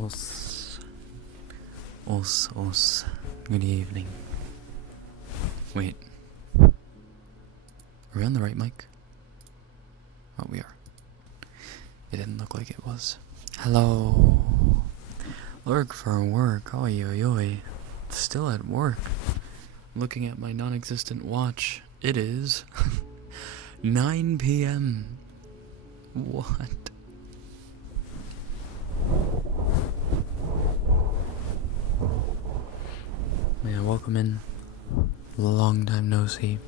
Os. Good evening. Wait. Are we on the right mic? Oh, we are. It didn't look like it was. Hello. Lurk for work. Oi, oi, oi. Still at work. Looking at my non-existent watch. It is 9 p.m. What? Yeah, welcome in. Long time no see.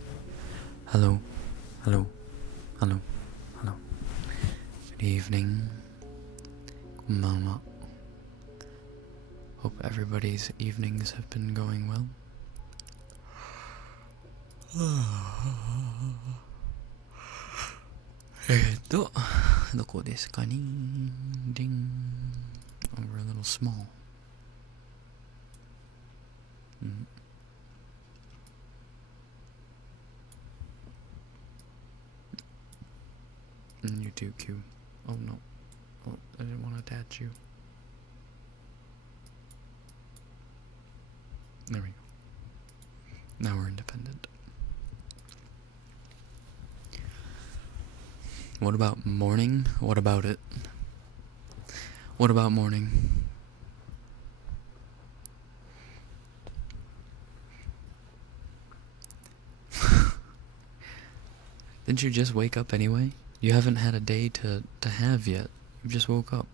Hello. Good evening. Mama. Hope everybody's evenings have been going well. Doko desu ka ni? Ding. Oh, we're a little small. You too, Q. Oh no. Oh, I didn't want to attach you. There we go. Now we're independent. What about morning? What about it? What about morning? Didn't you just wake up anyway? You haven't had a day to have yet. You just woke up.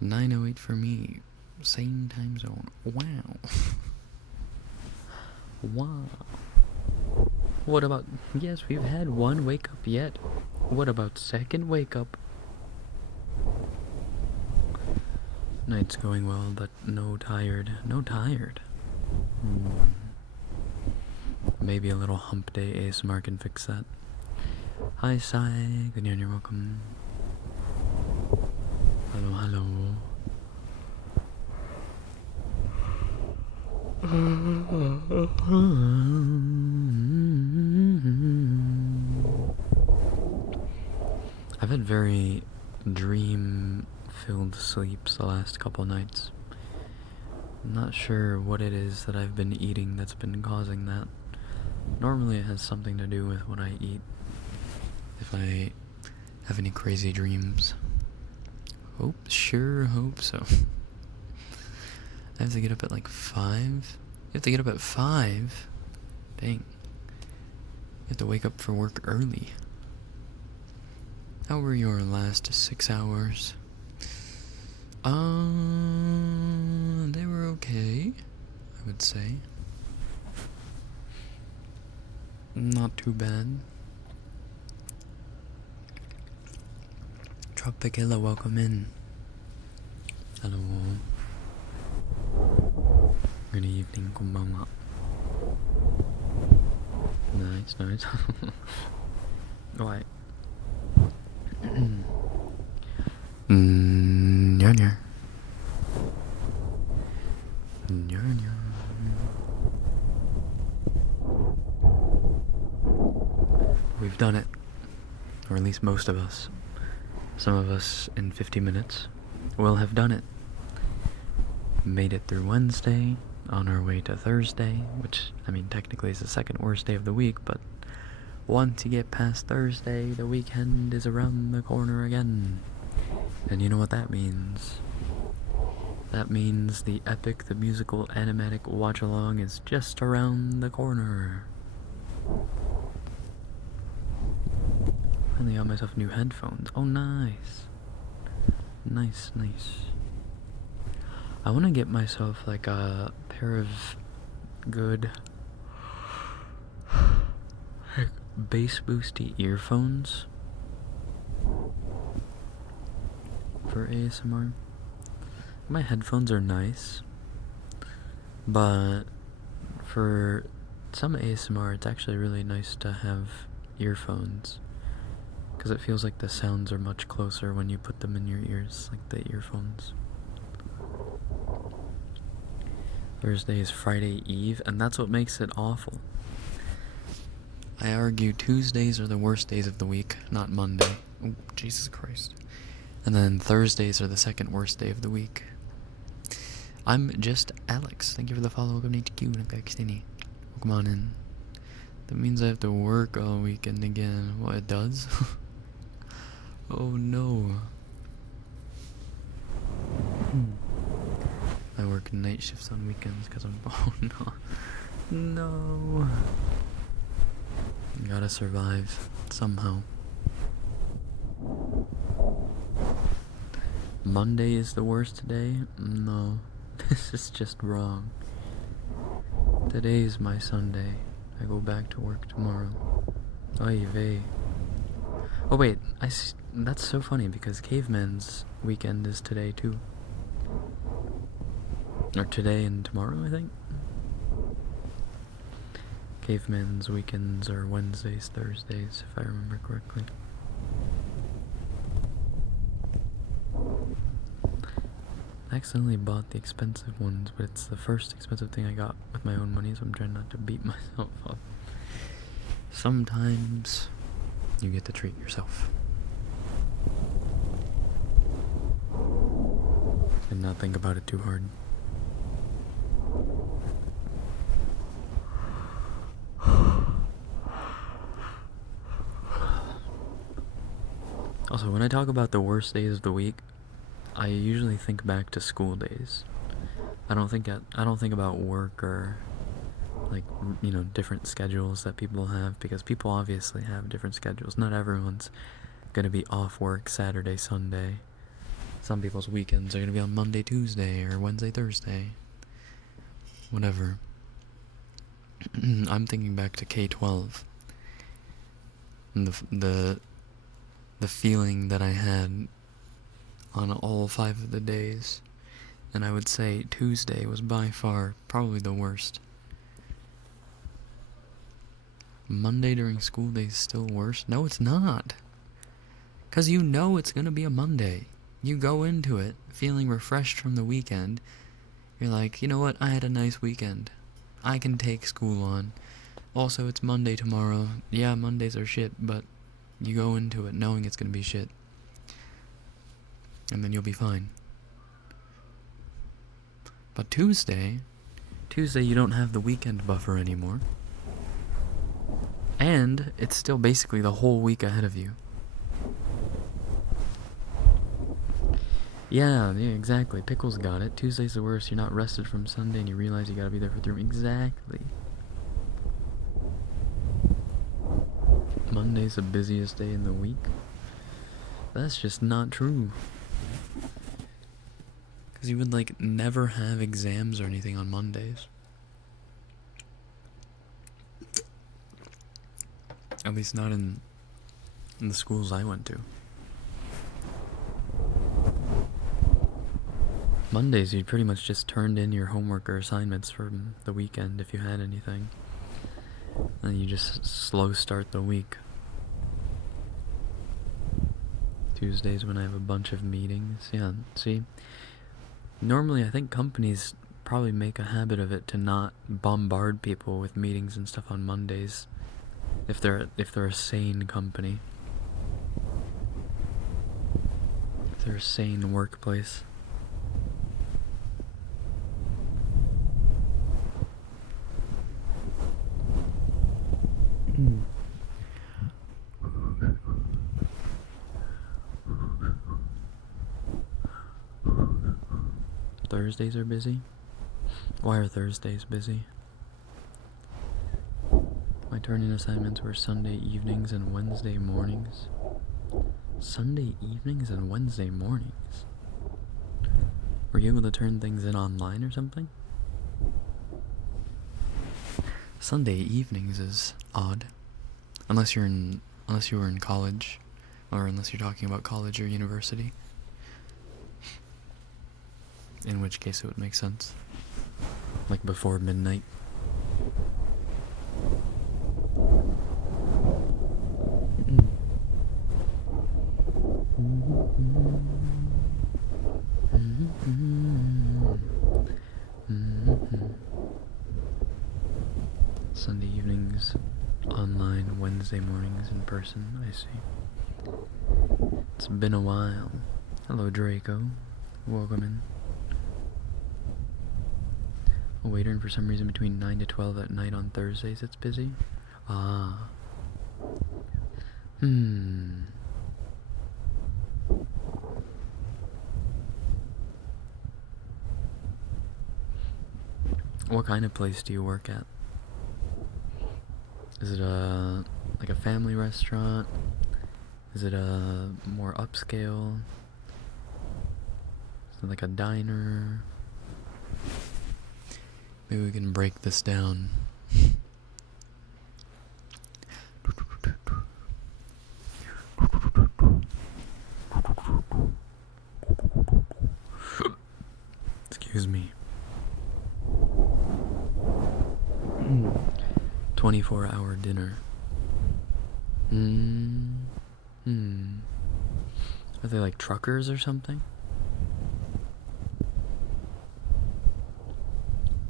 9:08 for me. Same time zone. Wow. Wow. What about... Yes, we've had one wake up yet. What about second wake up? Night's going well, but no tired. No tired. Maybe a little hump day ASMR can fix that. Hi, Sai. Good evening, you're welcome. Hello. I've had very dream-filled sleeps the last couple nights. I'm not sure what it is that I've been eating that's been causing that. Normally it has something to do with what I eat. If I have any crazy dreams. Sure hope so. I have to get up at like 5? You have to get up at 5? Dang. You have to wake up for work early. How were your last 6 hours? They were okay, I would say. Not too bad. Tropicilla, welcome in. Hello. Good evening, konbanwa. Nice. Why? Nyar. We've done it. Or at least most of us. Some of us in 50 minutes will have done it. Made it through Wednesday, on our way to Thursday, which, I mean, technically is the second worst day of the week, but once you get past Thursday, the weekend is around the corner again. And you know what that means? That means the epic, the musical, animatic watch-along is just around the corner. Finally got myself new headphones. Oh, nice. Nice. I want to get myself like a pair of good bass boosty earphones for ASMR. My headphones are nice, but for some ASMR it's actually really nice to have earphones, because it feels like the sounds are much closer when you put them in your ears, like the earphones. Thursday is Friday Eve, and that's what makes it awful. I argue Tuesdays are the worst days of the week, not Monday. Oh, Jesus Christ. And then Thursdays are the second worst day of the week. I'm just Alex. Thank you for the follow. Welcome to HQ. Welcome on in. That means I have to work all weekend again. What, it does? Oh no. I work night shifts on weekends because I'm... Oh no. No. Gotta survive somehow. Monday is the worst day? No. This is just wrong. Today's my Sunday. I go back to work tomorrow. Oy vey. Oh wait, that's so funny because Caveman's weekend is today too. Or today and tomorrow, I think? Caveman's weekends are Wednesdays, Thursdays, if I remember correctly. I accidentally bought the expensive ones, but it's the first expensive thing I got with my own money, so I'm trying not to beat myself up. Sometimes you get to treat yourself. And not think about it too hard. Also, when I talk about the worst days of the week, I usually think back to school days. I don't think about work or like, you know, different schedules that people have, because people obviously have different schedules. Not everyone's gonna be off work Saturday, Sunday. Some people's weekends are gonna be on Monday, Tuesday, or Wednesday, Thursday. Whatever. I'm thinking back to K-12 and the feeling that I had on all 5 of the days, and I would say Tuesday was by far probably the worst. Monday during school days is still worse? No, it's not. 'Cause you know it's gonna be a Monday. You go into it feeling refreshed from the weekend. You're like, you know what, I had a nice weekend. I can take school on. Also, it's Monday tomorrow. Yeah, Mondays are shit, but you go into it knowing it's gonna be shit. And then you'll be fine. But Tuesday you don't have the weekend buffer anymore. And it's still basically the whole week ahead of you. Yeah, exactly. Pickles got it. Tuesday's the worst. You're not rested from Sunday and you realize you gotta be there for 3. Exactly. Monday's the busiest day in the week. That's just not true. Because you would, like, never have exams or anything on Mondays. At least not in the schools I went to. Mondays, you pretty much just turned in your homework or assignments from the weekend if you had anything. And you just slow start the week. Tuesdays when I have a bunch of meetings. Yeah, see? Normally, I think companies probably make a habit of it to not bombard people with meetings and stuff on Mondays. If they're a sane company. If they're a sane workplace. Thursdays are busy? Why are Thursdays busy? My turn-in assignments were Sunday evenings and Wednesday mornings. Sunday evenings and Wednesday mornings? Were you able to turn things in online or something? Sunday evenings is odd. Unless you were in college, or unless you're talking about college or university. In which case it would make sense. Like before midnight. Sunday evenings online, Wednesday mornings in person, I see. It's been a while. Hello, Draco. Welcome in. A waiter, and for some reason between 9 to 12 at night on Thursdays it's busy. Ah. What kind of place do you work at? Is it like a family restaurant? Is it a more upscale? Is it like a diner? Maybe we can break this down. Excuse me. 24-hour dinner. Are they like truckers or something?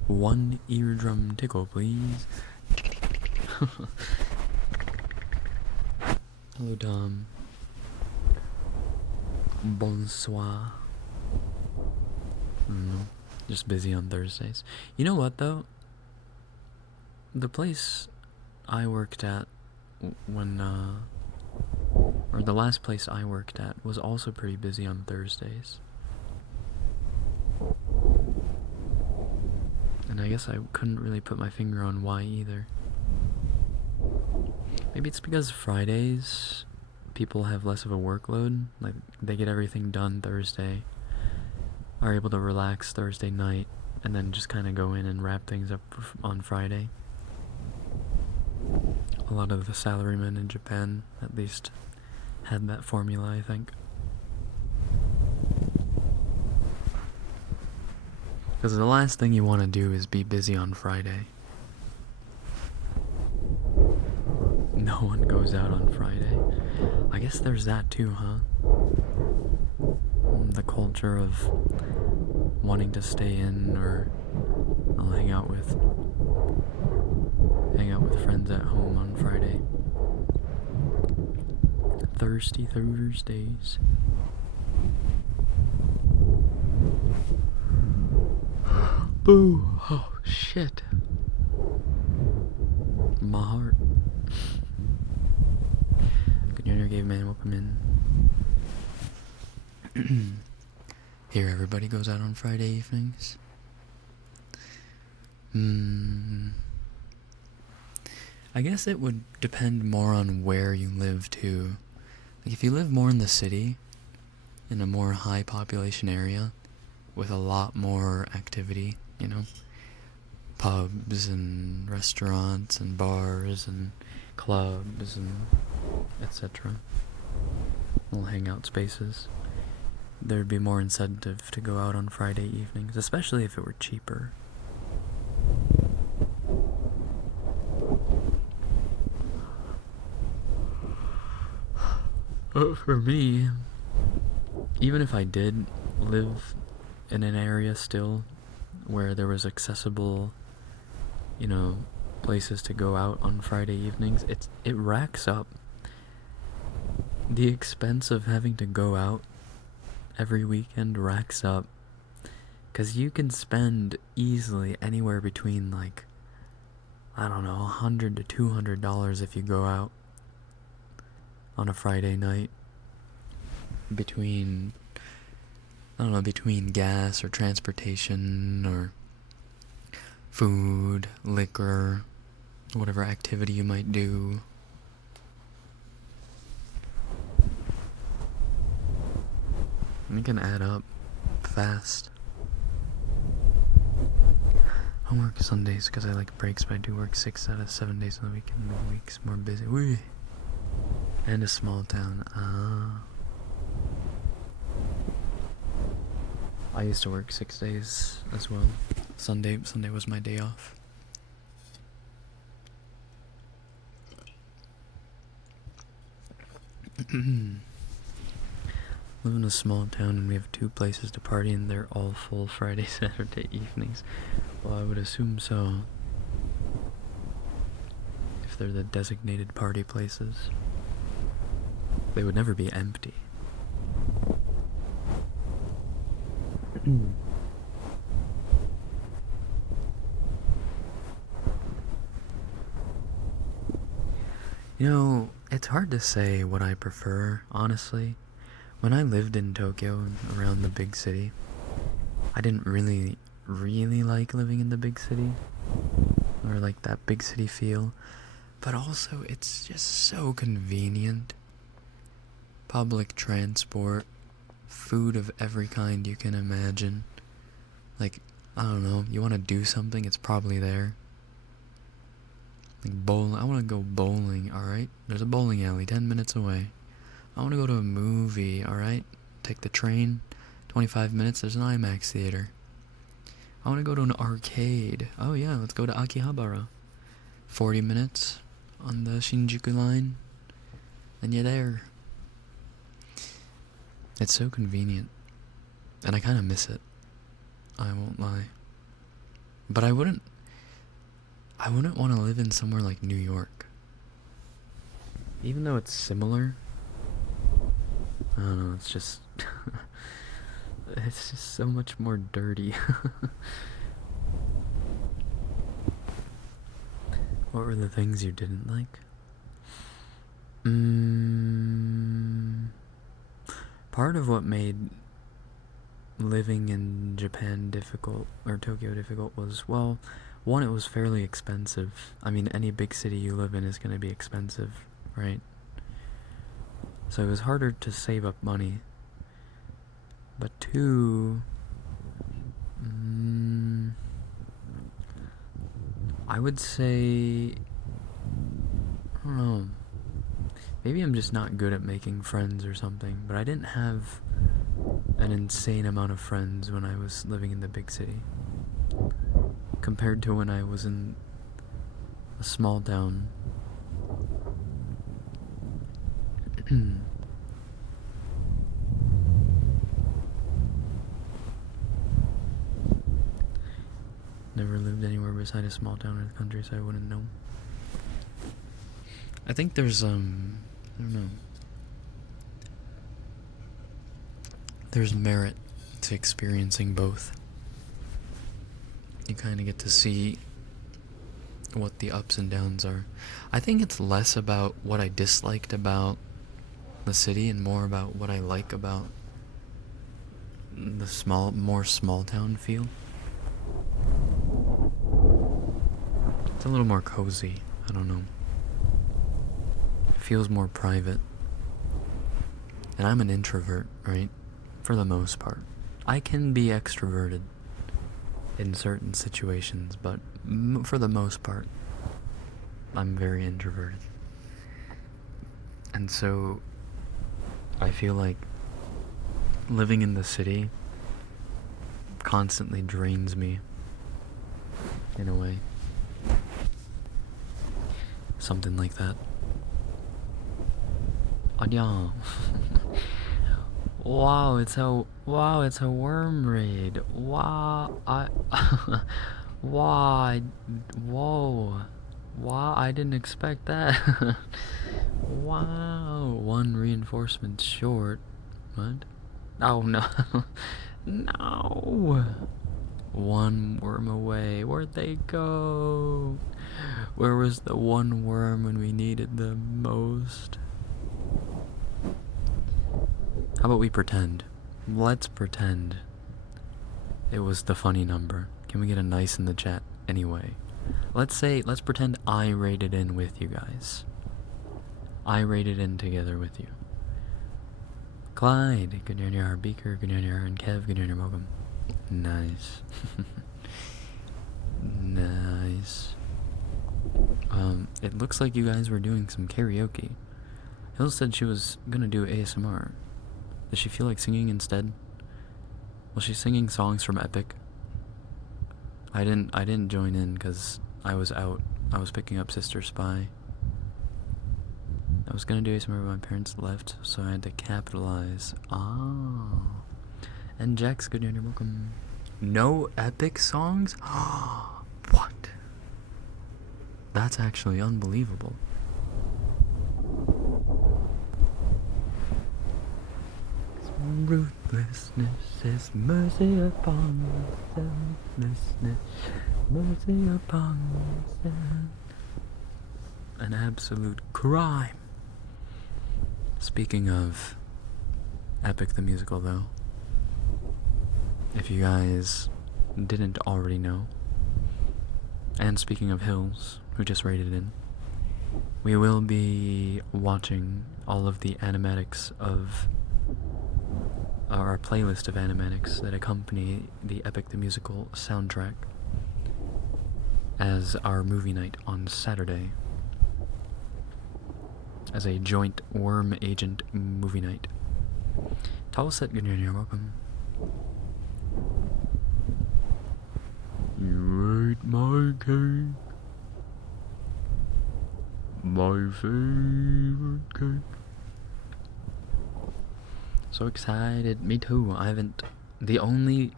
One eardrum tickle, please. Hello, Dom. Bonsoir. Just busy on Thursdays. You know what, though? The place I worked at or the last place I worked at was also pretty busy on Thursdays. And I guess I couldn't really put my finger on why either. Maybe it's because Fridays people have less of a workload, like they get everything done Thursday, are able to relax Thursday night, and then just kind of go in and wrap things up on Friday. A lot of the salarymen in Japan, at least, had that formula, I think. Because the last thing you want to do is be busy on Friday. No one goes out on Friday. I guess there's that too, huh? The culture of wanting to stay in or hang out with friends at home on Friday. Thirsty Thursdays. Boo! Oh, shit. My heart. Good dinner, caveman. Welcome in. Here, everybody goes out on Friday evenings. I guess it would depend more on where you live, too. Like, if you live more in the city, in a more high population area, with a lot more activity, you know, pubs and restaurants and bars and clubs and etc. Little hangout spaces. There'd be more incentive to go out on Friday evenings, especially if it were cheaper. For me, even if I did live in an area still where there was accessible, you know, places to go out on Friday evenings, it racks up. The expense of having to go out every weekend racks up, because you can spend easily anywhere between, like, I don't know, $100 to $200 if you go out on a Friday night, between gas or transportation or food, liquor, whatever activity you might do. It can add up fast. I work Sundays because I like breaks, but I do work 6 out of 7 days of the week, and the week's more busy. Whee! And a small town. I used to work 6 days as well. Sunday was my day off. Live in a small town and we have 2 places to party, and they're all full Friday, Saturday evenings. Well, I would assume so, if they're the designated party places. They would never be empty. You know, it's hard to say what I prefer, honestly. When I lived in Tokyo and around the big city, I didn't really like living in the big city, or like that big city feel, but also it's just so convenient. Public transport, food of every kind you can imagine. Like, I don't know, you want to do something, it's probably there. Like bowling, I want to go bowling, alright? There's a bowling alley 10 minutes away. I want to go to a movie, alright? Take the train, 25 minutes, there's an IMAX theater. I want to go to an arcade. Oh yeah, let's go to Akihabara. 40 minutes on the Shinjuku line, and you're there. It's so convenient, and I kind of miss it. I won't lie. But I wouldn't want to live in somewhere like New York. Even though it's similar, I don't know, it's just it's just so much more dirty. What were the things you didn't like? Part of what made living in Japan difficult, or Tokyo difficult, was, well, one, it was fairly expensive. I mean, any big city you live in is going to be expensive, right? So it was harder to save up money. But two, I would say, I don't know, maybe I'm just not good at making friends or something, but I didn't have an insane amount of friends when I was living in the big city, compared to when I was in a small town. Never lived anywhere beside a small town or the country, so I wouldn't know. I think there's, I don't know. There's merit to experiencing both. You kind of get to see what the ups and downs are. I think it's less about what I disliked about the city and more about what I like about the more small town feel. It's a little more cozy, I don't know. It feels more private. And I'm an introvert, right? For the most part. I can be extroverted in certain situations, but for the most part, I'm very introverted. And so, I feel like living in the city constantly drains me, in a way. Something like that. Adya. Wow, it's a worm raid. Wow, whoa, wow, I didn't expect that. Wow, one reinforcement short. What? Oh no, no. One worm away. Where'd they go? Where was the one worm when we needed them most? How about we pretend? Let's pretend it was the funny number. Can we get a nice in the chat anyway? Let's pretend I rated in with you guys. I rated in together with you. Clyde, good on your Beaker, good on your and Kev, good on your Mogum. Nice. Nice. It looks like you guys were doing some karaoke. Hill said she was gonna do ASMR. Does she feel like singing instead? Was she singing songs from Epic? I didn't join in because I was out. I was picking up Sister Spy. I was gonna do ASMR, but my parents left, so I had to capitalize. Ah. And Jack's good, you're welcome. No Epic songs? What? That's actually unbelievable. ruthlessness is mercy upon selflessness, mercy upon self. An absolute crime. Speaking of Epic the Musical, though, if you guys didn't already know, and speaking of Hills, who just rated in, we will be watching all of the animatics of our playlist of animatics that accompany the Epic the Musical soundtrack as our movie night on Saturday, as a joint Worm Agent movie night. Tall set, good evening, you're welcome. You ate my cake, my favorite cake. So excited, me too. I haven't, the only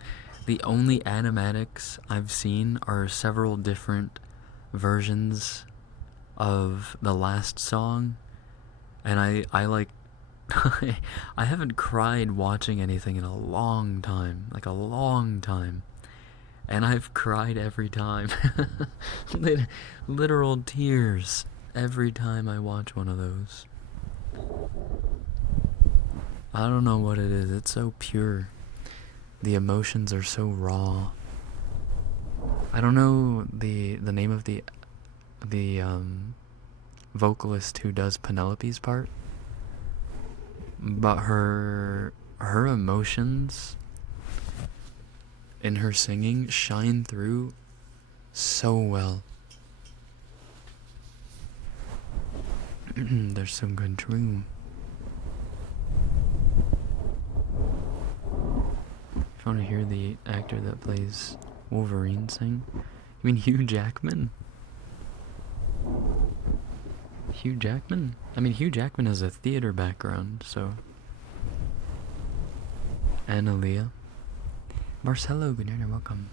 animatics I've seen are several different versions of the last song, and I like, I haven't cried watching anything in a long time, like a long time. And I've cried every time. Literal tears every time I watch one of those. I don't know what it is. It's so pure. The emotions are so raw. I don't know the name of the vocalist who does Penelope's part, but her emotions in her singing shine through so well. They're so good, true. If you want to hear the actor that plays Wolverine sing, you mean Hugh Jackman? Hugh Jackman? I mean, Hugh Jackman has a theater background, so. Analia. Marcelo, good evening, welcome.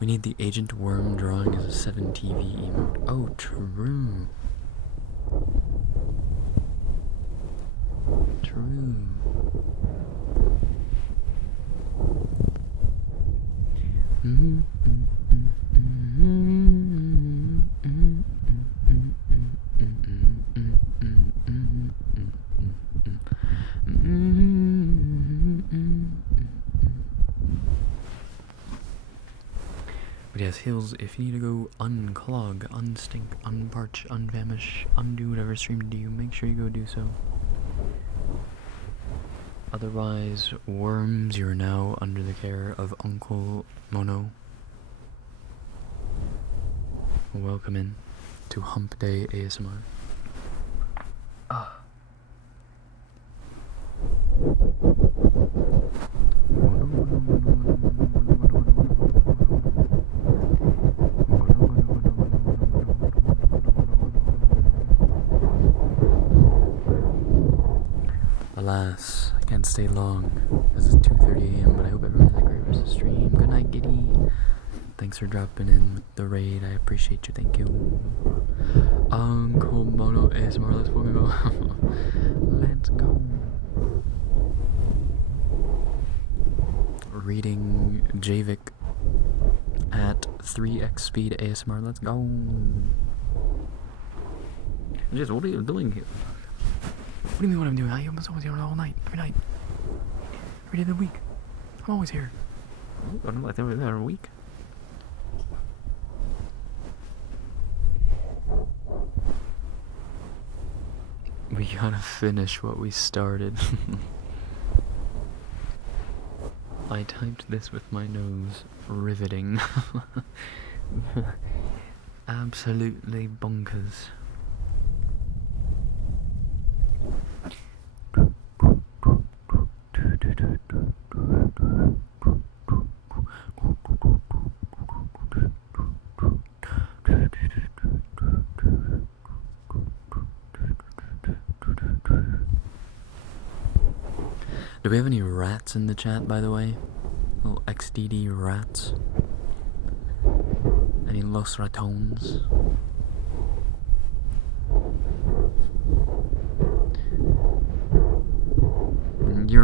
We need the Agent Worm drawing as a 7TV emote. Oh, true. True. But yes, Hills, if you need to go unclog, unstink, unparch, unvamish, undo whatever streamed to you, make sure you go do so. Otherwise, worms, you're now under the care of Uncle Mono. Welcome in to Hump Day ASMR. Alas, I can't stay long, as it's 2:30 a.m., but I hope everyone has a great rest of the stream. Good night, Giddy. Thanks for dropping in with the raid, I appreciate you, thank you. Uncle Mono ASMR, let's fucking go. Let's go. Reading Javik at 3x speed ASMR, let's go. Just, what are you doing here? What do you mean what I'm doing? I'm always here all night, every night. Every day of the week. I'm always here. I don't like every other week. We gotta finish what we started. I typed this with my nose. Riveting. Absolutely bonkers. Do we have any rats in the chat, by the way? Little XDD rats? Any Los Ratones?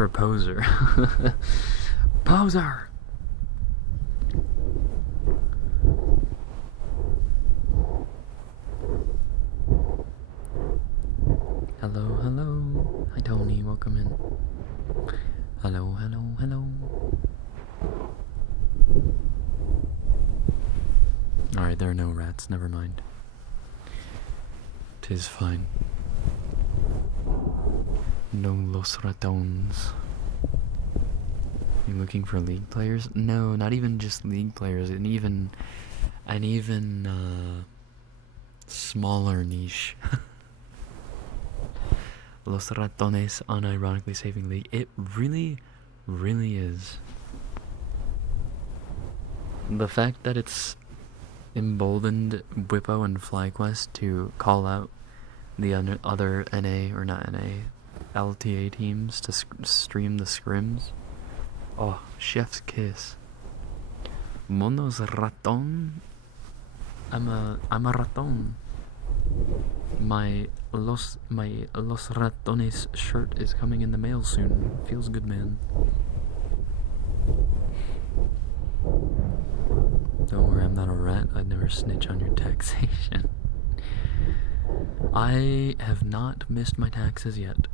You're a poser. Poser! Hello, hello. Hi, Tony. Welcome in. Hello, hello, hello. Alright, there are no rats. Never mind. 'Tis fine. No los ratones. You looking for league players? No, not even just league players. An even smaller niche. Los ratones unironically saving league. It really, really is. The fact that it's emboldened Whippo and FlyQuest to call out the other NA, or not NA, LTA teams to stream the scrims. Oh, chef's kiss. Monos raton. I'm a raton. My Los Ratones shirt is coming in the mail soon. Feels good, man. Don't worry, I'm not a rat. I'd never snitch on your taxation. I have not missed my taxes yet.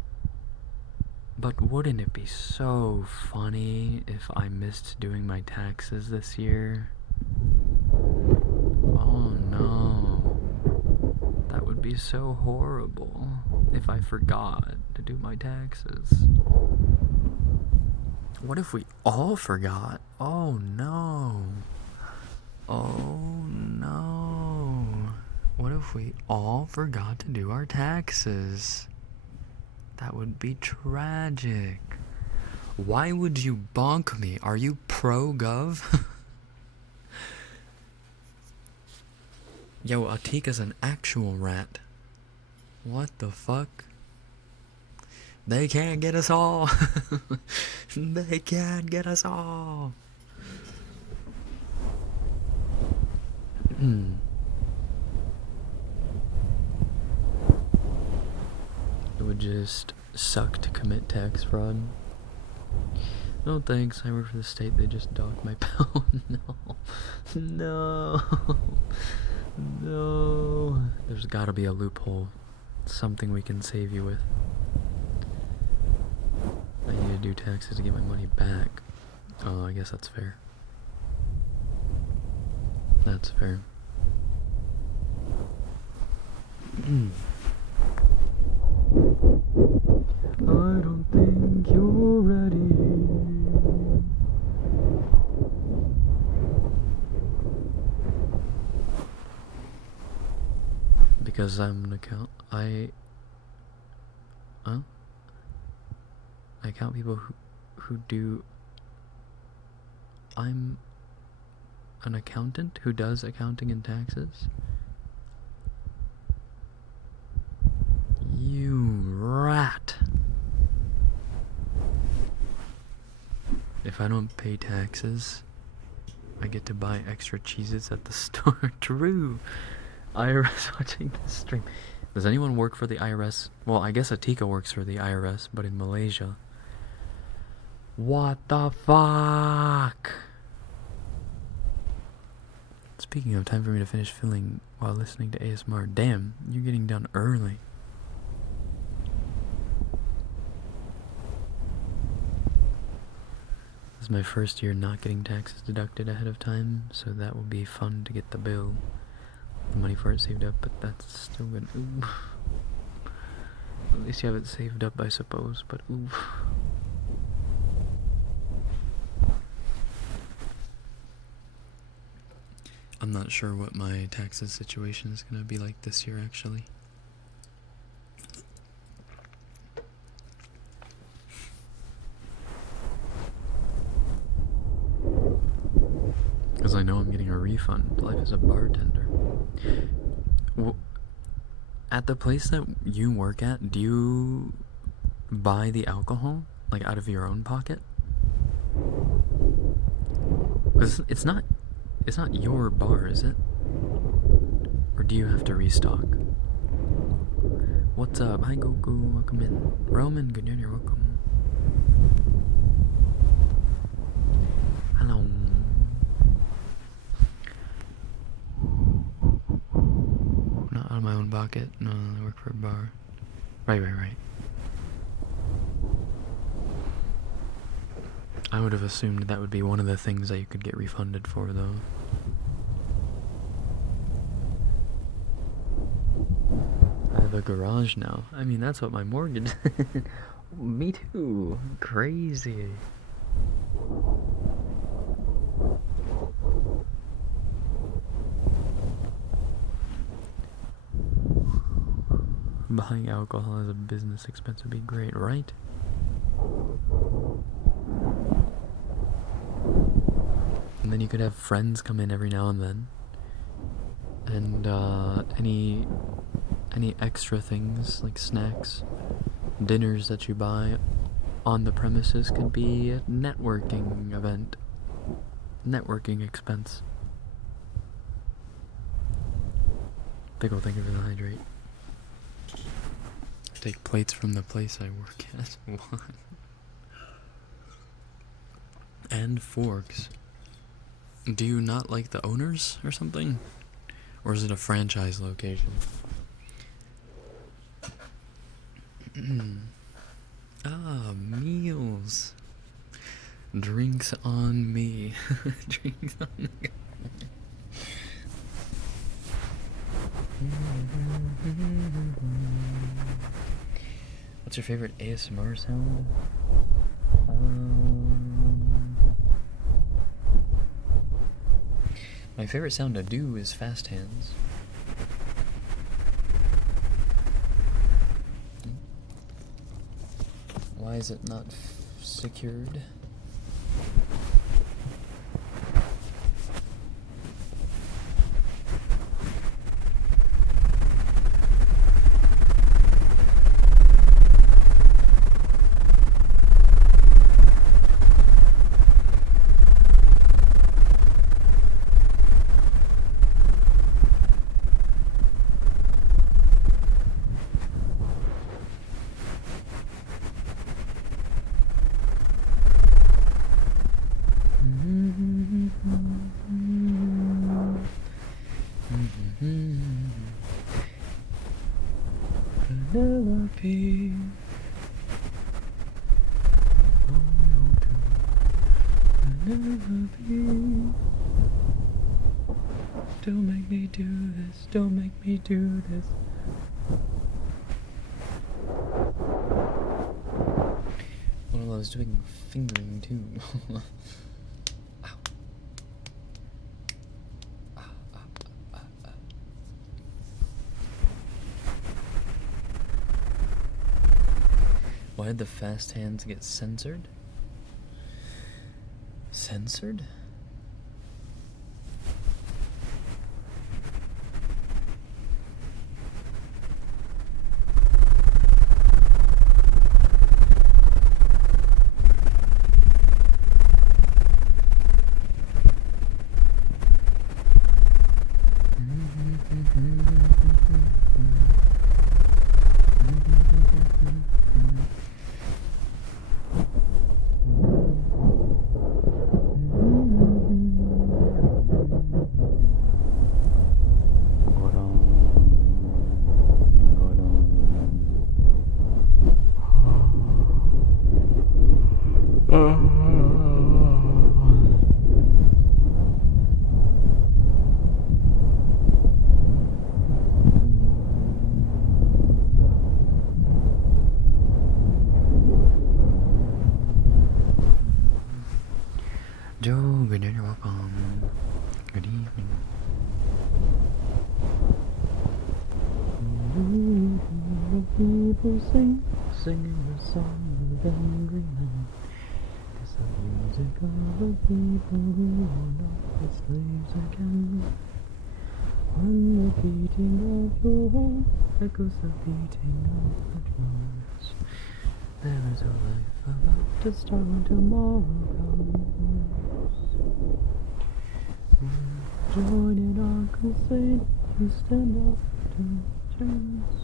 But wouldn't it be so funny if I missed doing my taxes this year? Oh no. That would be so horrible if I forgot to do my taxes. What if we all forgot? Oh no. Oh no. What if we all forgot to do our taxes? That would be tragic. Why would you bonk me? Are you pro-gov? Yo, Atika's an actual rat. What the fuck? They can't get us all. They can't get us all. It would just suck to commit tax fraud. No thanks, I work for the state, they just docked my pal. No. No. No. There's gotta be a loophole. Something we can save you with. I need to do taxes to get my money back. Oh, I guess that's fair. That's fair. I don't think you're ready. Because I'm an account. I count people who do. I'm an accountant who does accounting and taxes. You rat. If I don't pay taxes, I get to buy extra cheeses at the store. True. IRS watching this stream. Does anyone work for the IRS? Well, I guess Atika works for the IRS, but in Malaysia. What the fuck? Speaking of, time for me to finish filling while listening to ASMR. Damn, you're getting done early. This is my first year not getting taxes deducted ahead of time, so that will be fun to get the bill. The money for it saved up, but that's still good. Ooh. At least you have it saved up, I suppose, but ooh. I'm not sure what my taxes situation is gonna be like this year, actually. Because I know I'm getting a refund. Life as a bartender. Well, at the place that you work at, do you buy the alcohol, like, out of your own pocket? Because it's not your bar, is it? Or do you have to restock? What's up? Hi Goku, welcome in. Roman, good night, you're welcome. of my own pocket. No, I work for a bar. Right. I would have assumed that would be one of the things that you could get refunded for, though. I have a garage now. I mean, that's what my mortgage... Me too. Crazy. Buying alcohol as a business expense would be great, right? And then you could have friends come in every now and then. And any extra things like snacks, dinners that you buy on the premises could be a networking event. Networking expense. Big ol' thank you for the hydrate. Take plates from the place I work at. And forks. Do you not like the owners or something? Or is it a franchise location? Meals. Drinks on me. Drinks on me. What's your favorite ASMR sound? My favorite sound to do is fast hands. Why is it not secured? Penelope. Penelope. Don't make me do this. Don't make me do this. Well, I was doing fingering too. Why did the fast hands get censored? Censored? Joe, good dinner, welcome. Good evening. People singing the song of angry men. It's the music of the people who are not the slaves again. When the beating of your heart echoes the beating of the drums, there is a life about to start when tomorrow comes. Join in our crusade, you stand up to chance.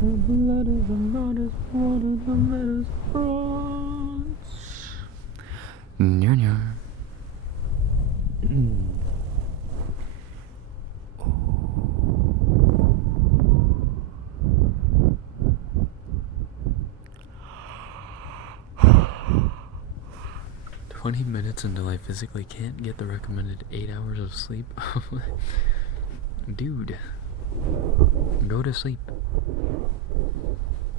The blood of the martyrs, blood of the martyrs, bronze. Nyar. 20 minutes until I physically can't get the recommended 8 hours of sleep. Dude, go to sleep.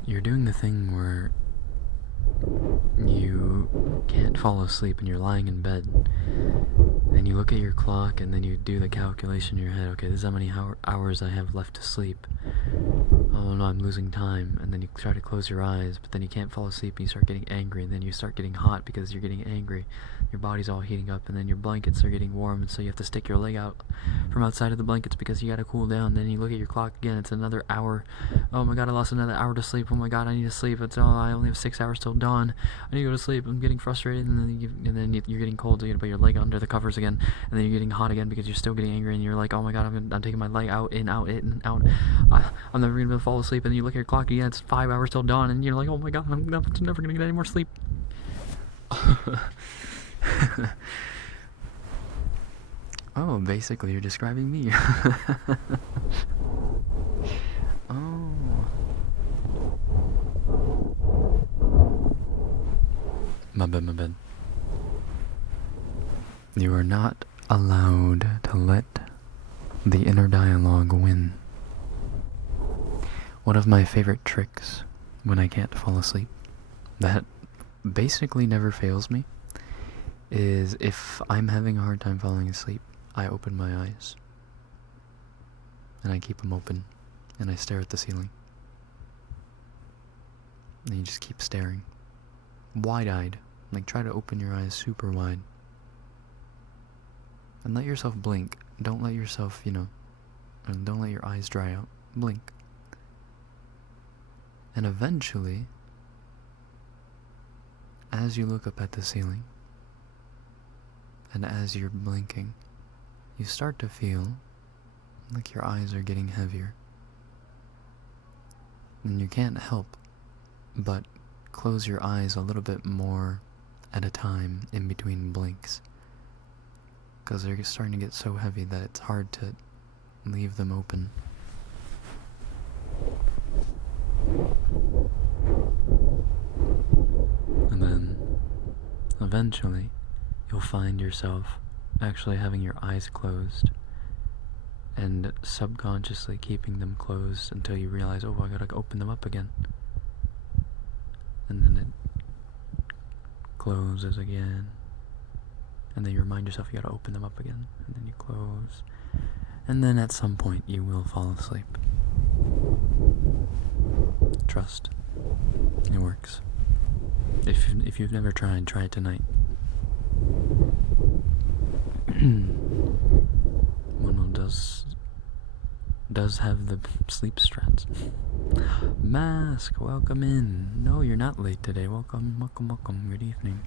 You're doing the thing where you can't fall asleep and you're lying in bed. And you look at your clock and then you do the calculation in your head. Okay, this is how many hours I have left to sleep. Oh no, I'm losing time. And then you try to close your eyes, but then you can't fall asleep and you start getting angry. And then you start getting hot because you're getting angry. Your body's all heating up, and then your blankets are getting warm, and so you have to stick your leg out from outside of the blankets because you gotta cool down. Then you look at your clock again, it's another hour. Oh my god, I lost another hour to sleep. Oh my god, I need to sleep. I only have 6 hours till dawn. I need to go to sleep. I'm getting frustrated, and then you're getting cold, so you gotta put your leg under the covers again, and then you're getting hot again because you're still getting angry, and you're like, oh my god, I'm taking my leg out, in, out, in, out. I'm never gonna be able to fall asleep. And then you look at your clock again, it's 5 hours till dawn, and you're like, oh my god, I'm never gonna get any more sleep. Oh, basically you're describing me. Oh. My bad. You are not allowed to let the inner dialogue win. One of my favorite tricks when I can't fall asleep, that basically never fails me, is if I'm having a hard time falling asleep, I open my eyes. And I keep them open. And I stare at the ceiling. And you just keep staring. Wide-eyed. Like, try to open your eyes super wide. And let yourself blink. Don't let yourself, and don't let your eyes dry out. Blink. And eventually, as you look up at the ceiling, and as you're blinking, you start to feel like your eyes are getting heavier. And you can't help but close your eyes a little bit more at a time in between blinks, because they're starting to get so heavy that it's hard to leave them open. And then, eventually, you'll find yourself actually having your eyes closed and subconsciously keeping them closed until you realize, oh, I gotta open them up again. And then it closes again. And then you remind yourself you gotta open them up again. And then you close. And then at some point you will fall asleep. Trust. It works. If you've never tried, try it tonight. One does have the sleep strats. Mask, welcome in. No, you're not late today. Welcome. Good evening.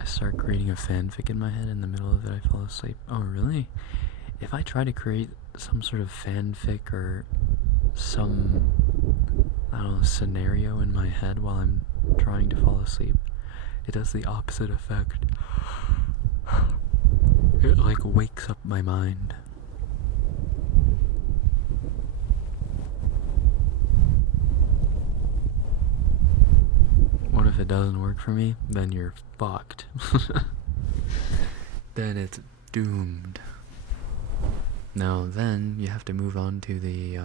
I start creating a fanfic in my head. In the middle of it, I fall asleep. Oh, really? If I try to create some sort of fanfic or some, scenario in my head while I'm trying to fall asleep, it does the opposite effect. It wakes up my mind. What if it doesn't work for me? Then you're fucked. Then it's doomed. Now then you have to move on to the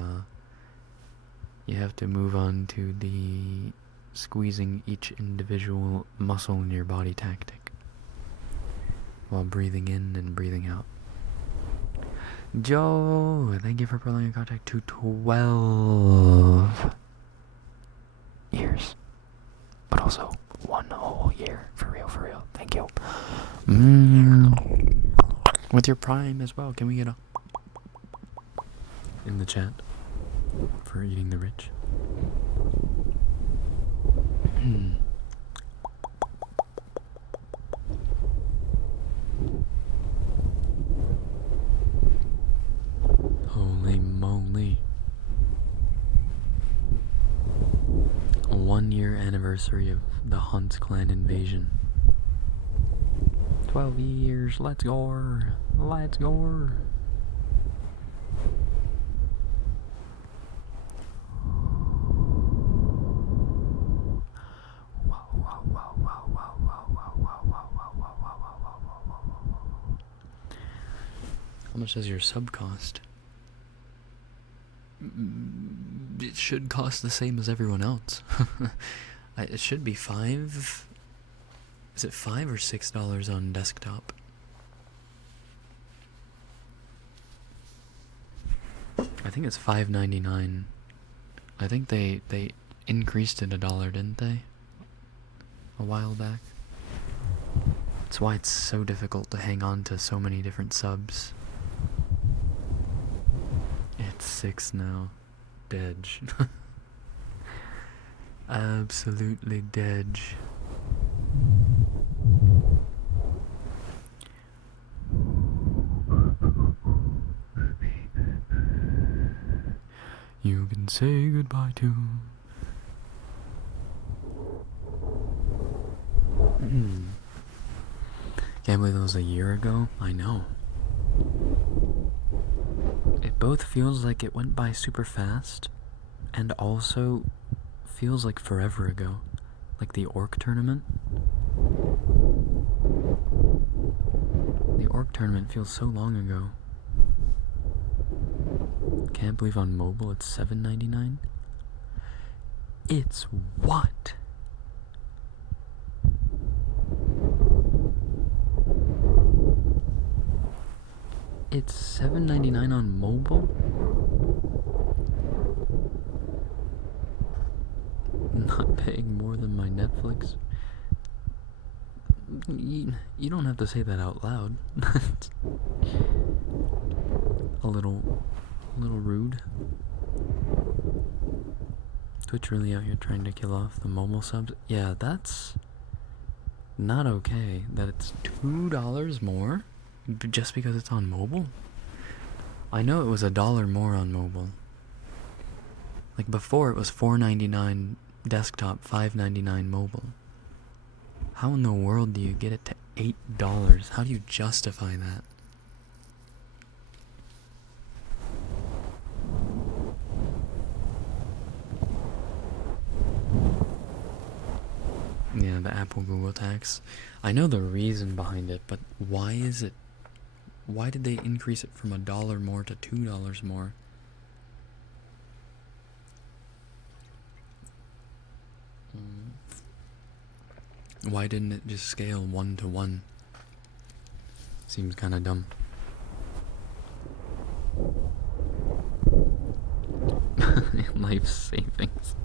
squeezing each individual muscle in your body tactic while breathing in and breathing out. Joe, thank you for prolonging contact to 12 years. But also 1 whole year. For real. Thank you. With your Prime as well. Can we get a in the chat for eating the rich? Holy moly. 1 year anniversary anniversary of the Hunt's clan invasion. 12 years, let's go. Let's go. How much does your sub cost? It should cost the same as everyone else. It should be $5. Is it $5 or $6 on desktop? I think it's $5.99. I think they increased it $1, didn't they? A while back. That's why it's so difficult to hang on to so many different subs. It's 6 now. Dedge. Absolutely dedge. You can say goodbye to. Can't believe it was a year ago. I know. It both feels like it went by super fast, and also feels like forever ago. Like the Orc tournament. The Orc tournament feels so long ago. Can't believe on mobile it's $7.99. It's what? It's $7.99 on mobile? Not paying more than my Netflix? You don't have to say that out loud. a little rude. Twitch really out here trying to kill off the mobile subs? Yeah, that's not okay. That it's $2 more just because it's on mobile? I know it was $1 more on mobile. Like before it was $4.99 desktop, $5.99 mobile. How in the world do you get it to $8? How do you justify that? Yeah, the Apple Google tax. I know the reason behind it, but why is it? Why did they increase it from $1 more to $2 more? Why didn't it just scale 1 to 1? Seems kind of dumb. Life savings.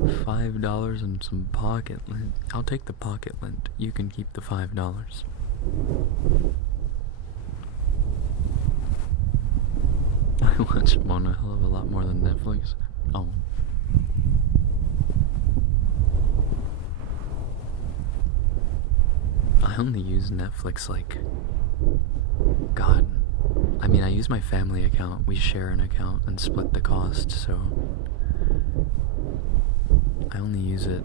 $5 and some pocket lint. I'll take the pocket lint. You can keep the $5. I watch one a hell of a lot more than Netflix. Oh. I only use Netflix like, God, I mean I use my family account, we share an account and split the cost, so I only use it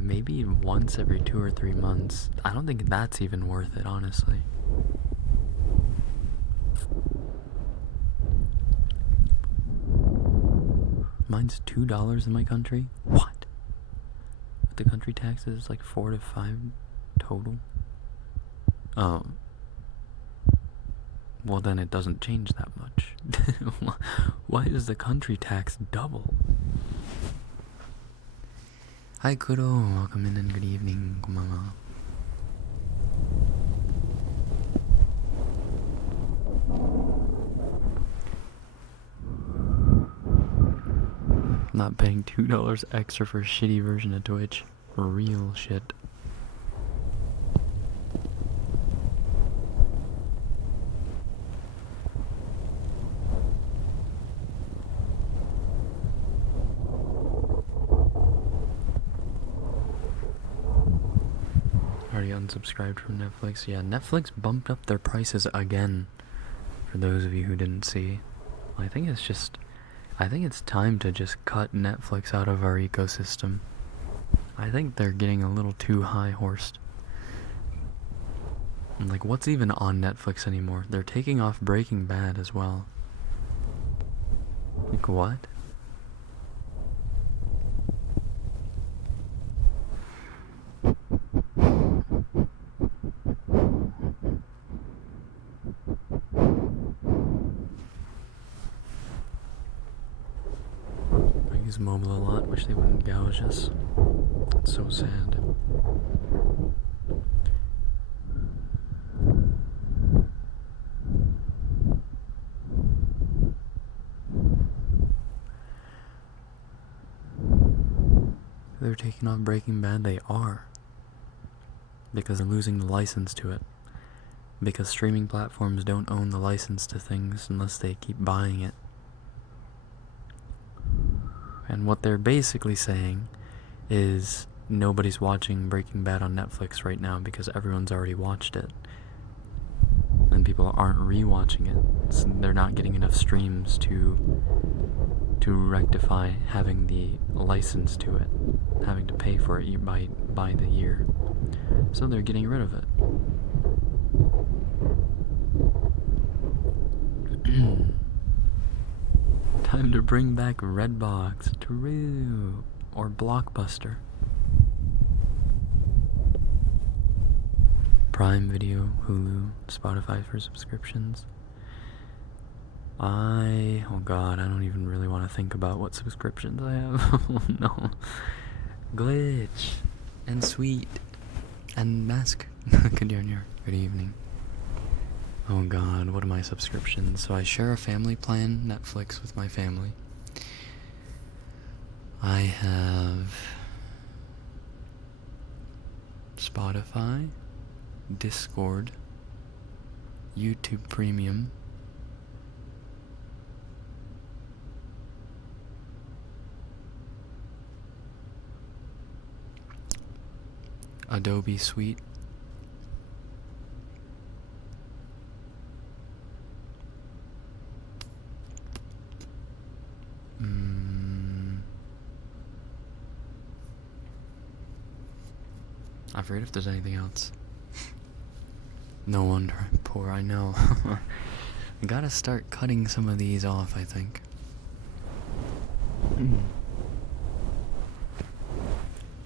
maybe once every 2 or 3 months. I don't think that's even worth it, honestly. Mine's $2 in my country? What? The country tax is like 4 to 5 total? Oh. Well, then it doesn't change that much. Why is the country tax double? Hi Kuro, welcome in and good evening, kumama. Not paying $2 extra for a shitty version of Twitch. Real shit. Already unsubscribed from Netflix. Yeah, Netflix bumped up their prices again. For those of you who didn't see. I think it's time to just cut Netflix out of our ecosystem. I think they're getting a little too high-horsed. Like, what's even on Netflix anymore? They're taking off Breaking Bad as well. Like, what? I use mobile a lot. Wish they wouldn't gouge us. It's so sad. They're taking off Breaking Bad. They are. Because they're losing the license to it. Because streaming platforms don't own the license to things unless they keep buying it. And what they're basically saying is nobody's watching Breaking Bad on Netflix right now because everyone's already watched it. And people aren't rewatching it. So they're not getting enough streams to rectify having the license to it, having to pay for it by the year. So they're getting rid of it. Time to bring back Redbox, True, or Blockbuster. Prime Video, Hulu, Spotify for subscriptions. Oh god, I don't even really want to think about what subscriptions I have. Oh no. Glitch, and Sweet, and Mask. Good evening. Oh god, what are my subscriptions? So I share a family plan, Netflix, with my family. I have Spotify, Discord, YouTube Premium, Adobe Suite, I forget if there's anything else. No wonder I'm poor, I know. I gotta start cutting some of these off, I think.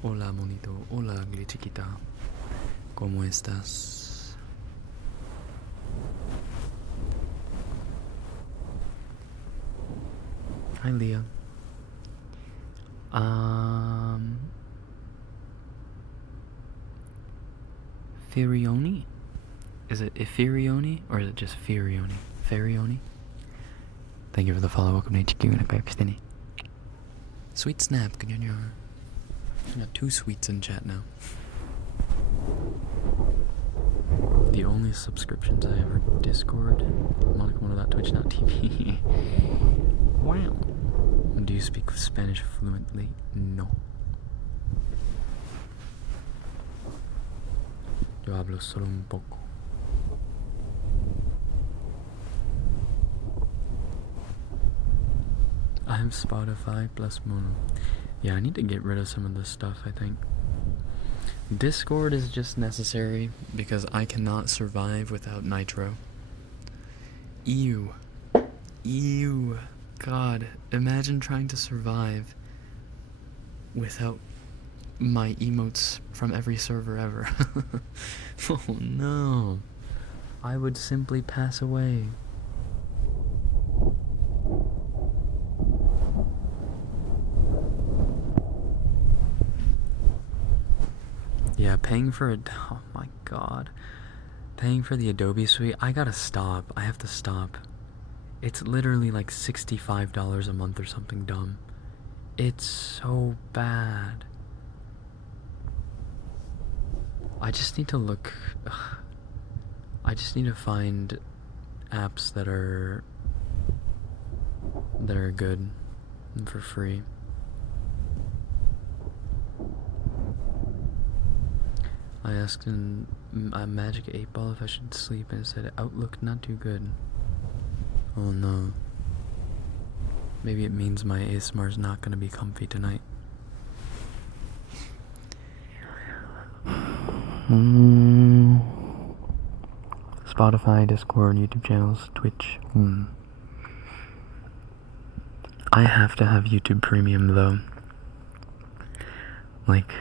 Hola, monito. Hola, ugly chiquita. ¿Cómo estás? Hi, Leah. Firioni? Is it Ifirioni or is it just Firioni? Firioni? Thank you for the follow. Welcome to HQ and a Sweet Snap, I got 2 sweets in chat now. The only subscriptions I have are Discord, Monica1.twitch.tv. Wow. Do you speak Spanish fluently? No. Yo hablo solo un poco. I have Spotify plus Mono. Yeah, I need to get rid of some of this stuff, I think. Discord is just necessary because I cannot survive without Nitro. Ew. Ew. God, imagine trying to survive without my emotes from every server ever. Oh no. I would simply pass away. Yeah, paying for oh my god. Paying for the Adobe Suite, I gotta stop. I have to stop. It's literally like $65 a month or something dumb. It's so bad. I just need to look. I just need to find apps that are good and for free. I asked in Magic 8 Ball if I should sleep and it said Outlook not too good. Oh no. Maybe it means my ASMR is not gonna be comfy tonight. Spotify, Discord, YouTube channels, Twitch. I have to have YouTube Premium though. Like,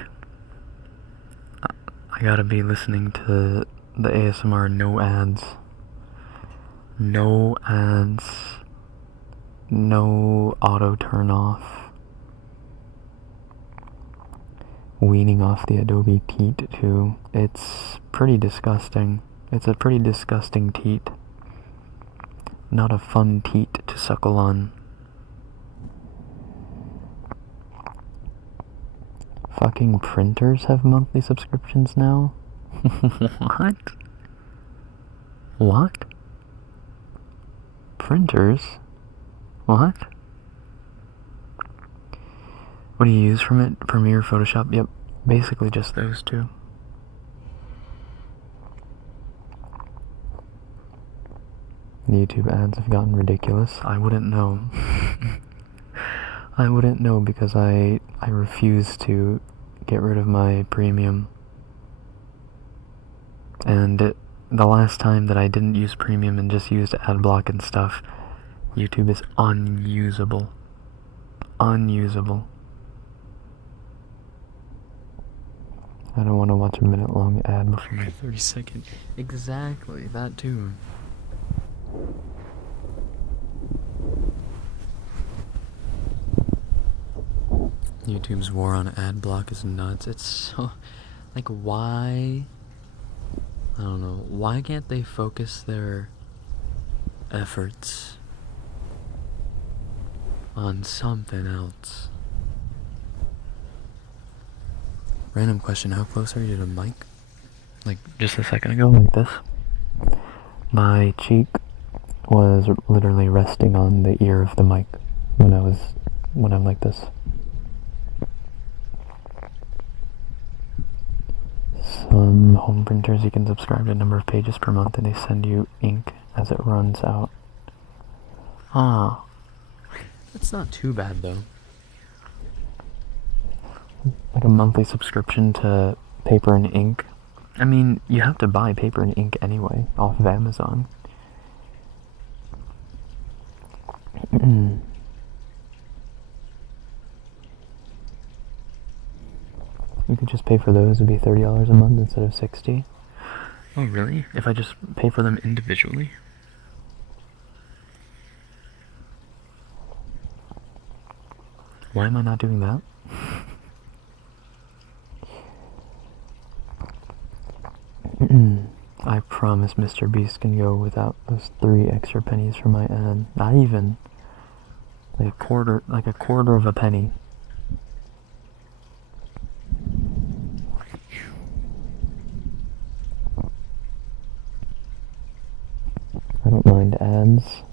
I gotta be listening to the ASMR no ads. No ads. No auto turn off. Weaning off the Adobe teat too. It's pretty disgusting. It's a pretty disgusting teat. Not a fun teat to suckle on. Fucking printers have monthly subscriptions now? What? What? Printers? What? What do you use from it? Premiere, Photoshop? Yep, basically just those two. The YouTube ads have gotten ridiculous. I wouldn't know. I wouldn't know because I refuse to get rid of my premium. And the last time that I didn't use premium and just used ad block and stuff, YouTube is unusable. Unusable. I don't want to watch a minute-long ad before my 30-second. Exactly, that too. YouTube's war on ad block is nuts. It's so... like, why... I don't know. Why can't they focus their efforts on something else? Random question, how close are you to the mic? Like, just a second ago, like this. My cheek was literally resting on the ear of the mic when I'm like this. Some home printers, you can subscribe to a number of pages per month and they send you ink as it runs out. Ah, that's not too bad though. Like a monthly subscription to paper and ink. I mean, you have to buy paper and ink anyway, off of Amazon. You could just pay for those, it'd be $30 a month instead of $60. Oh really? If I just pay for them individually? Why am I not doing that? I promise Mr. Beast can go without those 3 extra pennies for my ad. Not even. Like a quarter of a penny. I don't mind ads.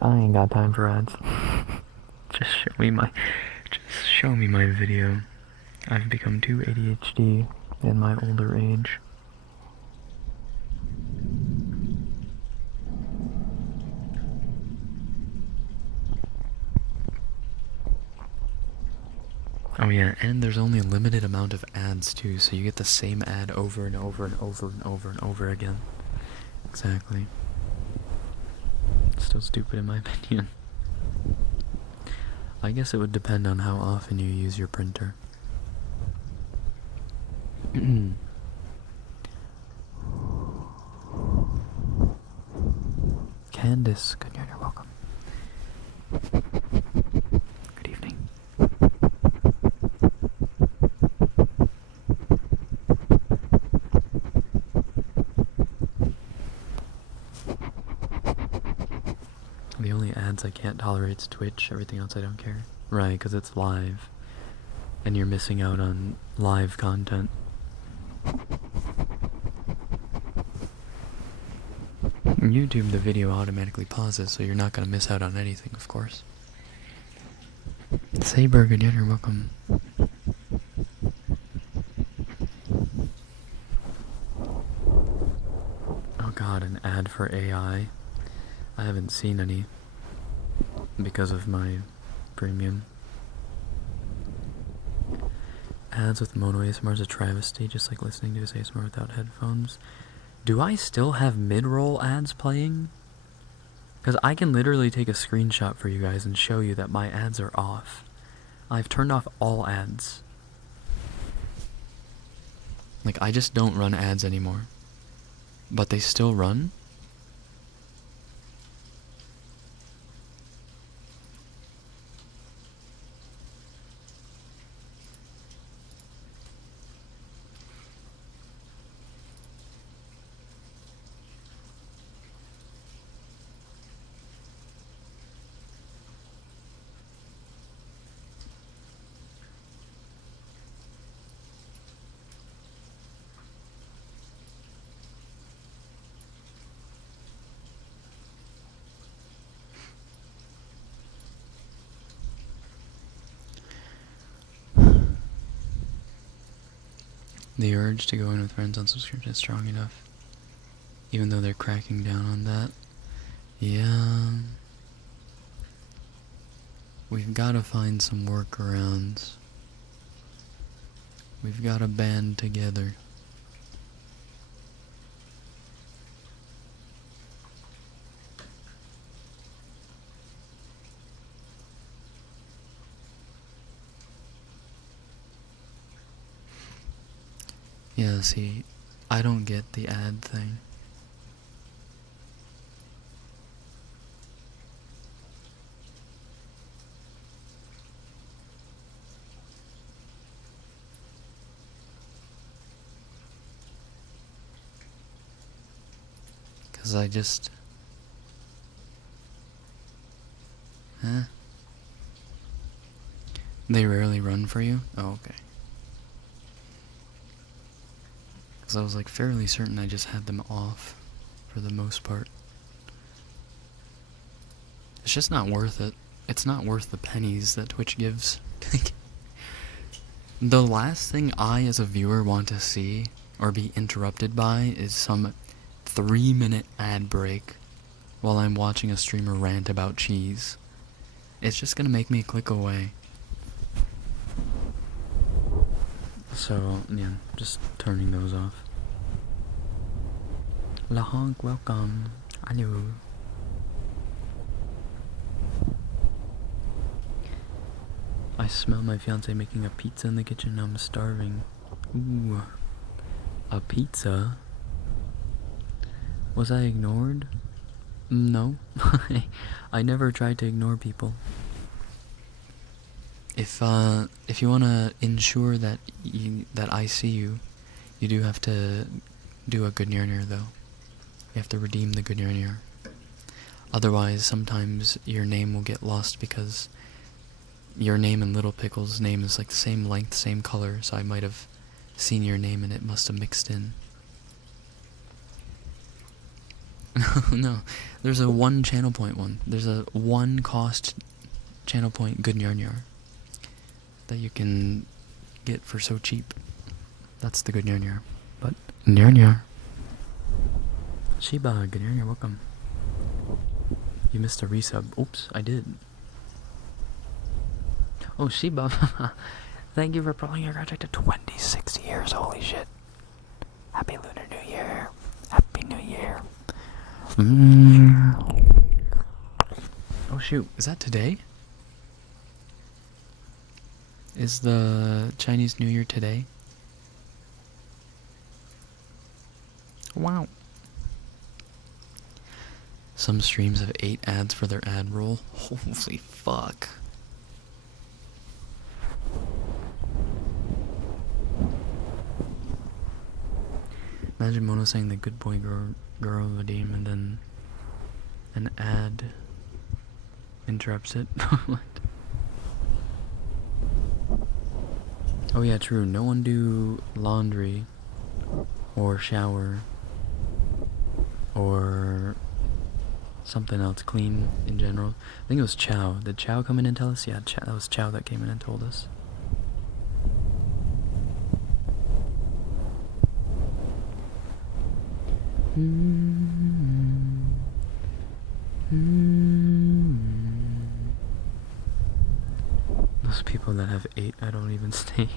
I ain't got time for ads. Just show me my video. I've become too ADHD in my older age. Oh yeah, and there's only a limited amount of ads too, so you get the same ad over and over and over and over and over again. Exactly. Still stupid in my opinion. I guess it would depend on how often you use your printer. Candace, good evening, you're welcome. Good evening. The only ads I can't tolerate is Twitch, everything else I don't care. Right, because it's live. And you're missing out on live content. YouTube, the video automatically pauses, so you're not going to miss out on anything, of course. Saber, good day, you're welcome. Oh god, an ad for AI. I haven't seen any because of my premium. ads with mono ASMR is a travesty, just like listening to his ASMR without headphones. Do I still have mid-roll ads playing? Because I can literally take a screenshot for you guys and show you that my ads are off. I've turned off all ads. Like, I just don't run ads anymore. But they still run? The urge to go in with friends on subscription is strong enough. Even though they're cracking down on that. Yeah. We've got to find some workarounds. We've got to band together. Yeah, see, I don't get the ad thing. Cause I just... Huh? They rarely run for you? Oh, okay. Because I was like fairly certain I just had them off for the most part. It's just not worth it. It's not worth the pennies that Twitch gives. The last thing I as a viewer want to see or be interrupted by is some 3-minute ad break while I'm watching a streamer rant about cheese. It's just gonna make me click away. So, yeah, just turning those off. Lahonk, welcome. Hello. I smell my fiance making a pizza in the kitchen. I'm starving. Ooh. A pizza? Was I ignored? No. I never tried to ignore people. If you wanna ensure that I see you, you do have to do a good near though. You have to redeem the good near. Otherwise, sometimes your name will get lost because your name and Little Pickle's name is like the same length, same color, so I might have seen your name and it must have mixed in. No, there's a 1 channel point one. There's a 1 cost channel point good yarn that you can get for so cheap. That's the good yarn. But yarn. Shiba, good yarn, welcome. You missed a resub. Oops, I did. Oh, Shiba, thank you for pulling your contract to 26 years. Holy shit. Happy Lunar New Year. Happy New Year. Oh shoot, is that today? Is the Chinese New Year today? Wow. Some streams have 8 ads for their ad roll. Holy fuck. Imagine Mono saying the good boy girl Vadim and then an ad interrupts it. What? Oh yeah, true. No one do laundry or shower or something else, clean in general. I think it was Chow. Did Chow come in and tell us? Yeah, that was Chow that came in and told us. Those people people that have 8, I don't even stay.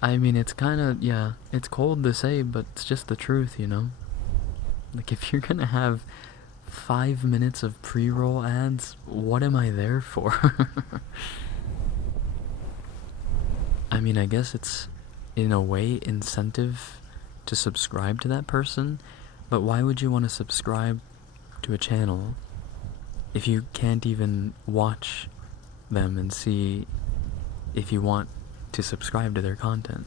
I mean, it's kind of, yeah, it's cold to say, but it's just the truth, you know? Like, if you're gonna have 5 minutes of pre-roll ads, what am I there for? I mean, I guess it's, in a way, incentive to subscribe to that person, but why would you want to subscribe to a channel if you can't even watch them and see if you want to subscribe to their content?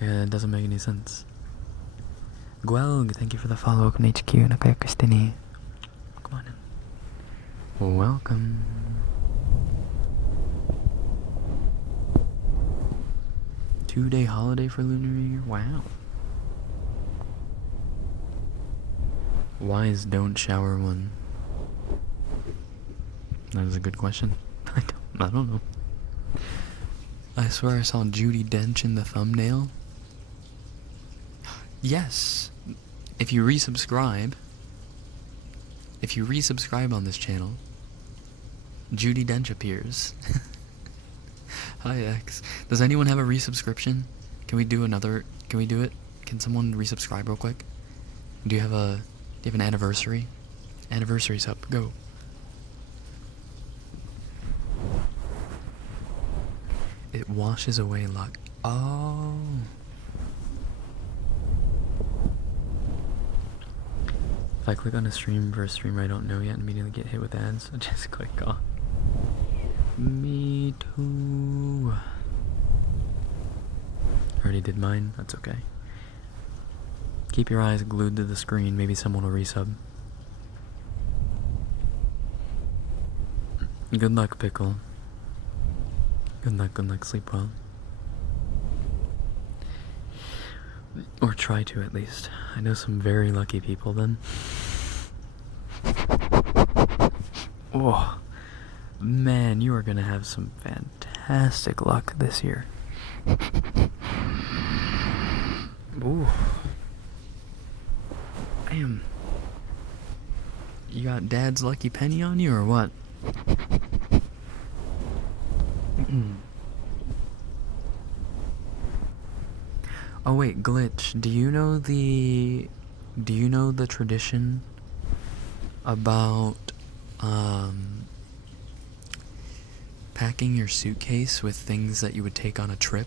Yeah, it doesn't make any sense. Guelg, thank you for the follow. Welcome to HQ. Nakayaku shite ne. Come on in. Welcome. Two-day holiday for Lunar New Year? Wow. Why is don't shower one? That is a good question. I don't know. I swear I saw Judi Dench in the thumbnail. Yes. If you resubscribe on this channel, Judi Dench appears. Hi X. Does anyone have a resubscription? Can we do it? Can someone resubscribe real quick? Do you have an anniversary? Anniversary's up. Go. It washes away luck. Oh. If I click on a stream for a streamer I don't know yet and immediately get hit with ads, I just click off. Me too. Already did mine. That's okay. Keep your eyes glued to the screen. Maybe someone will resub. Good luck, Pickle. Good luck, sleep well. Or try to, at least. I know some very lucky people then. Oh, man, you are gonna have some fantastic luck this year. Ooh. Damn. You got Dad's lucky penny on you, or what? Oh wait, Glitch, do you know the tradition about packing your suitcase with things that you would take on a trip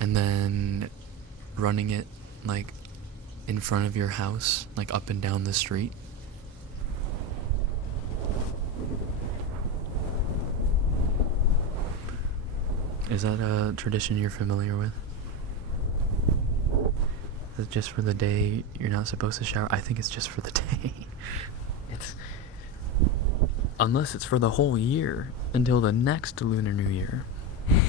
and then running it like in front of your house, like up and down the street? Is that a tradition you're familiar with? Is it just for the day you're not supposed to shower? I think it's just for the day. Unless it's for the whole year, until the next Lunar New Year. I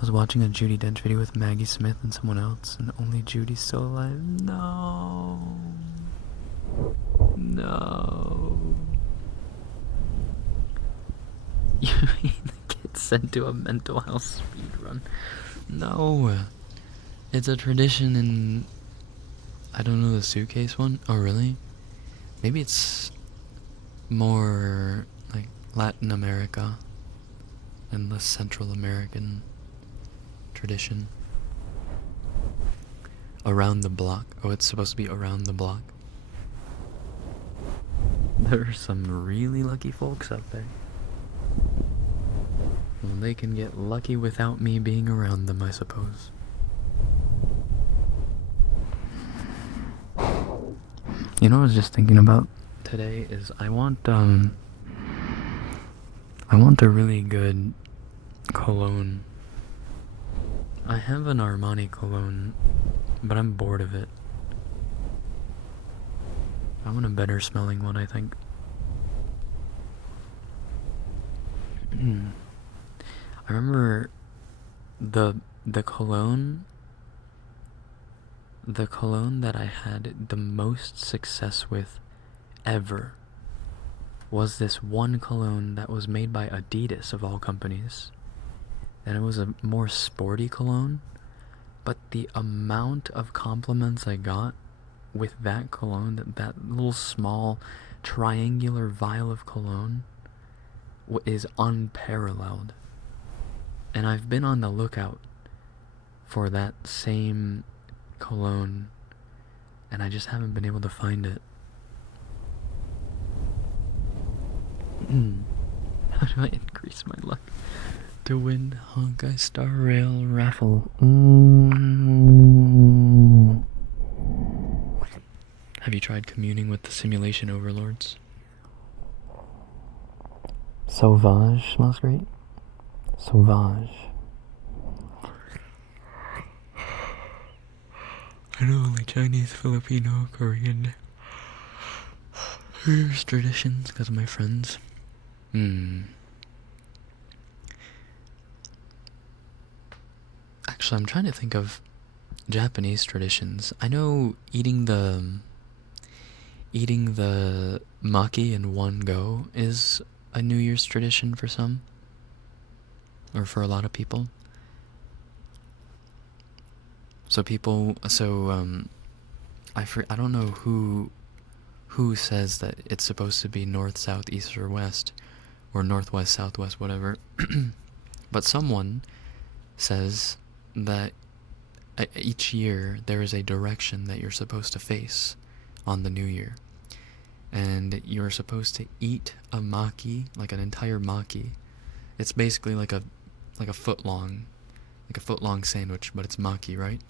was watching a Judi Dench video with Maggie Smith and someone else, and only Judy's still alive. No. You mean get sent to a mental health speedrun? No. It's a tradition in... I don't know the suitcase one. Oh, really? Maybe it's more like Latin America and less Central American tradition. Around the block. Oh, it's supposed to be around the block. There are some really lucky folks out there. Well, they can get lucky without me being around them, I suppose. You know what I was just thinking about today is I want a really good cologne. I have an Armani cologne, but I'm bored of it. I want a better smelling one, I think. I remember the cologne that I had the most success with ever was this one cologne that was made by Adidas, of all companies. And it was a more sporty cologne, but the amount of compliments I got with that cologne, that little small triangular vial of cologne is unparalleled. And I've been on the lookout for that same cologne, and I just haven't been able to find it. How do I increase my luck to win Honkai Star Rail raffle? Have you tried communing with the simulation overlords? Sauvage smells great. Sauvage. I know only Chinese, Filipino, Korean traditions because of my friends. Actually, I'm trying to think of Japanese traditions. I know eating the maki in one go is a New Year's tradition for some, or for a lot of people. I don't know who says that it's supposed to be north, south, east, or west, or northwest, southwest, whatever. But someone says that each year there is a direction that you're supposed to face on the new year, and you're supposed to eat a maki, like an entire maki. It's basically like a foot long sandwich, but it's maki, right?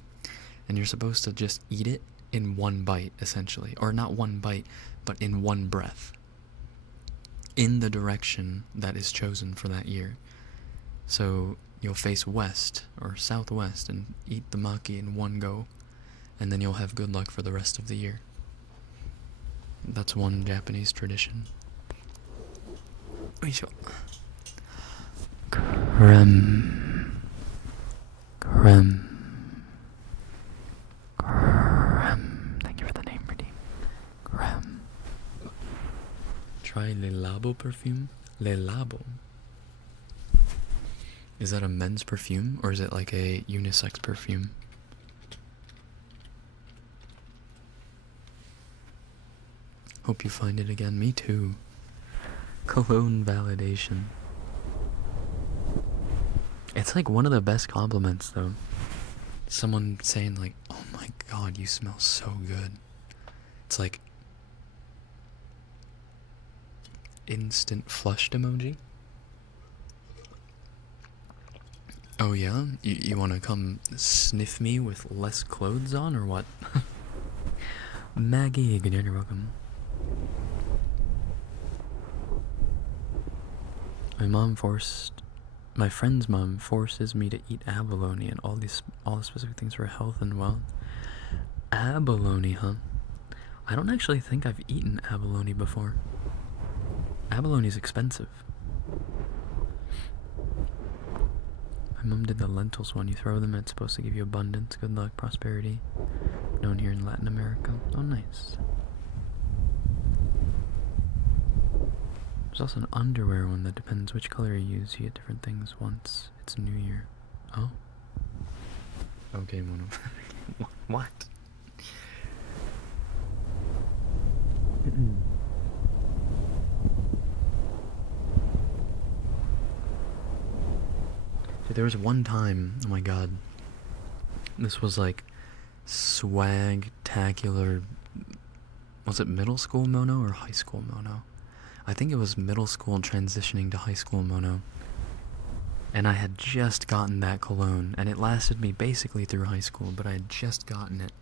And you're supposed to just eat it in one bite, essentially. Or not one bite, but in one breath. In the direction that is chosen for that year. So you'll face west or southwest and eat the maki in one go. And then you'll have good luck for the rest of the year. That's one Japanese tradition. Creme. Thank you for the name, Redeem. Creme. Try Le Labo perfume. Le Labo. Is that a men's perfume, or is it like a unisex perfume? Hope you find it again. Me too. Cologne validation. It's like one of the best compliments, though. Someone saying like, "Oh my god, you smell so good." It's like instant flushed emoji. Oh yeah? You wanna come sniff me with less clothes on, or what? Maggie, good day, you're welcome. My friend's mom forces me to eat abalone and all the specific things for health and wealth. Abalone, huh? I don't actually think I've eaten abalone before. Abalone's expensive. My mom did the lentils one. You throw them and it's supposed to give you abundance, good luck, prosperity. Known here in Latin America. Oh, nice. There's also an underwear one that depends which color you use. You get different things once it's New Year. Oh? Okay, Mono. What? So there was one time, oh my god, this was like swag-tacular. Was it middle school Mono or high school Mono? I think it was middle school transitioning to high school Mono. And I had just gotten that cologne, and it lasted me basically through high school, but I had just gotten it.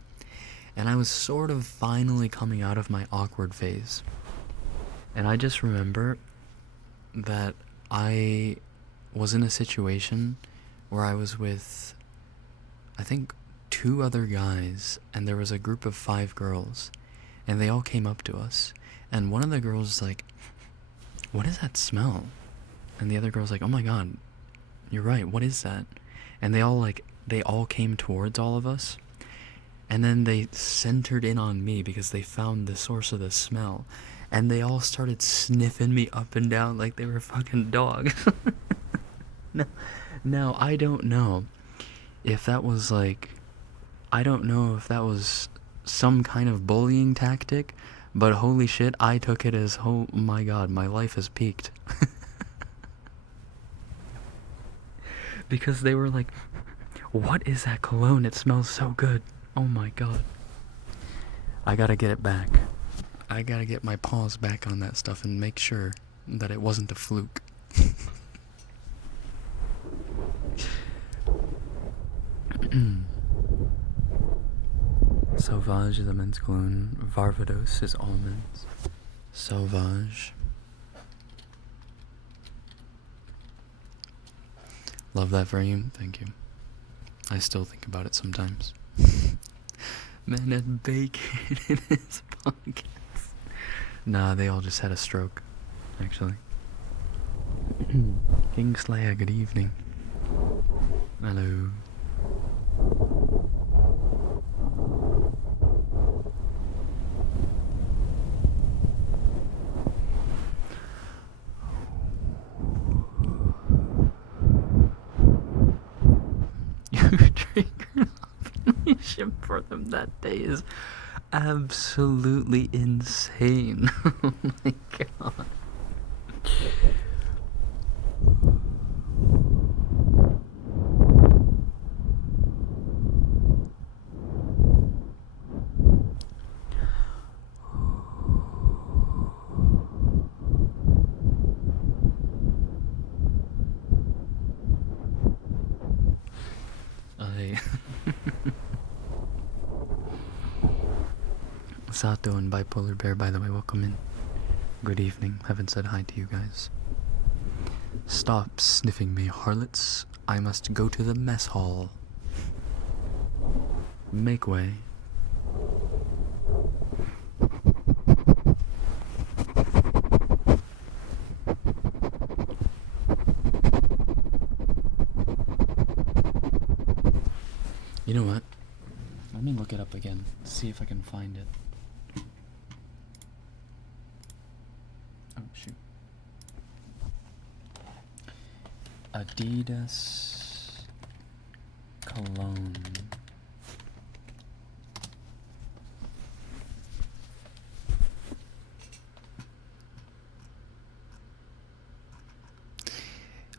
And I was sort of finally coming out of my awkward phase. And I just remember that I was in a situation where I was with, I think, 2 other guys, and there was a group of 5 girls, and they all came up to us. And one of the girls was like, "What is that smell?" And the other girl's like, "Oh my god, you're right, what is that?" And they all came towards all of us. And then they centered in on me because they found the source of the smell. And they all started sniffing me up and down like they were fucking dogs. Now, I don't know if that was some kind of bullying tactic, but holy shit, I took it as, oh my god, my life has peaked. Because they were like, what is that cologne? It smells so good. Oh my god. I gotta get it back. I gotta get my paws back on that stuff and make sure that it wasn't a fluke. Sauvage is a men's cologne. Varvados is all men's. Sauvage. Love that for you. Thank you. I still think about it sometimes. Man had bacon in his pockets. Nah, they all just had a stroke, actually. Kingslayer, good evening. Hello. You triggered off for them that day is absolutely insane. Oh my god. Sato and Bipolar Bear, by the way, welcome in. Good evening. Haven't said hi to you guys. Stop sniffing me, harlots. I must go to the mess hall. Make way. You know what? Let me look it up again, see if I can find it. Oh, shoot. Adidas cologne.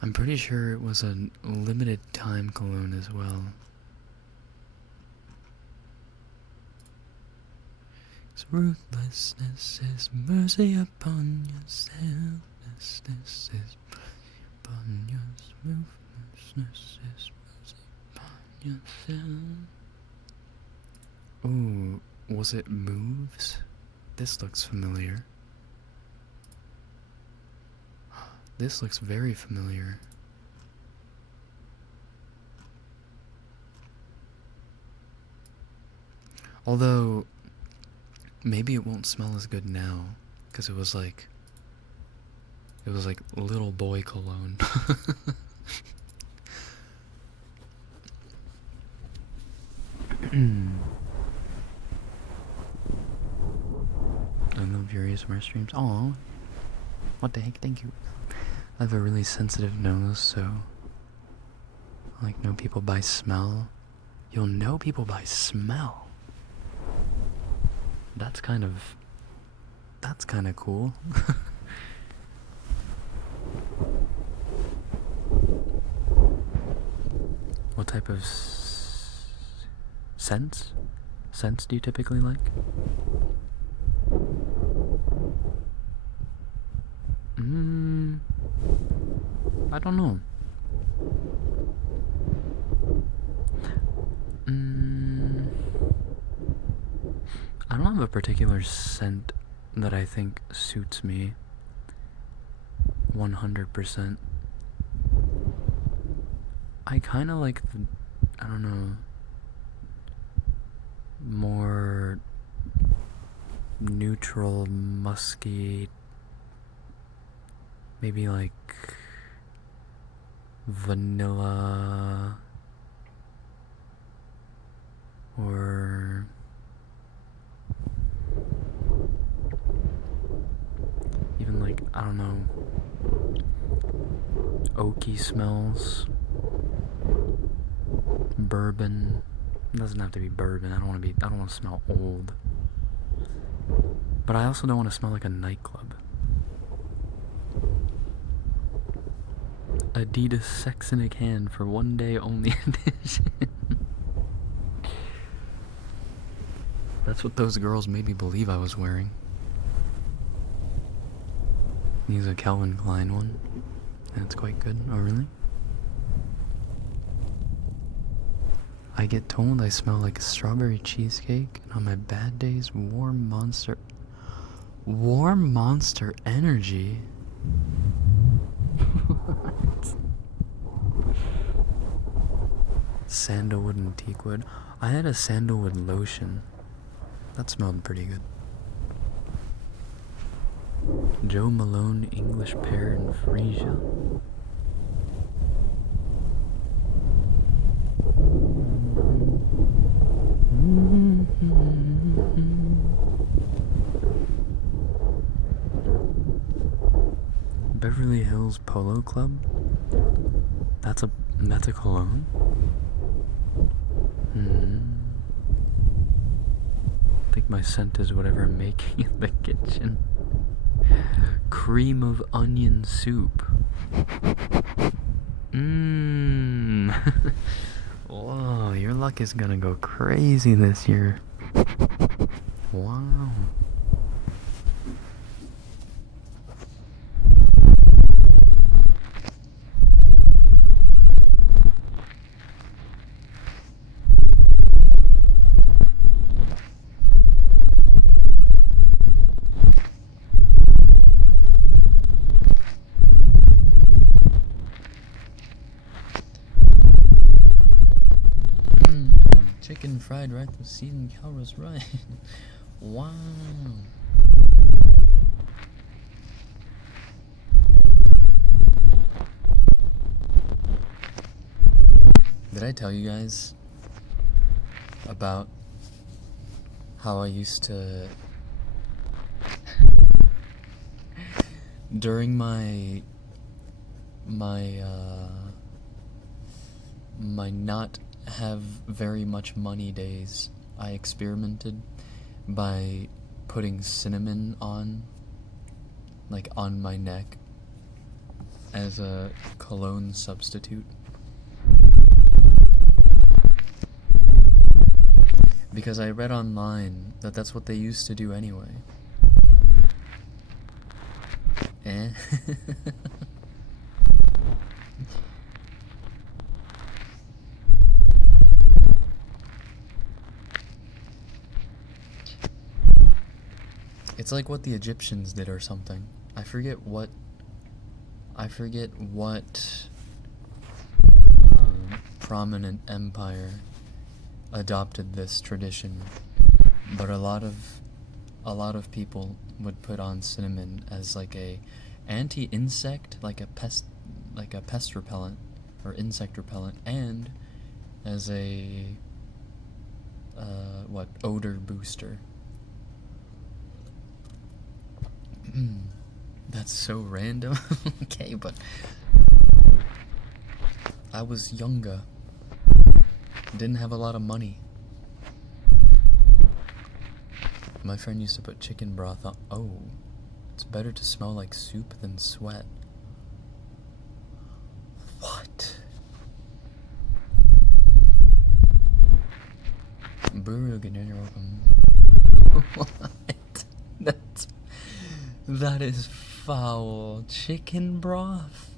I'm pretty sure it was a limited time cologne as well. Ruthlessness is mercy upon yourself. Ruthlessness is upon yourself. Ruthlessness is mercy upon yourself. Oh, was it Moves? This looks familiar. This looks very familiar. Although maybe it won't smell as good now, because it was like little boy cologne. I love your ASMR streams. Aw, what the heck? Thank you. I have a really sensitive nose, so I know people by smell. You'll know people by smell. That's kind of cool. What type of scents do you typically like? I don't know. I don't have a particular scent that I think suits me 100%. I kind of like the, I don't know, more neutral, musky, maybe like vanilla or even like, I don't know, oaky smells, bourbon, It doesn't have to be bourbon. I don't want to smell old. But I also don't want to smell like a nightclub. Adidas Sex in a Can for one day only edition. That's what those girls made me believe I was wearing. He's a Calvin Klein one. That's quite good. Oh, really? I get told I smell like a strawberry cheesecake, and on my bad days, warm Monster Energy? What? Sandalwood and teakwood. I had a sandalwood lotion. That smelled pretty good. Joe Malone English Pear and Freesia. Beverly Hills Polo Club. That's a cologne. I think my scent is whatever I'm making in the kitchen. Cream of onion soup. Whoa, your luck is gonna go crazy this year. Wow. Chicken fried rice with seasoned calories, right? Wow. Did I tell you guys about how I used to during my not have very much money days, I experimented by putting cinnamon on my neck as a cologne substitute. Because I read online that that's what they used to do anyway. It's like what the Egyptians did or something. I forget what prominent empire adopted this tradition, but a lot of people would put on cinnamon as like a anti-insect, like a pest repellent or insect repellent, and as a odor booster. That's so random. Okay, but I was younger. Didn't have a lot of money. My friend used to put chicken broth on. Oh, it's better to smell like soup than sweat. What? Buru, you're welcome. What? That is foul. Chicken broth.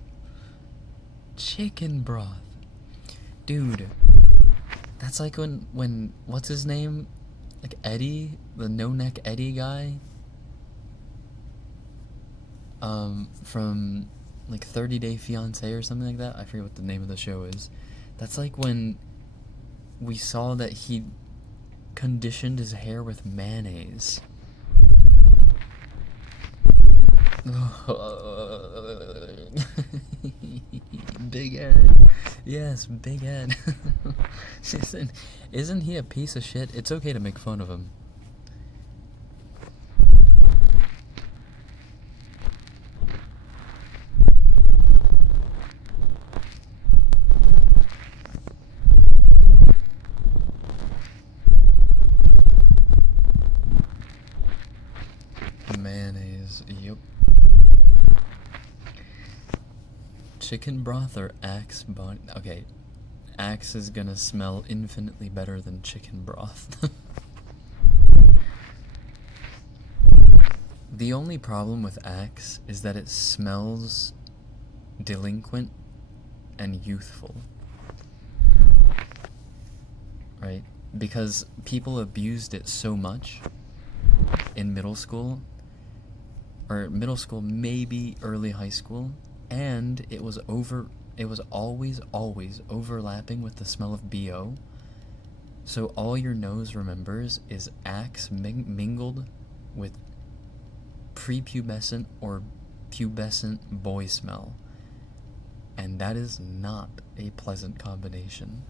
Chicken broth. Dude, that's like when what's his name? Like Eddie, the no-neck Eddie guy. From like 30 Day Fiancé or something like that. I forget what the name of the show is. That's like when we saw that he conditioned his hair with mayonnaise. Big Ed. Yes, Big Ed. Isn't he a piece of shit? It's okay to make fun of him. guys. Yep. Chicken broth or Axe body? Okay. Axe is gonna smell infinitely better than chicken broth. The only problem with Axe is that it smells delinquent and youthful. Right? Because people abused it so much in middle school, or middle school, maybe early high school, and it was always overlapping with the smell of BO. So all your nose remembers is Axe mingled with prepubescent or pubescent boy smell. And that is not a pleasant combination.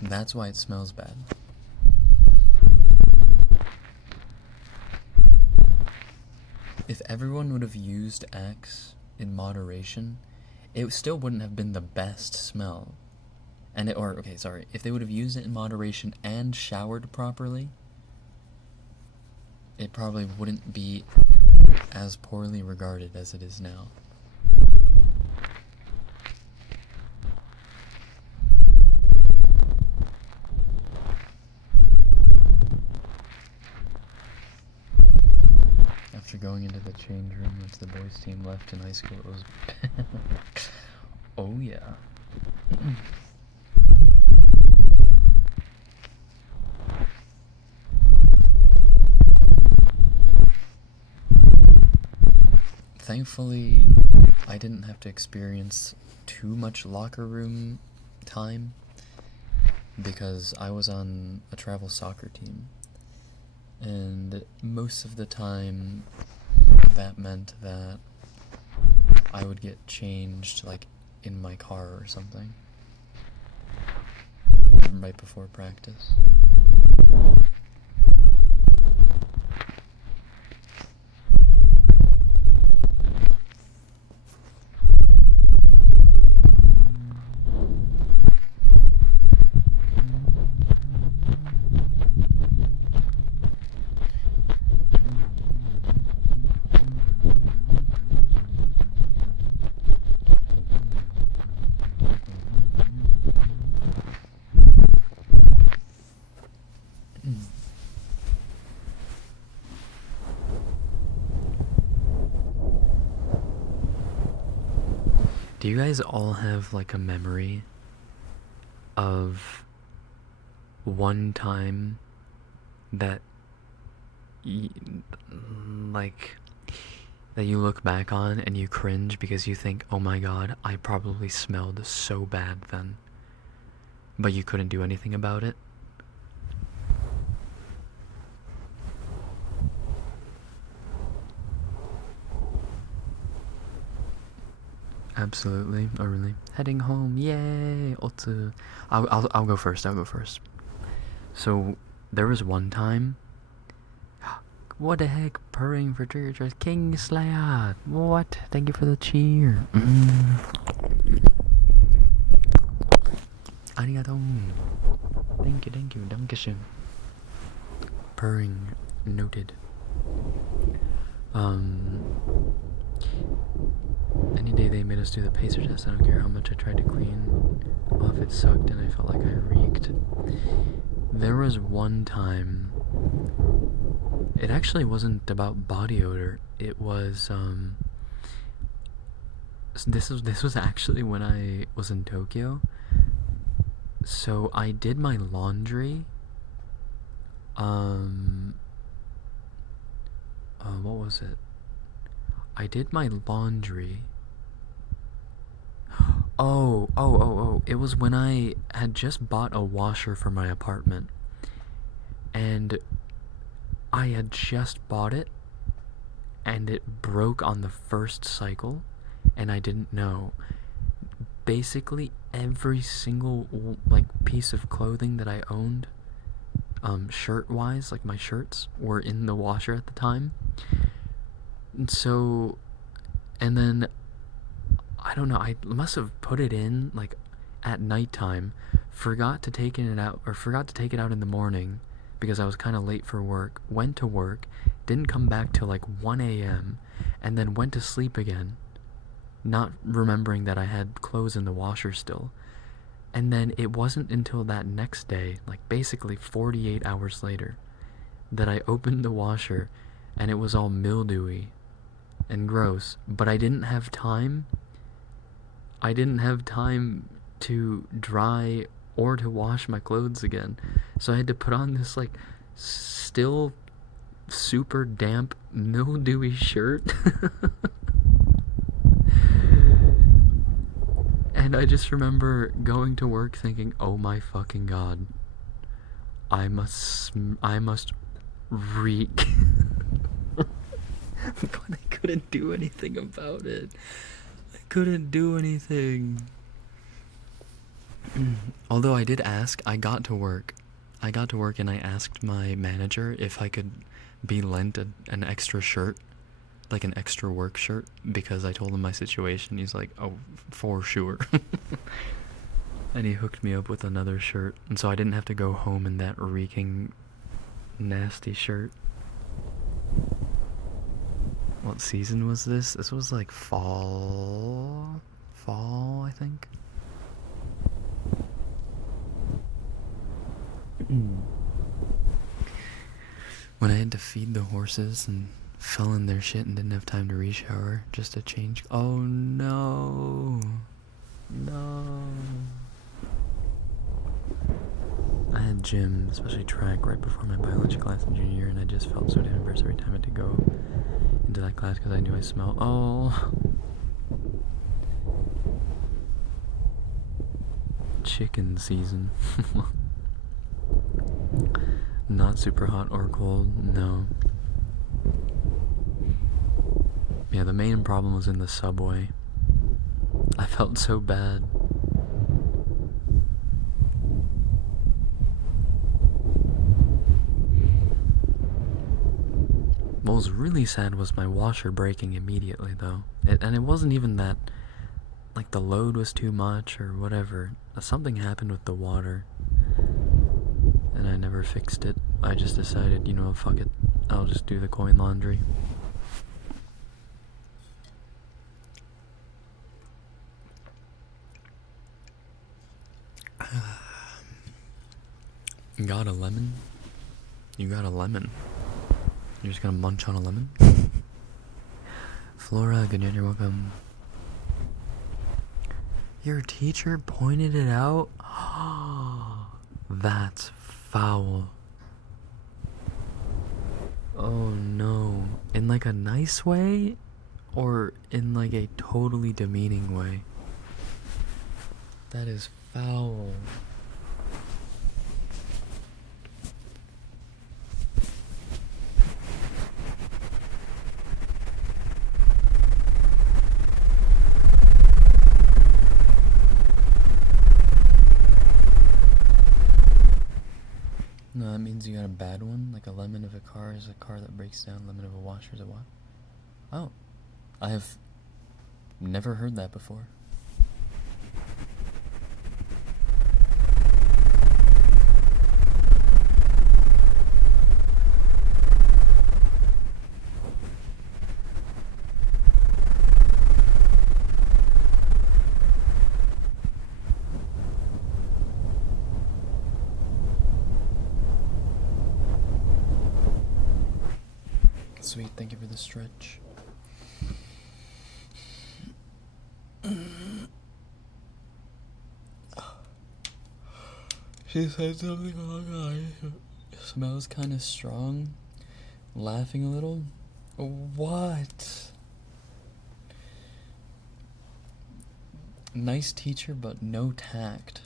That's why it smells bad. If everyone would have used Axe in moderation, it still wouldn't have been the best smell. If they would have used it in moderation and showered properly, it probably wouldn't be as poorly regarded as it is now. After going into the change room once the boys team left in high school, it was oh yeah. Thankfully, I didn't have to experience too much locker room time because I was on a travel soccer team. And most of the time, that meant that I would get changed, like, in my car or something, right before practice. Do you guys all have, like, a memory of one time that that you look back on and you cringe because you think, oh my god, I probably smelled so bad then, but you couldn't do anything about it? Absolutely. Oh, really? Heading home. Yay! I'll go first. So, there was one time. What the heck? Purring for Trigger King Slayer. What? Thank you for the cheer. Arigato. Thank you. Dankeschön. Purring noted. Any day they made us do the pacer test, I don't care how much I tried to clean off, it sucked and I felt like I reeked. There was one time, it actually wasn't about body odor, it was, this was actually when I was in Tokyo. So I did my laundry, what was it? I did my laundry. Oh, it was when I had just bought a washer for my apartment. And I had just bought it, and it broke on the first cycle, and I didn't know. Basically, every single, like, piece of clothing that I owned, shirt-wise, like my shirts, were in the washer at the time. And then I don't know, I must have put it in like at nighttime, forgot to take it out, or forgot to take it out in the morning because I was kind of late for work, went to work, didn't come back till like 1 a.m., and then went to sleep again, not remembering that I had clothes in the washer still. And then it wasn't until that next day, like basically 48 hours later, that I opened the washer and it was all mildewy and gross. But I didn't have time. I didn't have time to dry or to wash my clothes again. So I had to put on this like still super damp, mildewy shirt. And I just remember going to work thinking, oh my fucking god, I must reek. But I couldn't do anything about it. I couldn't do anything. Although I did ask, I got to work and I asked my manager if I could be lent an extra shirt, like an extra work shirt, because I told him my situation. He's like, oh, for sure. And he hooked me up with another shirt, and so I didn't have to go home in that reeking, nasty shirt. What season was this? This was like fall, I think. When I had to feed the horses and fell in their shit and didn't have time to re-shower just to change. Oh no. I had gym, especially track, right before my biology class in junior year, and I just felt so damn embarrassed every time I had to go into that class because I knew I smelled. Oh. Chicken season. Not super hot or cold, no. Yeah, the main problem was in the subway. I felt so bad. What was really sad was my washer breaking immediately, though. And it wasn't even that, like, the load was too much or whatever. Something happened with the water, and I never fixed it. I just decided, you know, fuck it. I'll just do the coin laundry. Got a lemon? You got a lemon. You're just gonna munch on a lemon? Flora, good night, you're welcome. Your teacher pointed it out? That's foul. Oh no. In like a nice way? Or in like a totally demeaning way? That is foul. No, that means you got a bad one? Like a lemon of a car is a car that breaks down, lemon of a washer is a what? Oh. I have never heard that before. Sweet, thank you for the stretch. She said something along the smells kind of strong. Laughing a little. What? Nice teacher, but no tact.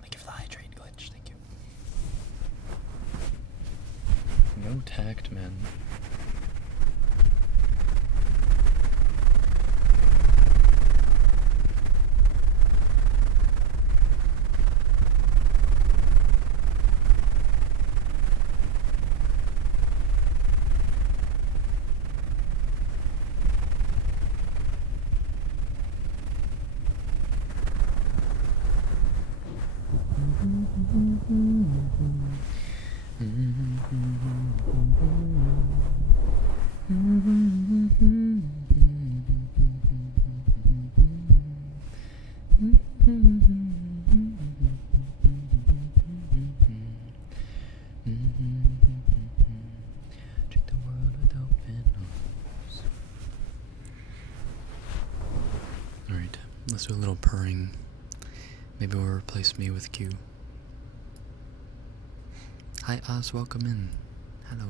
Thank you for the hydrate glitch. Thank you. No tact, man. Treat the world with open arms. Alright, let's do a little purring. Maybe we'll replace me with Q. Hi Oz, welcome in. Hello.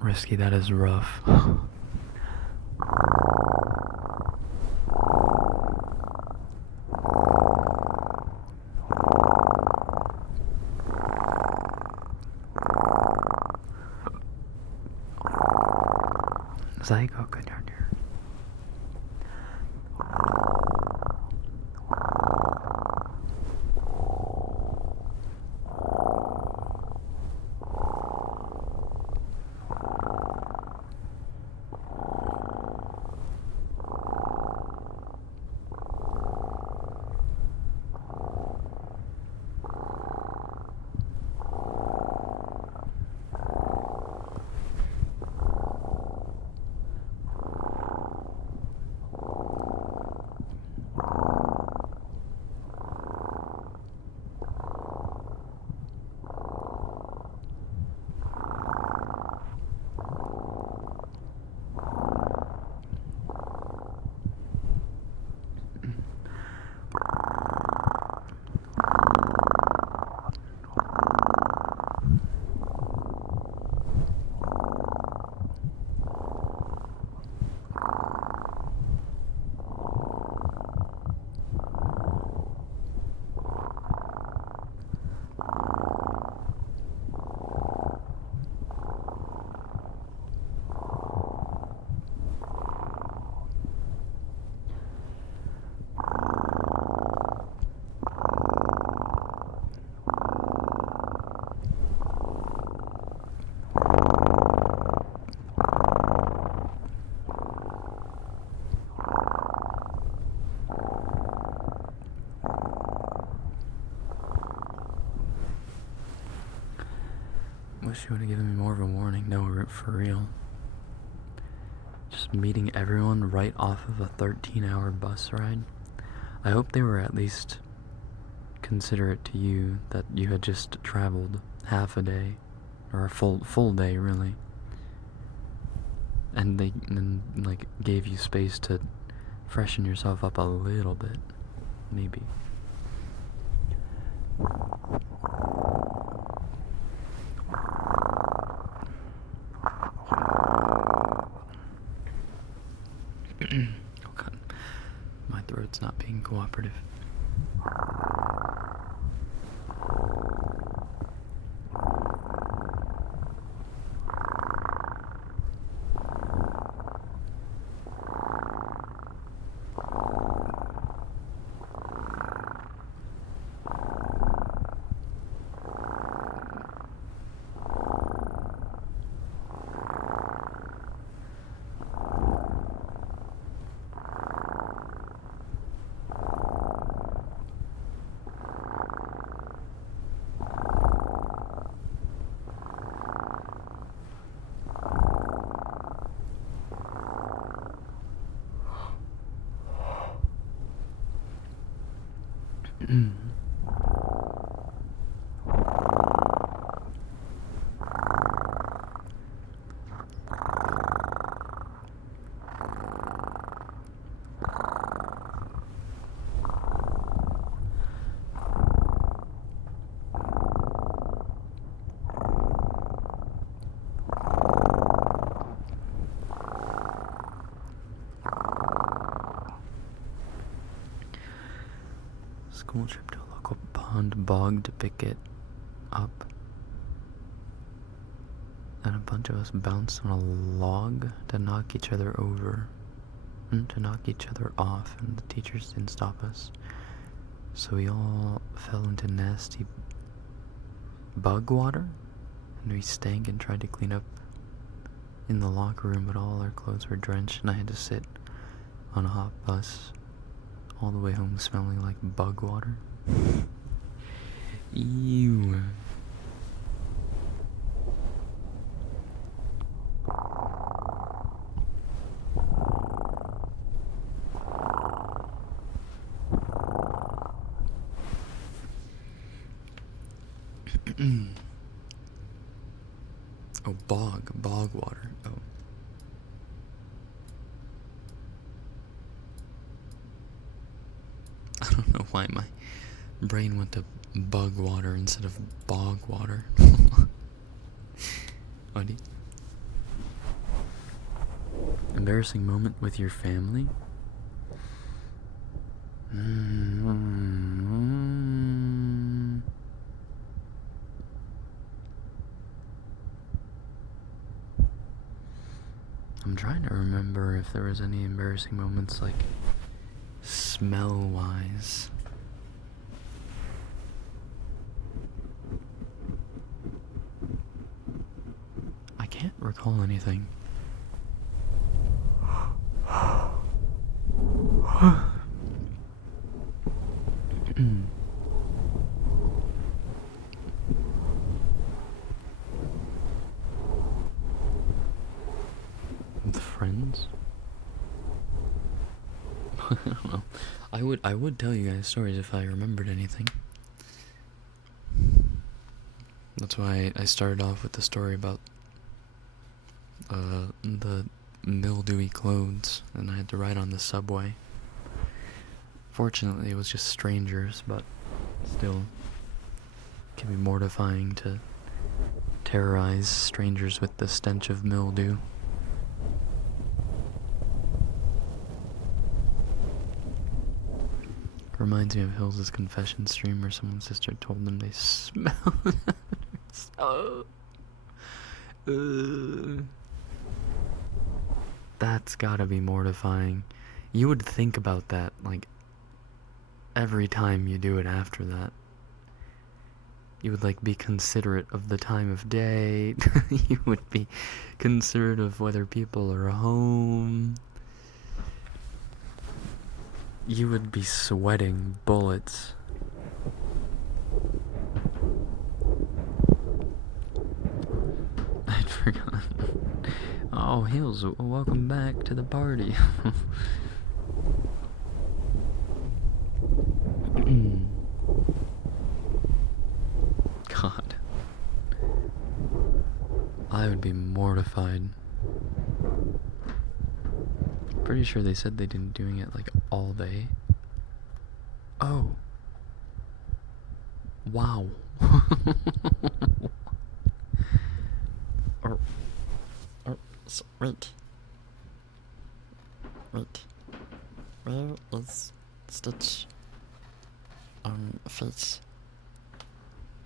Risky, that is rough. Zygo, good yard here. Wish you would have given me more of a warning. No, for real. Just meeting everyone right off of a 13-hour bus ride. I hope they were at least considerate to you that you had just traveled half a day, or a full day, really. And they like gave you space to freshen yourself up a little bit, maybe. Oh god, my throat's not being cooperative. School trip to a local pond bog to pick it up. And a bunch of us bounced on a log to knock each other over. to knock each other off, and the teachers didn't stop us. So we all fell into nasty bug water, and we stank and tried to clean up in the locker room, but all our clothes were drenched, and I had to sit on a hot bus all the way home smelling like bug water. Ew. Oh, bog water. Oh. I don't know why my brain went to bug water instead of bog water. Buddy. Embarrassing moment with your family? I'm trying to remember if there was any embarrassing moments, like, smell-wise. I can't recall anything. With friends? I don't know. I would tell you guys stories if I remembered anything. That's why I started off with the story about the mildewy clothes, and I had to ride on the subway. Fortunately, it was just strangers, but still, it can be mortifying to terrorize strangers with the stench of mildew. Reminds me of Hills' confession stream where someone's sister told them they smelled. That's gotta be mortifying. You would think about that, like, every time you do it after that. You would, like, be considerate of the time of day. You would be considerate of whether people are home. You would be sweating bullets. I'd forgotten. Oh, Hills, welcome back to the party. God. I would be mortified. Pretty sure they said they'd been doing it like all day. Oh. Wow. Wait. Where is Stitch? Face.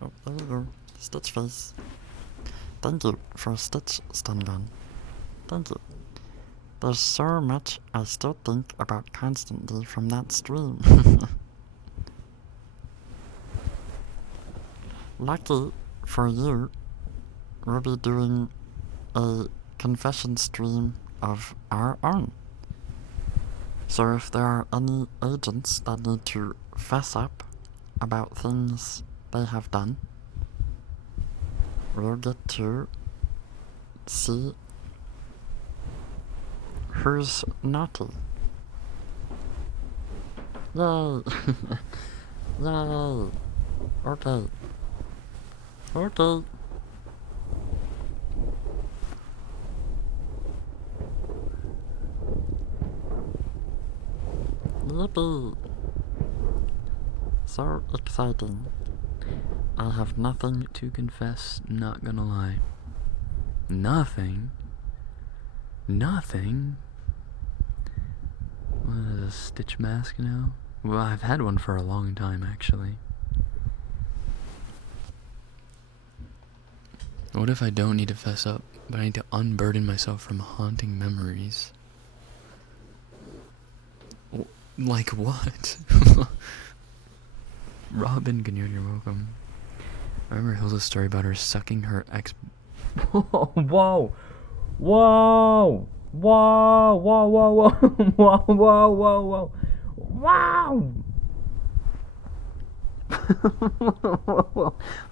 Oh, there you go. Stitch face. Thank you for Stitch stun gun. Thank you. There's so much I still think about constantly from that stream. Lucky for you, we'll be doing a confession stream of our own. So if there are any agents that need to fess up about things they have done, we'll get to see who's naughty. Yay! Yay! Okay. Okay. Yippee! So exciting. I have nothing to confess, not gonna lie. Nothing? Nothing? What is a Stitch mask now? Well, I've had one for a long time, actually. What if I don't need to fess up, but I need to unburden myself from haunting memories? Like what? Robin, good you're welcome. I remember Hilda's story about her sucking her ex. Whoa! Whoa! Whoa! Whoa! Whoa! Whoa! Whoa! Whoa! Whoa! Whoa! Wow!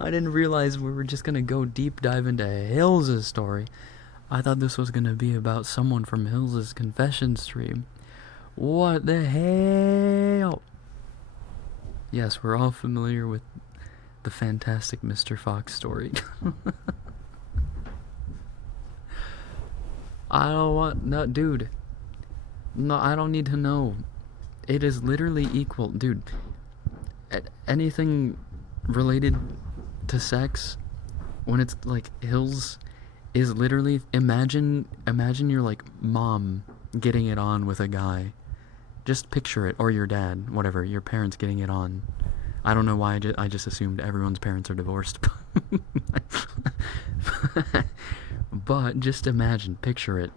I didn't realize we were just gonna go deep dive into Hills' story. I thought this was gonna be about someone from Hills' confession stream. What the hell? Yes, we're all familiar with the fantastic Mr. Fox story. I don't want... No, dude. No, I don't need to know. It is literally equal. Dude, anything related to sex, when it's like Hills, is literally... Imagine your, like, mom getting it on with a guy. Just picture it, or your dad, whatever, your parents getting it on. I don't know why I just assumed everyone's parents are divorced. But just imagine, picture it.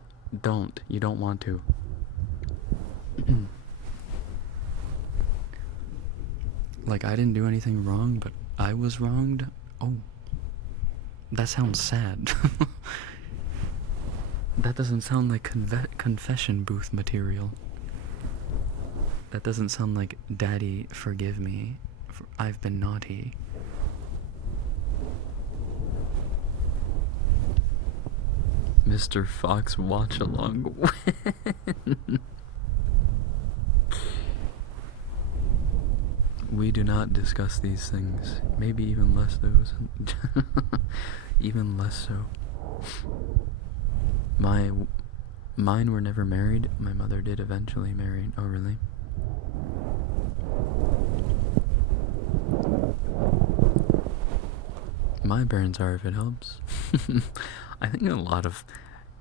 You don't want to. Like, I didn't do anything wrong, but I was wronged? Oh. That sounds sad. That doesn't sound like confession booth material. That doesn't sound like, Daddy, forgive me. I've been naughty. Mr. Fox watch along. We do not discuss these things. Maybe even less those. Even less so. Mine were never married. My mother did eventually marry. Oh, really? My parents are, if it helps. I think a lot of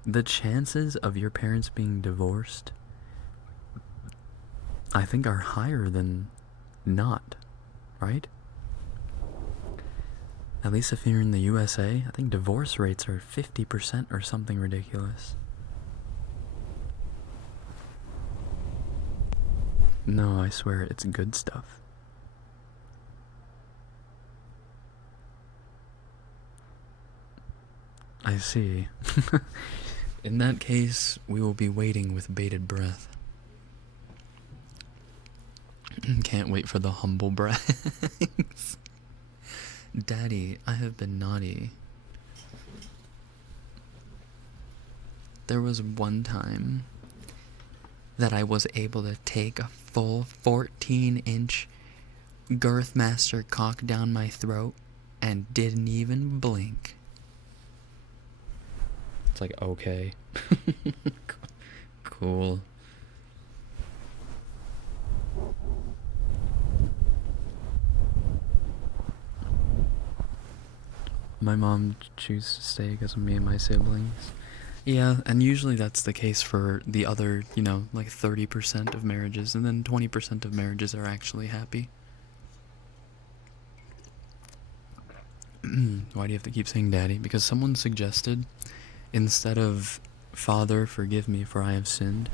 the chances of your parents being divorced, I think, are higher than not, right? At least if you're in the USA, I think divorce rates are 50% or something ridiculous. No, I swear, it's good stuff. I see. In that case, we will be waiting with bated breath. Can't wait for the humble brags. Daddy, I have been naughty. There was one time that I was able to take a full 14-inch Girthmaster cock down my throat and didn't even blink. It's like, okay. Cool. My mom chooses to stay because of me and my siblings. Yeah, and usually that's the case for the other, like 30% of marriages, and then 20% of marriages are actually happy. Why do you have to keep saying daddy? Because someone suggested, instead of Father, forgive me for I have sinned,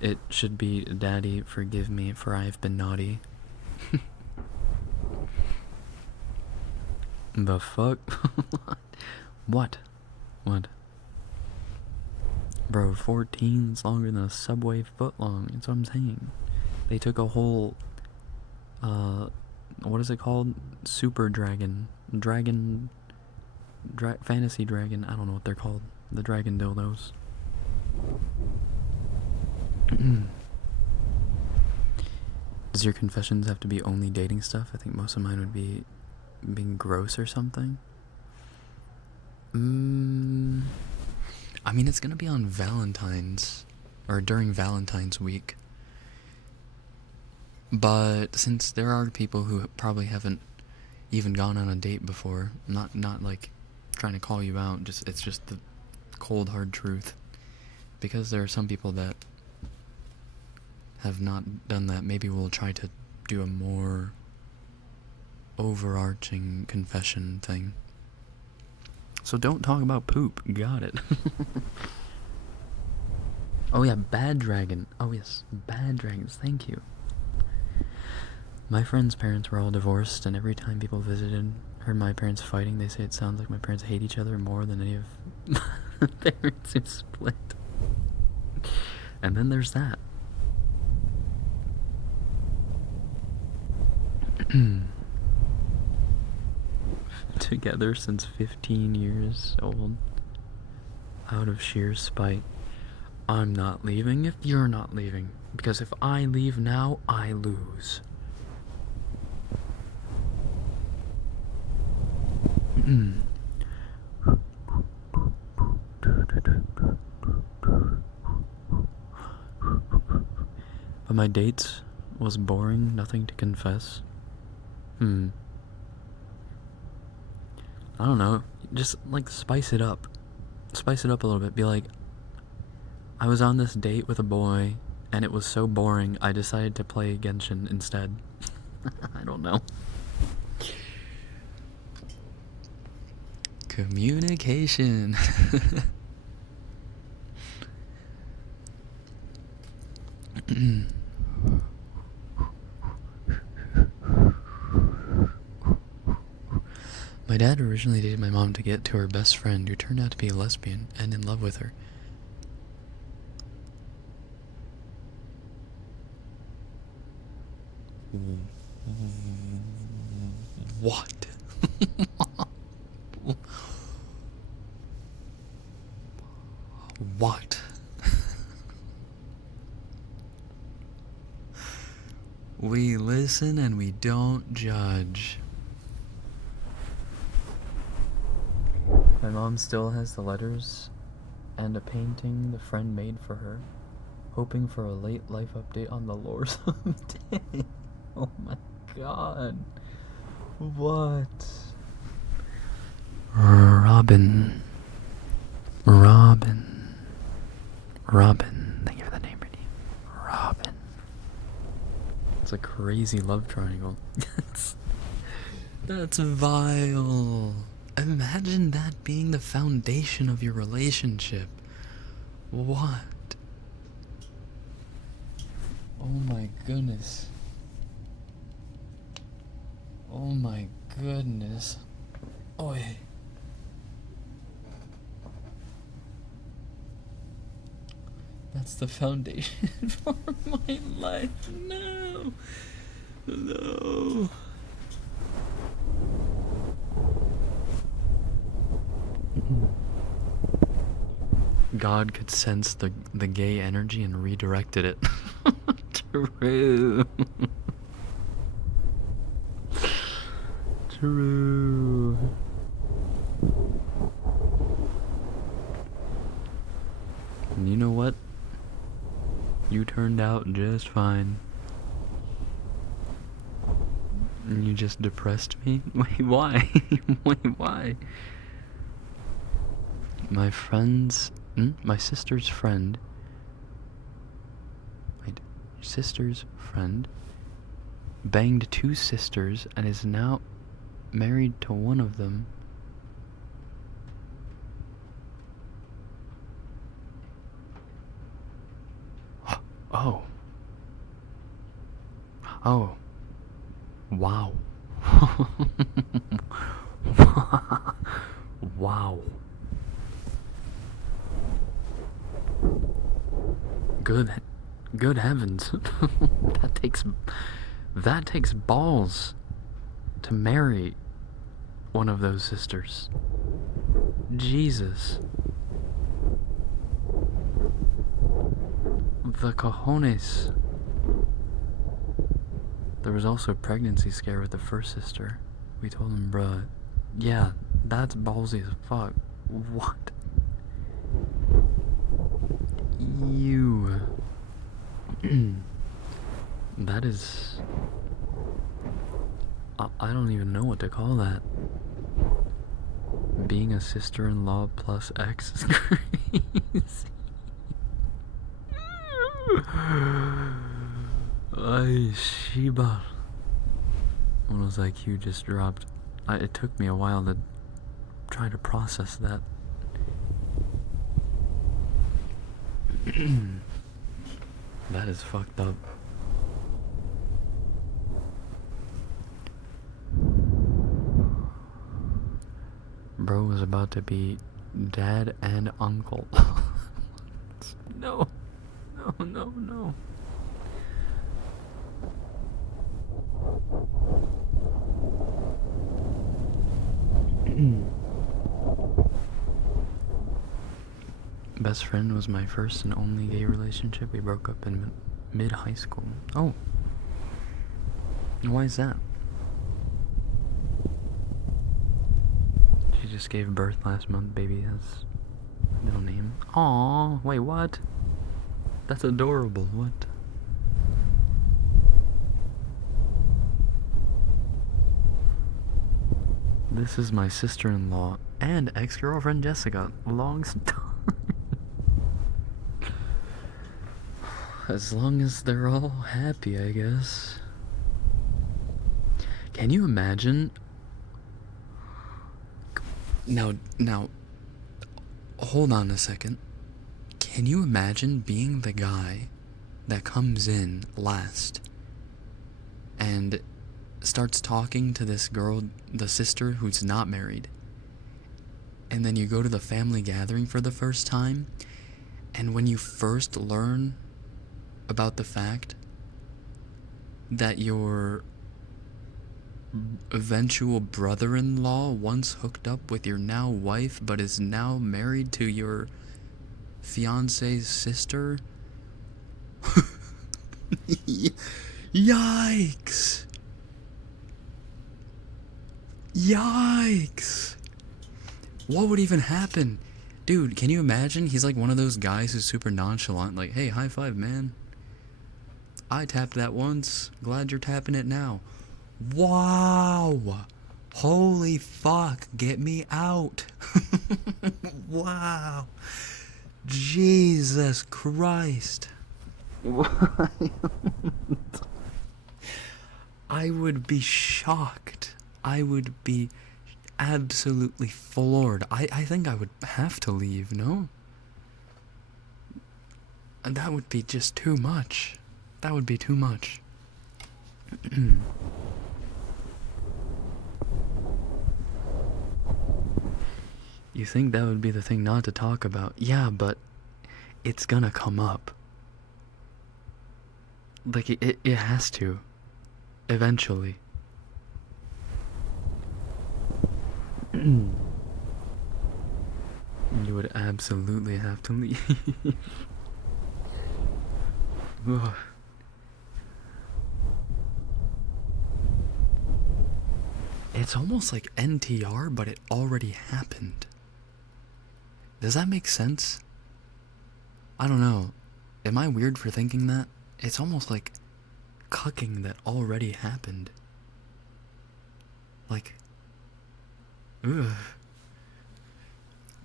it should be Daddy, forgive me for I have been naughty. The fuck? What? Bro, 14 is longer than a subway foot long. That's what I'm saying. They took a whole, what is it called? Super dragon. Fantasy dragon. I don't know what they're called. The dragon dildos. Does your confessions have to be only dating stuff? I think most of mine would be being gross or something. I mean, it's gonna be on Valentine's, or during Valentine's week. But since there are people who probably haven't even gone on a date before, not like trying to call you out, it's just the cold hard truth. Because there are some people that have not done that, maybe we'll try to do a more overarching confession thing. So don't talk about poop. Got it. Oh yeah, bad dragon. Oh yes, bad dragons. Thank you. My friend's parents were all divorced, and every time people visited, heard my parents fighting, they say it sounds like my parents hate each other more than any of my parents who split. And then there's that. Together since 15 years old. Out of sheer spite. I'm not leaving if you're not leaving. Because if I leave now, I lose. But my dates was boring, nothing to confess. I don't know, just like spice it up. Spice it up a little bit. Be like, I was on this date with a boy and it was so boring I decided to play Genshin instead. I don't know. Communication. My dad originally dated my mom to get to her best friend, who turned out to be a lesbian and in love with her. What? What? We listen and we don't judge. My mom still has the letters and a painting the friend made for her, hoping for a late life update on the lore someday. Oh my god. What? Robin. Thank you for the name, Brittany. Robin. It's a crazy love triangle. That's vile. Imagine that being the foundation of your relationship. What? Oh my goodness. Oh my goodness. Oi. That's the foundation for my life. No. No. God could sense the gay energy and redirected it. True. True. And you know what? You turned out just fine. And you just depressed me? Wait, why? Wait, why? My sister's friend banged two sisters and is now married to one of them. Oh. Wow. Wow. Good heavens. that takes balls to marry one of those sisters. Jesus. The cojones. There was also a pregnancy scare with the first sister. We told him, bruh, yeah, that's ballsy as fuck. What? You. That is... I don't even know what to call that. Being a sister-in-law plus ex is crazy. Ay, Shiba. When was IQ just dropped? It took me a while to try to process that. That is fucked up. bro was about to be dad and uncle. No. No, no, no. Best friend was my first and only gay relationship. We broke up in mid-high school. Oh. Why is that? She just gave birth last month. Baby has a middle name. Aww. Wait, what? That's adorable. What? This is my sister-in-law and ex-girlfriend Jessica. Long time. As long as they're all happy, I guess. Can you imagine? Now, hold on a second. Can you imagine being the guy that comes in last and starts talking to this girl, the sister who's not married, and then you go to the family gathering for the first time, and when you first learn about the fact that your eventual brother-in-law once hooked up with your now wife but is now married to your fiance's sister? Yikes! Yikes! What would even happen? Dude, can you imagine? He's like one of those guys who's super nonchalant, like, hey, high five, man. I tapped that once. Glad you're tapping it now. Wow. Holy fuck. Get me out. Wow. Jesus Christ. What? I would be shocked. I would be absolutely floored. I think I would have to leave, no? And that would be just too much. That would be too much. You think that would be the thing not to talk about? Yeah, but it's gonna come up. Like, it has to. Eventually. You would absolutely have to leave. Ugh. It's almost like NTR, but it already happened. Does that make sense? I don't know. Am I weird for thinking that? It's almost like cucking that already happened. Like, ugh.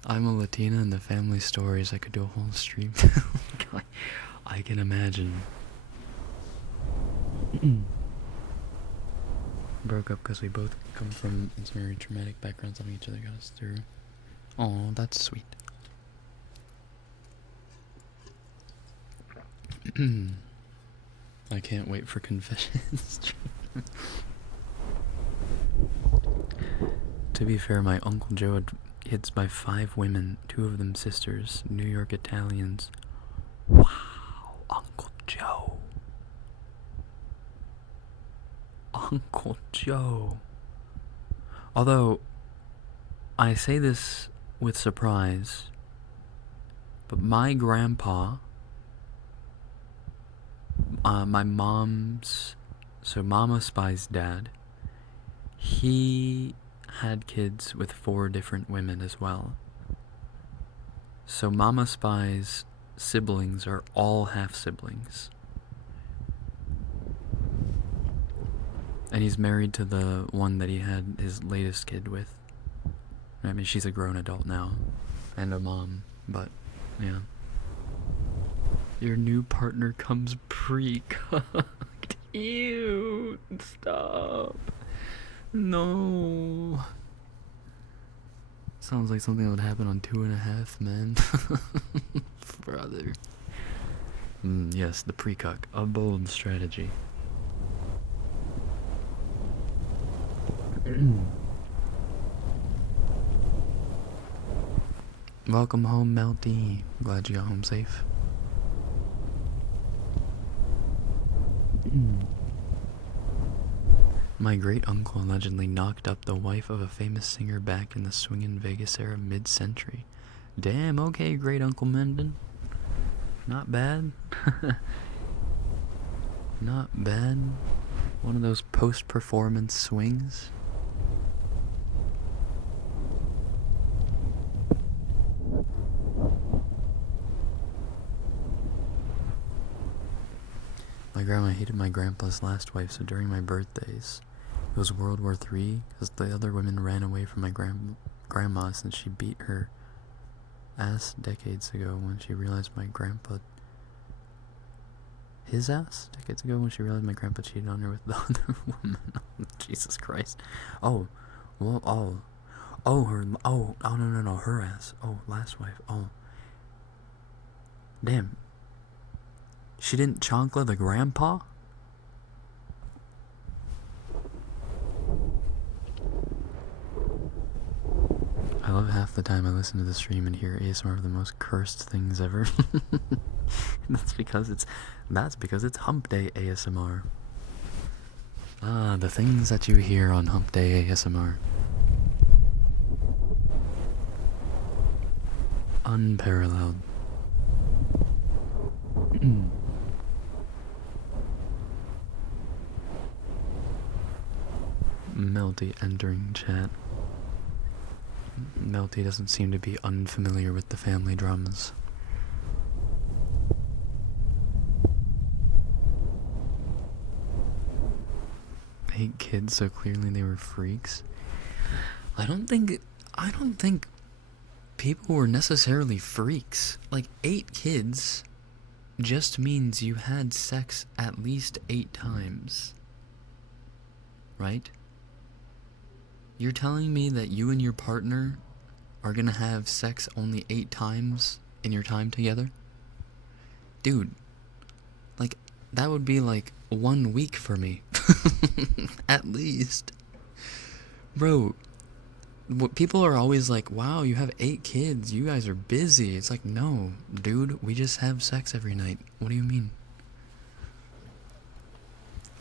I'm a Latina in the family stories. I could do a whole stream. I can imagine. Broke up because we both come from very traumatic backgrounds. Loving each other got us through. Oh, that's sweet. I can't wait for confessions. To be fair, my Uncle Joe had hits by 5 women, 2 of them sisters, New York Italians. Wow, Uncle Joe. Uncle Joe. Although, I say this with surprise, but my grandpa, my mom's, so Mama Spy's dad, he had kids with 4 different women as well. So Mama Spy's siblings are all half-siblings. And he's married to the one that he had his latest kid with. I mean, she's a grown adult now. And a mom, but, yeah. Your new partner comes pre-cooked. Ew, stop. No. Sounds like something that would happen on 2.5 Men. Brother. Yes, the pre-cook. A bold strategy. Welcome home, Melty. Glad you got home safe. My great uncle allegedly knocked up the wife of a famous singer back in the swingin' Vegas era mid-century. Damn, okay, great Uncle Mendon. Not bad. Not bad. One of those post-performance swings. My grandma hated my grandpa's last wife, so during my birthdays, it was World War III, because the other women ran away from my grandma since she beat her ass decades ago when she realized my grandpa... His ass? Decades ago when she realized my grandpa cheated on her with the other woman. Jesus Christ. Oh, well, no, her ass. Oh, last wife. Oh. Damn. She didn't chonkla the grandpa? I love half the time I listen to the stream and hear ASMR of the most cursed things ever. That's because it's Hump Day ASMR. Ah, the things that you hear on Hump Day ASMR. Unparalleled. Melty entering chat. Melty doesn't seem to be unfamiliar with the family dramas. Eight kids, so clearly they were freaks. I don't think people were necessarily freaks. Like, 8 kids just means you had sex at least 8 times. Right? You're telling me that you and your partner are gonna have sex only 8 times in your time together? Dude, like, that would be like 1 week for me. At least. Bro, people are always like, wow, you have 8 kids, you guys are busy. It's like, no, dude, we just have sex every night. What do you mean?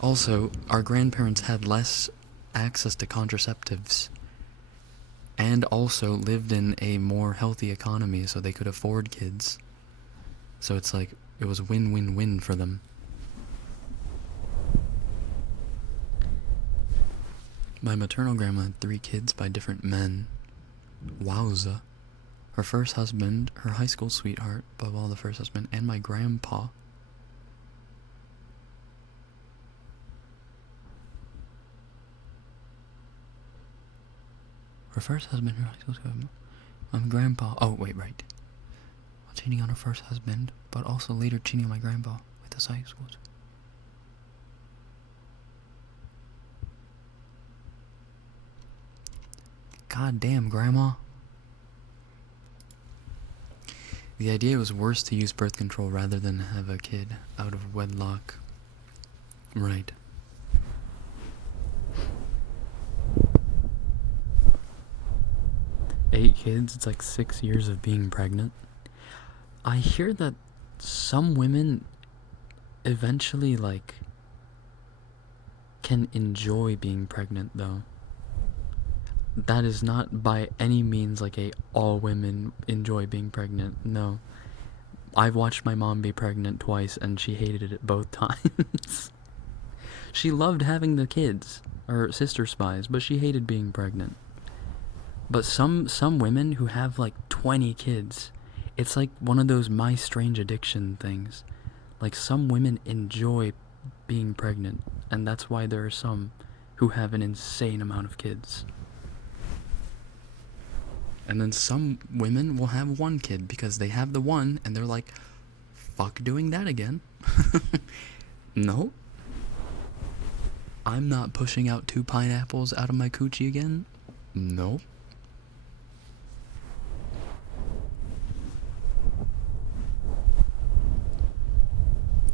Also, our grandparents had less access to contraceptives and also lived in a more healthy economy, so they could afford kids. So it's like, it was win-win-win for them. My maternal grandma had 3 kids by different men. Wowza. Her first husband, her high school sweetheart, above all the first husband, and my grandpa. Her first husband, her high school sweetheart, my grandpa. Oh, wait, right. While cheating on her first husband, but also later cheating on my grandpa with his high school. God damn, Grandma. The idea was worse to use birth control rather than have a kid out of wedlock. Right. Eight kids, it's like 6 years of being pregnant. I hear that some women eventually, like, can enjoy being pregnant, though. That is not by any means like a all women enjoy being pregnant. No. I've watched my mom be pregnant twice and she hated it both times. She loved having the kids, or sister spies, but she hated being pregnant. But some women who have like 20 kids, it's like one of those My Strange Addiction things. Like, some women enjoy being pregnant, and that's why there are some who have an insane amount of kids. And then some women will have 1 kid because they have the one and they're like, fuck doing that again. No. I'm not pushing out 2 pineapples out of my coochie again. No.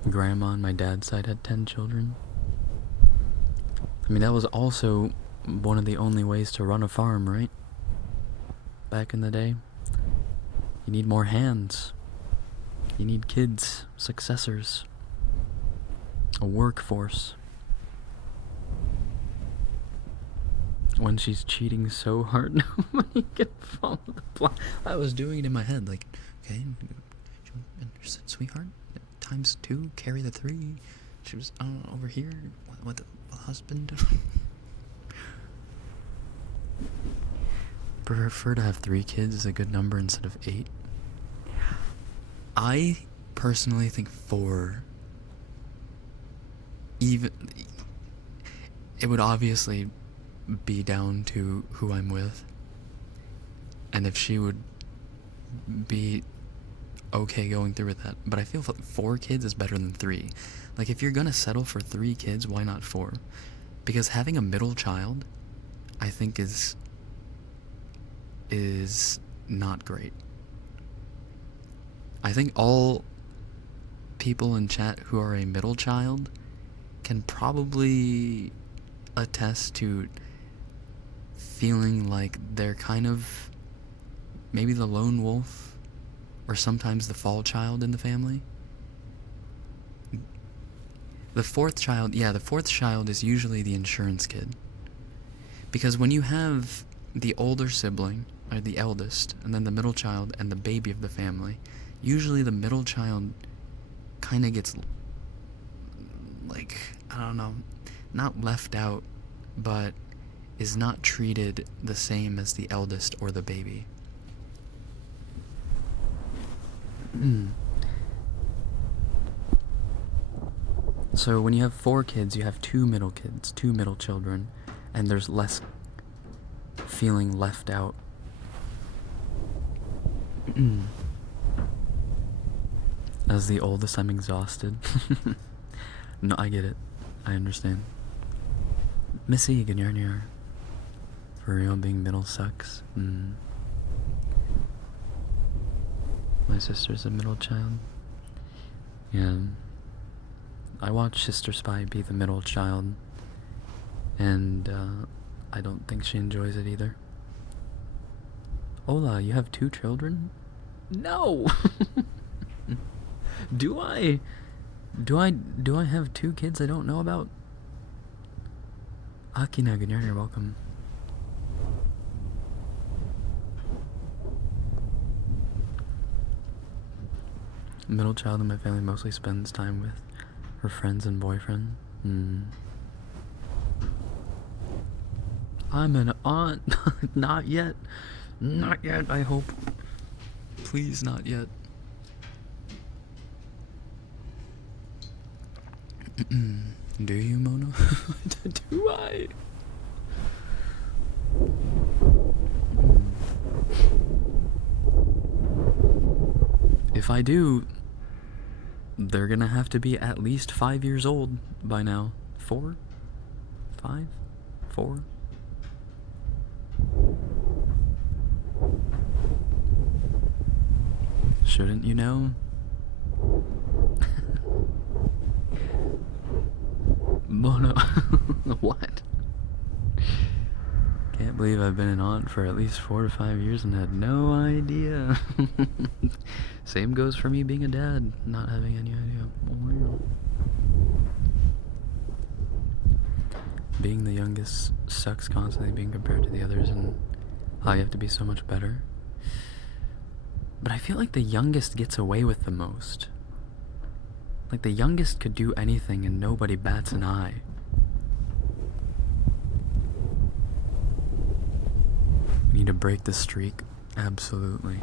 Grandma on my dad's side had 10 children. I mean, that was also one of the only ways to run a farm, right? Back in the day. You need more hands. You need kids, successors, a workforce. When she's cheating so hard, nobody can follow the plot. I was doing it in my head, like, okay, sweetheart, times 2, carry the 3. She was over here. What the husband? Prefer to have 3 kids is a good number instead of 8. I personally think 4. Even it would obviously be down to who I'm with, and if she would be okay going through with that. But I feel 4 kids is better than 3. Like, if you're gonna settle for 3 kids, why not 4? Because having a middle child, I think is not great. I think all people in chat who are a middle child can probably attest to feeling like they're kind of maybe the lone wolf or sometimes the fall child in the family. The 4th child is usually the insurance kid. Because when you have the older sibling, or the eldest, and then the middle child and the baby of the family, usually the middle child kind of gets, like, I don't know, not left out, but is not treated the same as the eldest or the baby. So when you have 4 kids, you have 2 middle kids, 2 middle children, and there's less feeling left out. As the oldest, I'm exhausted. No, I get it. I understand. Missy, Ganyarnyar. For real, being middle sucks. My sister's a middle child. Yeah. I watched Sister Spy be the middle child, and I don't think she enjoys it either. Ola, you have 2 children? No! Do I have 2 kids I don't know about? Akina, you're welcome. Middle child in my family mostly spends time with her friends and boyfriend. I'm an aunt. Not yet. Not yet, I hope. Please, not yet. Do you, Mona? Do I? If I do, they're gonna have to be at least 5 years old by now. 4? 5? 4? Shouldn't you know? Mono. What? Can't believe I've been an aunt for at least 4 to 5 years and had no idea. Same goes for me being a dad, not having any idea. Being the youngest sucks constantly being compared to the others and how you have to be so much better. But I feel like the youngest gets away with the most. Like, the youngest could do anything and nobody bats an eye. We need to break the streak. Absolutely.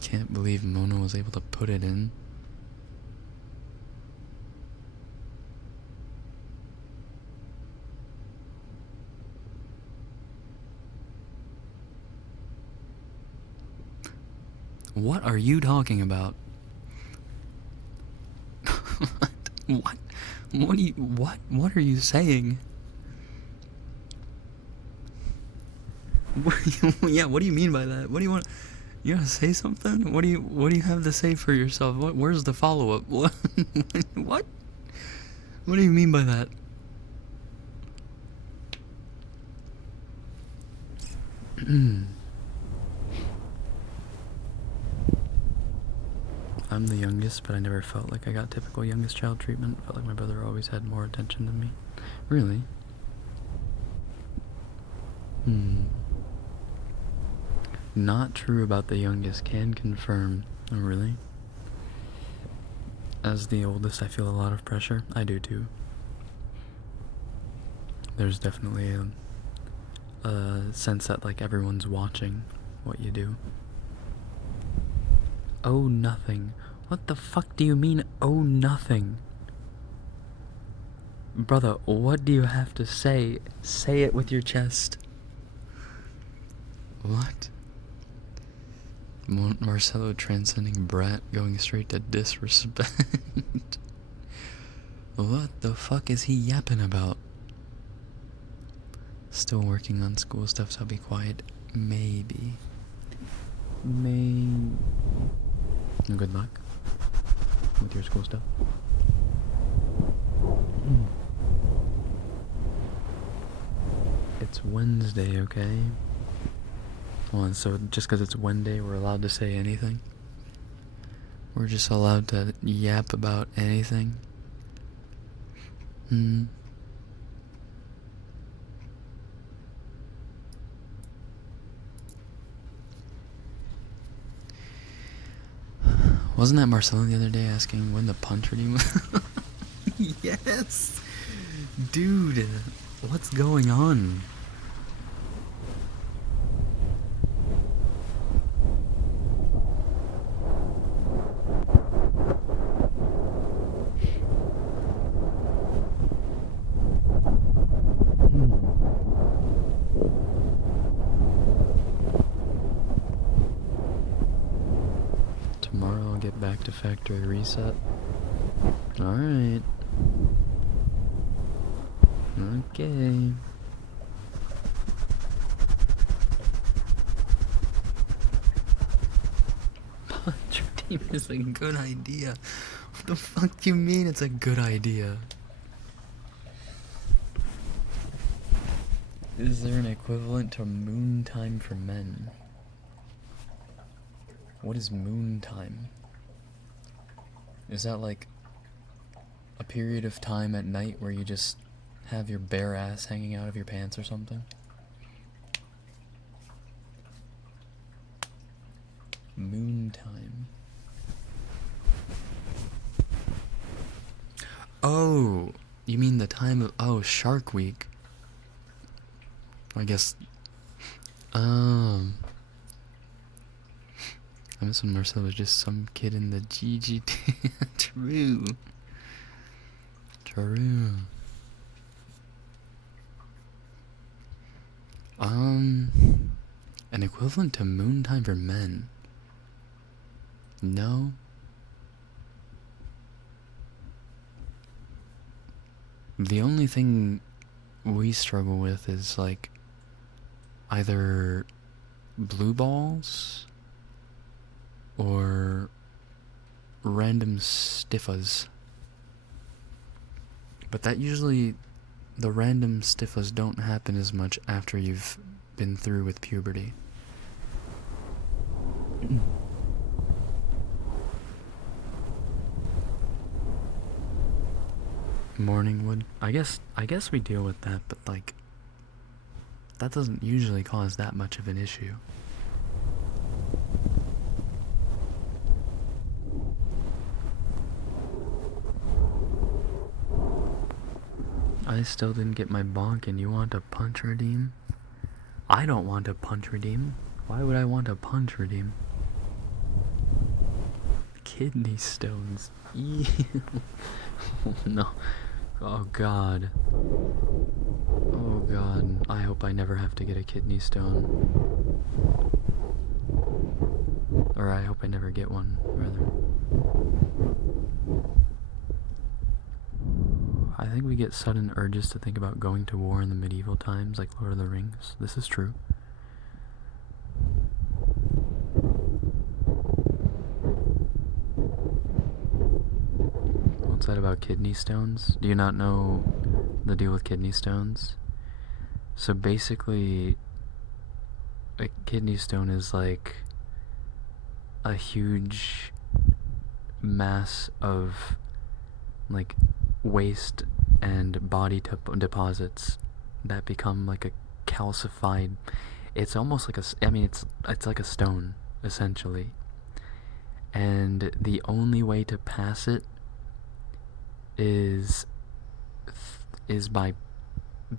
Can't believe Mona was able to put it in. What are you talking about? What? What are you saying? Yeah, what do you mean by that? What do you want? You want to say something? What do you have to say for yourself? Where's the follow-up? What? What? What do you mean by that? I'm the youngest, but I never felt like I got typical youngest child treatment. Felt like my brother always had more attention than me. Really? Not true about the youngest. Can confirm. Oh, really? As the oldest, I feel a lot of pressure. I do too. There's definitely a sense that like everyone's watching what you do. Oh, nothing. What the fuck do you mean, oh, nothing? Brother, what do you have to say? Say it with your chest. What? Marcelo transcending brat going straight to disrespect. What the fuck is he yapping about? Still working on school stuff, so I'll be quiet. Maybe. Good luck with your school stuff. It's Wednesday, okay? Well, so just because it's Wednesday, we're allowed to say anything? We're just allowed to yap about anything? Wasn't that Marcelo the other day asking when the punch redeem? Yes! Dude, what's going on? Tomorrow I'll get back to factory reset. Alright. Okay. Punch team is a good idea. What the fuck do you mean it's a good idea? Is there an equivalent to moon time for men? What is moon time? Is that like a period of time at night where you just have your bare ass hanging out of your pants or something? Moon time. Oh, you mean the time of, oh, Shark Week. I guess, I miss when Marcel was just some kid in the GGT. True. An equivalent to moon time for men. No. The only thing we struggle with is like either blue balls or random stiffas. But that usually, the random stiffas don't happen as much after you've been through with puberty. Morning wood. I guess we deal with that, but like that doesn't usually cause that much of an issue. I still didn't get my bonk and you want a punch redeem? I don't want a punch redeem. Why would I want a punch redeem? Kidney stones. Ew. No. Oh god. Oh god. I hope I never have to get a kidney stone. Or I hope I never get one, rather. I think we get sudden urges to think about going to war in the medieval times, like Lord of the Rings. This is true. What's that about kidney stones? Do you not know the deal with kidney stones? So basically, a kidney stone is like a huge mass of like waste and body deposits that become like a calcified. It's almost like it's like a stone essentially, and the only way to pass it is by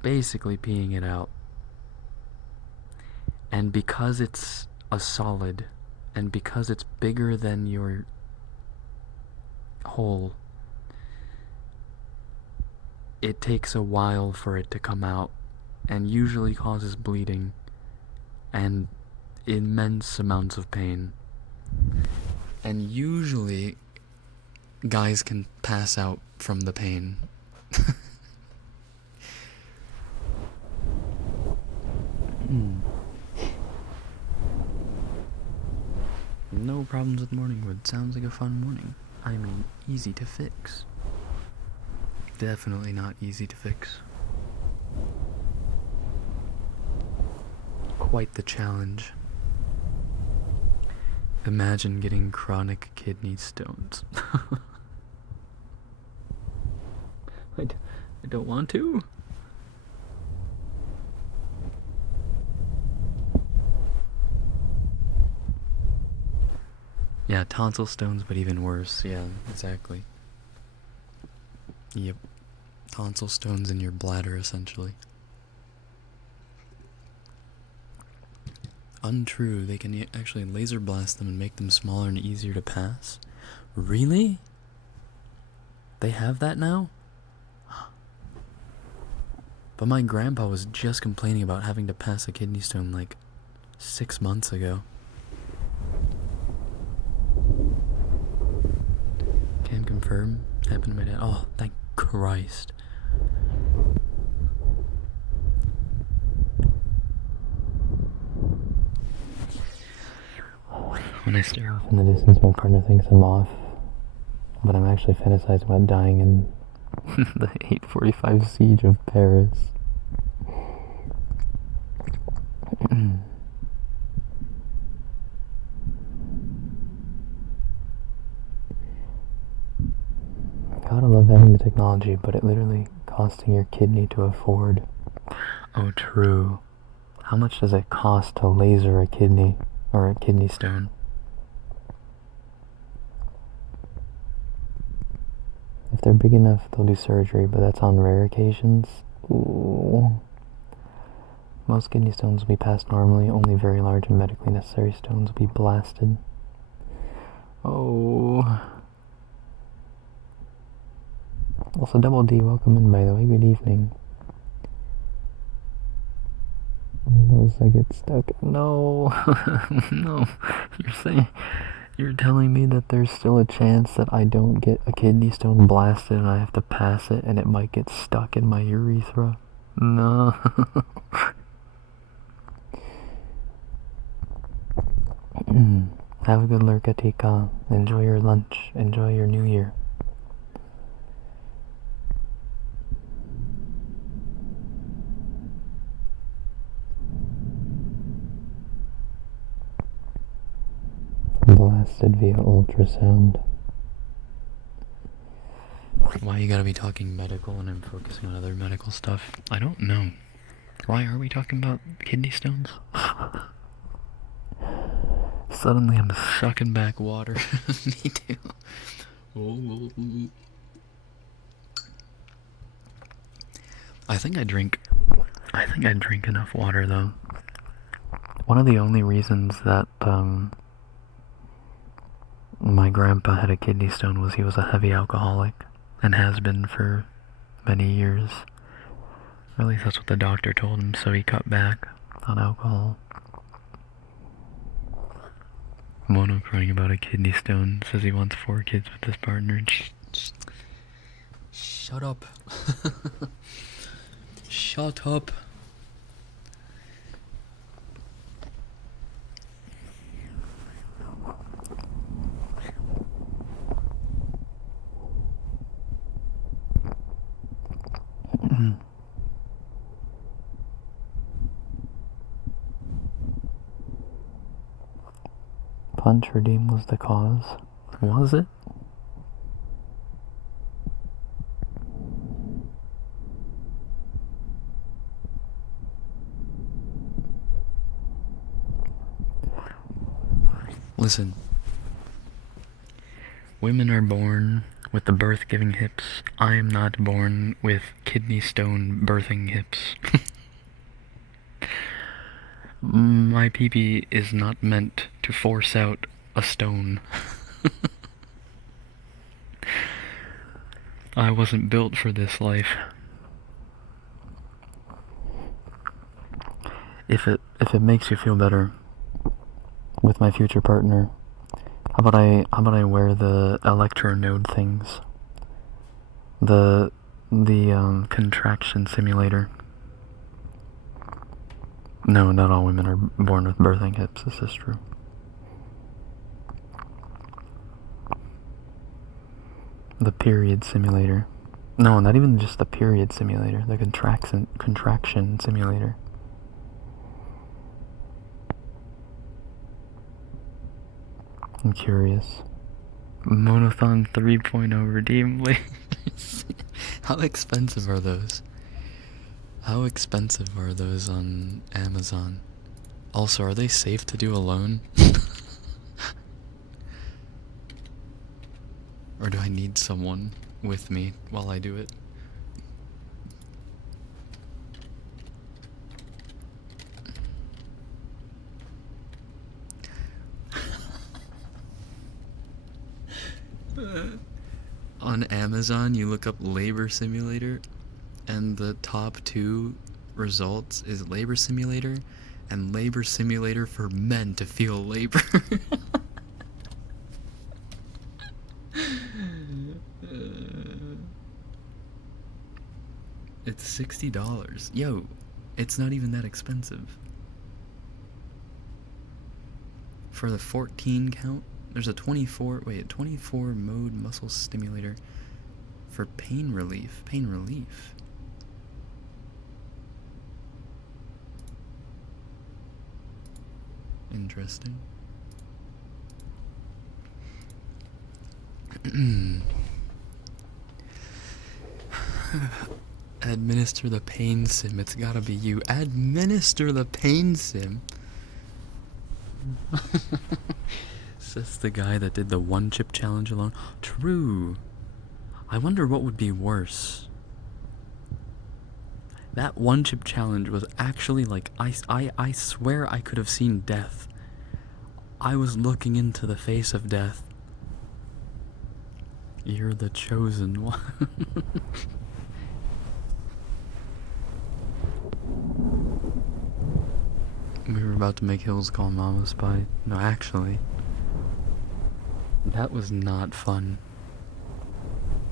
basically peeing it out. And because it's a solid, and because it's bigger than your hole, it takes a while for it to come out, and usually causes bleeding and immense amounts of pain. And usually guys can pass out from the pain. No problems with morning wood. Sounds like a fun morning. I mean, easy to fix. Definitely not easy to fix. Quite the challenge. Imagine getting chronic kidney stones. I don't want to. Yeah, tonsil stones, but even worse. Yeah, exactly. Yep. Tonsil stones in your bladder, essentially. Untrue, they can actually laser blast them and make them smaller and easier to pass. Really? They have that now? But my grandpa was just complaining about having to pass a kidney stone like 6 months ago. Can confirm. Happened to my dad. Oh, thank Christ. When I stare off in the distance, my partner thinks I'm off, but I'm actually fantasizing about dying in the 845 siege of Paris. Gotta love having the technology, but it literally costing your kidney to afford. Oh, true. How much does it cost to laser a kidney or a kidney stone? If they're big enough, they'll do surgery, but that's on rare occasions. Ooh. Most kidney stones will be passed normally. Only very large and medically necessary stones will be blasted. Oh. Also, Double D, welcome in, by the way. Good evening. Those I get stuck. No. No. You're telling me that there's still a chance that I don't get a kidney stone blasted and I have to pass it and it might get stuck in my urethra? No. Have a good lurk, Atika. Enjoy your lunch. Enjoy your new year. Blasted via ultrasound. Why you gotta be talking medical when I'm focusing on other medical stuff? I don't know. Why are we talking about kidney stones? Suddenly I'm sucking back water. Me too. I think I drink enough water though. One of the only reasons that my grandpa had a kidney stone was he was a heavy alcoholic and has been for many years. Or at least that's what the doctor told him, so he cut back on alcohol. Mono crying about a kidney stone, says he wants 4 kids with his partner. Shut up. Shut up. Punch redeem was the cause. Was it? Listen. Women are born with the birth-giving hips. I am not born with kidney stone birthing hips. My pee-pee is not meant to force out a stone. I wasn't built for this life. If it makes you feel better with my future partner, how about I wear the electronode things? The contraction simulator. No, not all women are born with birthing hips, this is true. The period simulator. No, not even just the period simulator, the contraction simulator. I'm curious. Monothon 3.0 redeem lasers. How expensive are those? How expensive are those on Amazon? Also, are they safe to do alone? Or do I need someone with me while I do it? On Amazon, you look up labor simulator, and the top two results is labor simulator and labor simulator for men to feel labor. It's $60. Yo, it's not even that expensive. For the 14 count, there's a 24 mode muscle stimulator for pain relief. Interesting. Administer the pain sim. It's gotta be you. Administer the pain sim. Is this the guy that did the one chip challenge alone? True. I wonder what would be worse. That one chip challenge was actually like, I swear I could have seen death. I was looking into the face of death. You're the chosen one. We were about to make Hills Call Mama Spy. No, actually. That was not fun.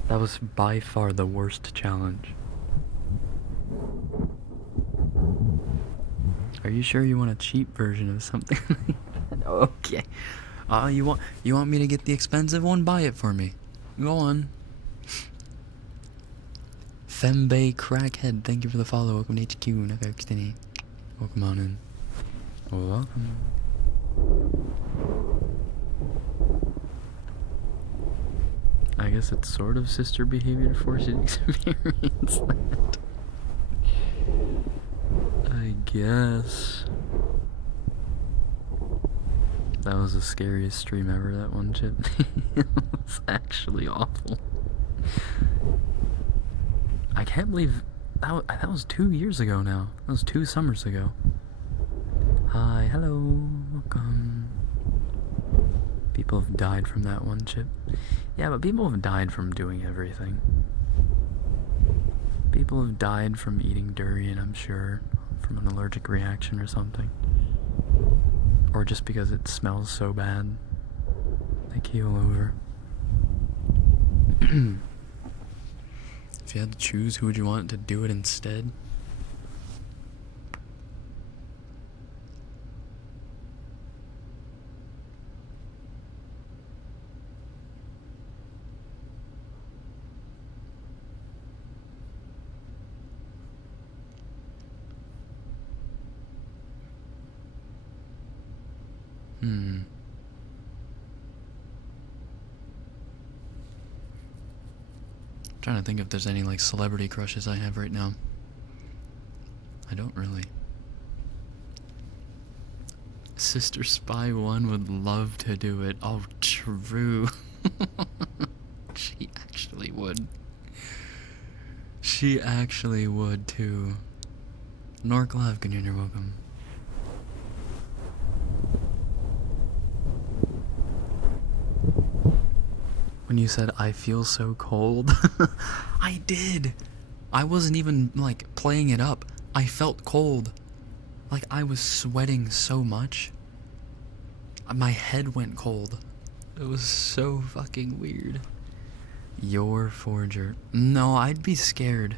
That was by far the worst challenge. Are you sure you want a cheap version of something like that? Okay. You want me to get the expensive one? Buy it for me. Go on. Fembe Crackhead, thank you for the follow. Welcome to HQ. Welcome on in. Welcome. I guess it's sort of sister behavior to force you to experience that. I guess. That was the scariest stream ever, that one chip. It was actually awful. I can't believe that was 2 years ago now. That was 2 summers ago. Hi, hello, welcome. People have died from that one chip. Yeah, but people have died from doing everything. People have died from eating durian, I'm sure, from an allergic reaction or something. Or just because it smells so bad. They keel over. If you had to choose, who would you want to do it instead? Trying to think if there's any like celebrity crushes I have right now. I don't really. Sister Spy 1 would love to do it. Oh, true. She actually would. She actually would, too. Norclav, good you're welcome. When you said, I feel so cold, I did. I wasn't even, like, playing it up. I felt cold. Like, I was sweating so much. My head went cold. It was so fucking weird. Your Forger. No, I'd be scared.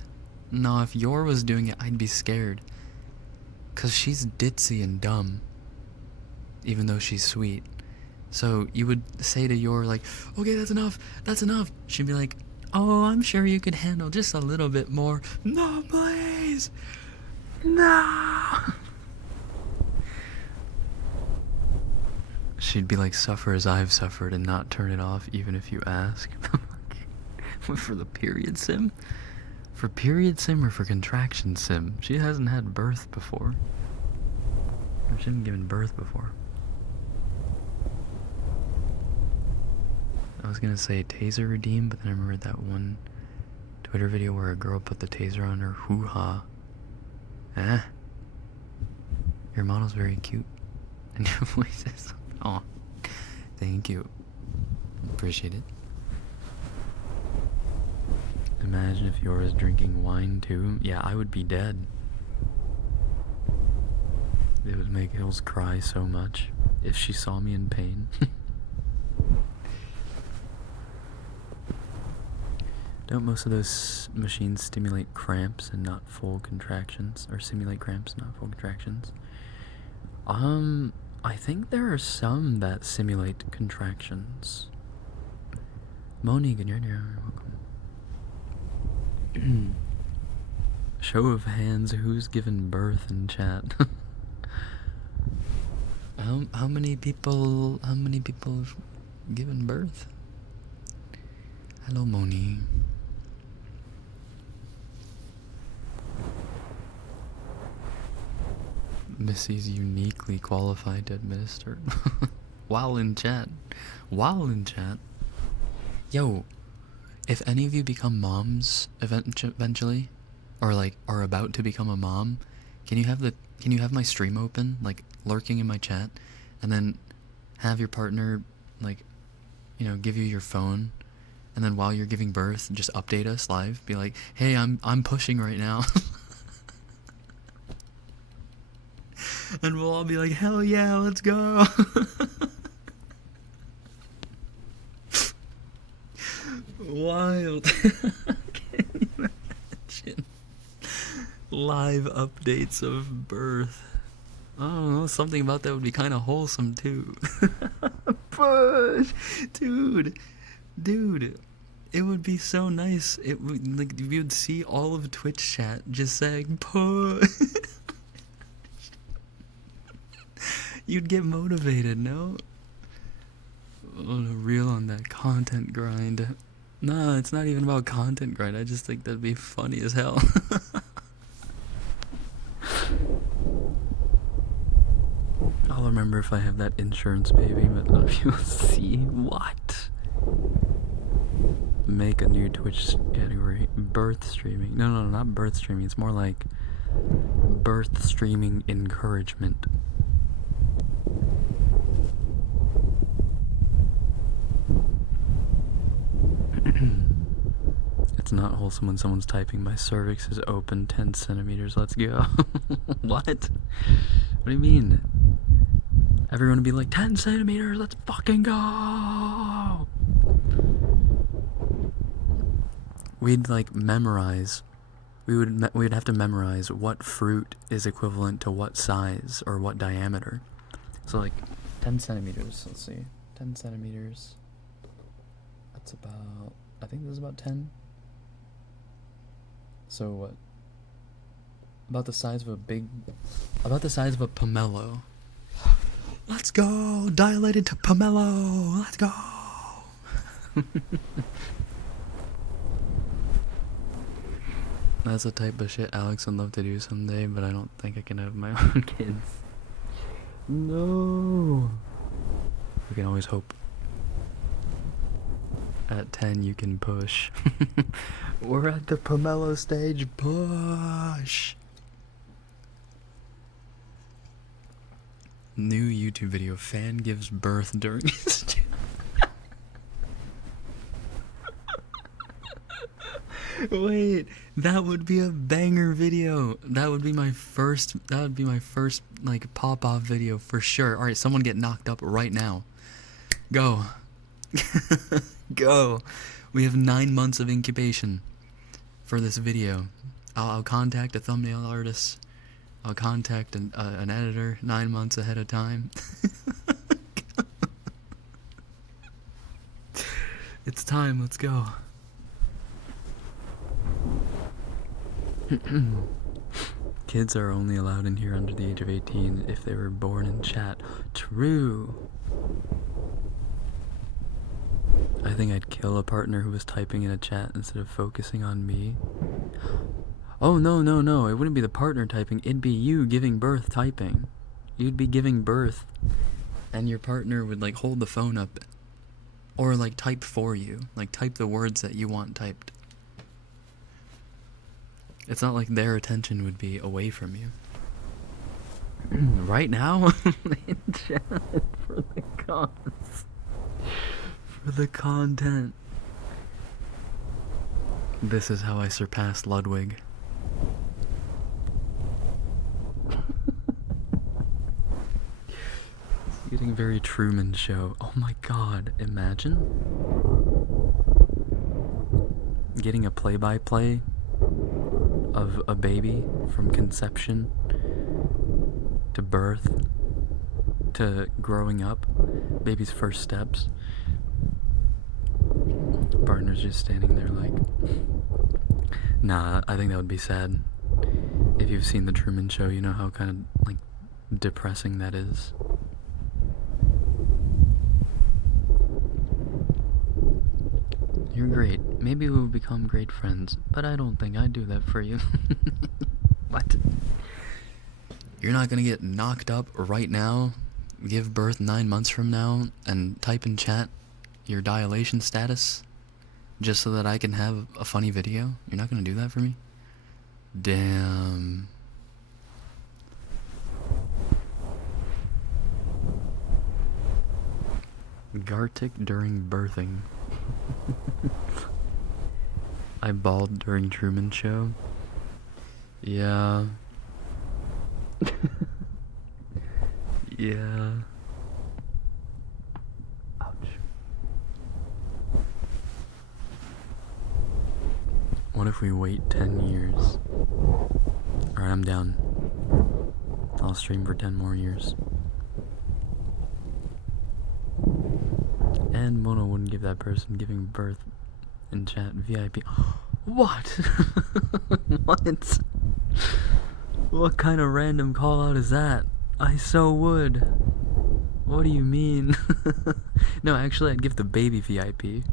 No, if Yor was doing it, I'd be scared. 'Cause she's ditzy and dumb. Even though she's sweet. So you would say to Yor, like, okay, that's enough, that's enough. She'd be like, oh, I'm sure you could handle just a little bit more. No, please. No. She'd be like, suffer as I've suffered and not turn it off even if you ask. For the period sim? For period sim or for contraction sim? She hasn't had birth before. Or she hasn't given birth before. I was gonna say taser redeem, but then I remembered that one Twitter video where a girl put the taser on her hoo-ha. Eh? Your model's very cute. And your voice is... Aw. Thank you. Appreciate it. Imagine if Yor was drinking wine too. Yeah, I would be dead. It would make Hills cry so much if she saw me in pain. Don't most of those machines stimulate cramps and not full contractions? Or simulate cramps, not full contractions? I think there are some that simulate contractions. Monique, and you're welcome. Show of hands, who's given birth in chat? How many people have given birth? Hello, Moni. Missy's uniquely qualified to administer. While in chat. Yo, if any of you become moms eventually, or like are about to become a mom, can you have my stream open, like lurking in my chat, and then have your partner, like, you know, give you your phone, and then while you're giving birth, just update us live, be like, hey, I'm pushing right now. And we'll all be like, hell yeah, let's go. Wild. Can you imagine? Live updates of birth. I don't know, something about that would be kind of wholesome too. Push! Dude, it would be so nice. It would, like, you would see all of Twitch chat just saying, push! You'd get motivated, no? Oh, real on that content grind. Nah, it's not even about content grind. I just think that'd be funny as hell. I'll remember if I have that insurance baby, but none of you will see. What? Make a new Twitch category. Birth streaming. No, not birth streaming. It's more like birth streaming encouragement. It's not wholesome when someone's typing, my cervix is open 10 centimeters, let's go. What? What do you mean? Everyone would be like, 10 centimeters, let's fucking go! We'd like memorize. We'd have to memorize what fruit is equivalent to what size or what diameter. So like 10 centimeters, let's see. 10 centimeters. That's about, I think this is about 10. So what? About the size of a pomelo. Let's go! Dilated to pomelo! Let's go! That's the type of shit Alex would love to do someday, but I don't think I can have my own kids. No. We can always hope. At 10 you can push. We're at the Pomelo stage. Push. New YouTube video. Fan gives birth during his Wait, that would be a banger video. That would be my first like pop-off video for sure. Alright, someone get knocked up right now. Go. Go. We have 9 months of incubation for this video. I'll contact a thumbnail artist. I'll contact an editor 9 months ahead of time. It's time, let's go. Kids are only allowed in here under the age of 18 if they were born in chat. True. I think I'd kill a partner who was typing in a chat instead of focusing on me. Oh, no. It wouldn't be the partner typing. It'd be you giving birth typing. You'd be giving birth, and your partner would, like, hold the phone up. Or, like, type for you. Like, type the words that you want typed. It's not like their attention would be away from you. Right now? In chat for the cons. For the content. This is how I surpassed Ludwig. It's getting very Truman Show. Oh my god, imagine getting a play-by-play of a baby from conception to birth to growing up, baby's first steps. Partner's just standing there like, nah, I think that would be sad. If you've seen the Truman Show, you know how kind of like depressing that is. You're great. Maybe we'll become great friends, but I don't think I'd do that for you. What? You're not gonna get knocked up right now, give birth 9 months from now, and type in chat your dilation status just so that I can have a funny video? You're not gonna do that for me? Damn. Gartic during birthing. I bawled during Truman Show. Yeah. Yeah. Ouch. What if we wait 10 years? Alright, I'm down. I'll stream for 10 more years. And Mono wouldn't give that person giving birth in chat VIP. What? What? What kind of random call out is that? I so would. What do you mean? No, actually I'd give the baby VIP.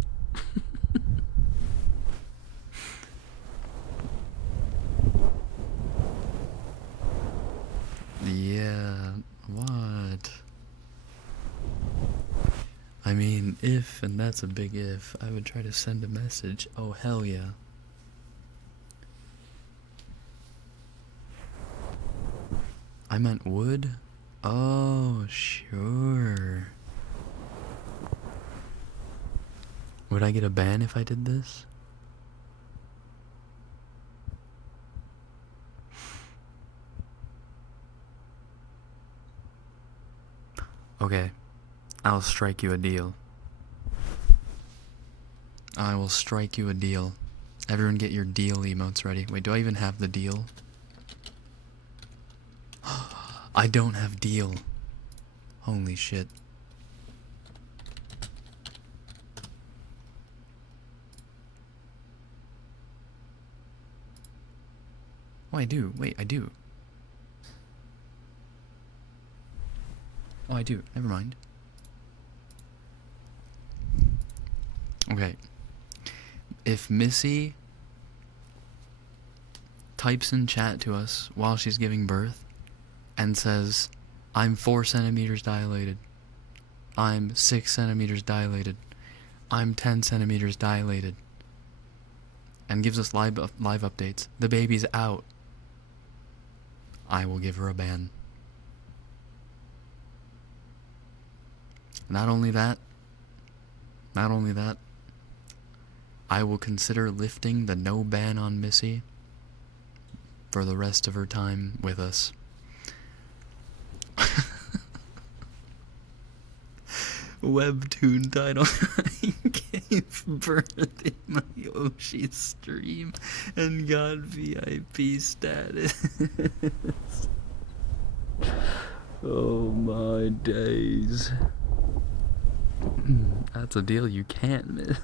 Yeah, what? I mean, if, and that's a big if, I would try to send a message. Oh, hell yeah. I meant would? Oh, sure. Would I get a ban if I did this? Okay. I'll strike you a deal. I will strike you a deal. Everyone get your deal emotes ready. Wait, do I even have the deal? I don't have deal. Holy shit. Oh, I do. Wait, I do. Oh, I do. Never mind. Okay. If Missy types in chat to us while she's giving birth and says, I'm 4 centimeters dilated. I'm 6 centimeters dilated. I'm 10 centimeters dilated. And gives us live updates. The baby's out. I will give her a ban. Not only that, I will consider lifting the no ban on Missy for the rest of her time with us. Webtoon title. I gave birth in my Oshi stream and got VIP status. Oh my days. That's a deal you can't miss.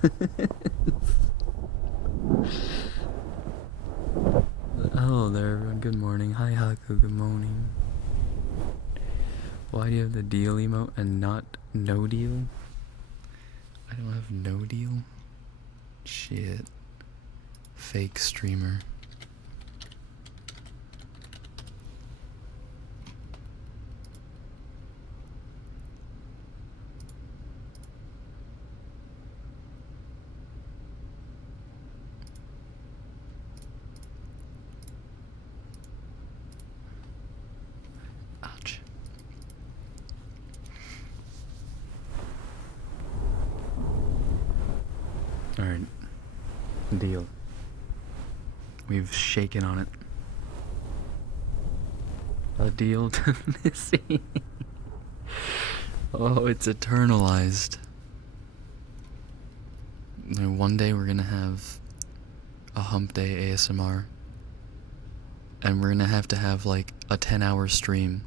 Hello there, everyone. Good morning. Hi, Haku. Good morning. Why do you have the deal emote and not no deal? I don't have no deal. Shit. Fake streamer. Ouch. Alright. Deal. We've shaken on it. A deal to Missy. Oh, it's eternalized. One day we're gonna have a hump day ASMR. And we're gonna have like a 10-hour stream.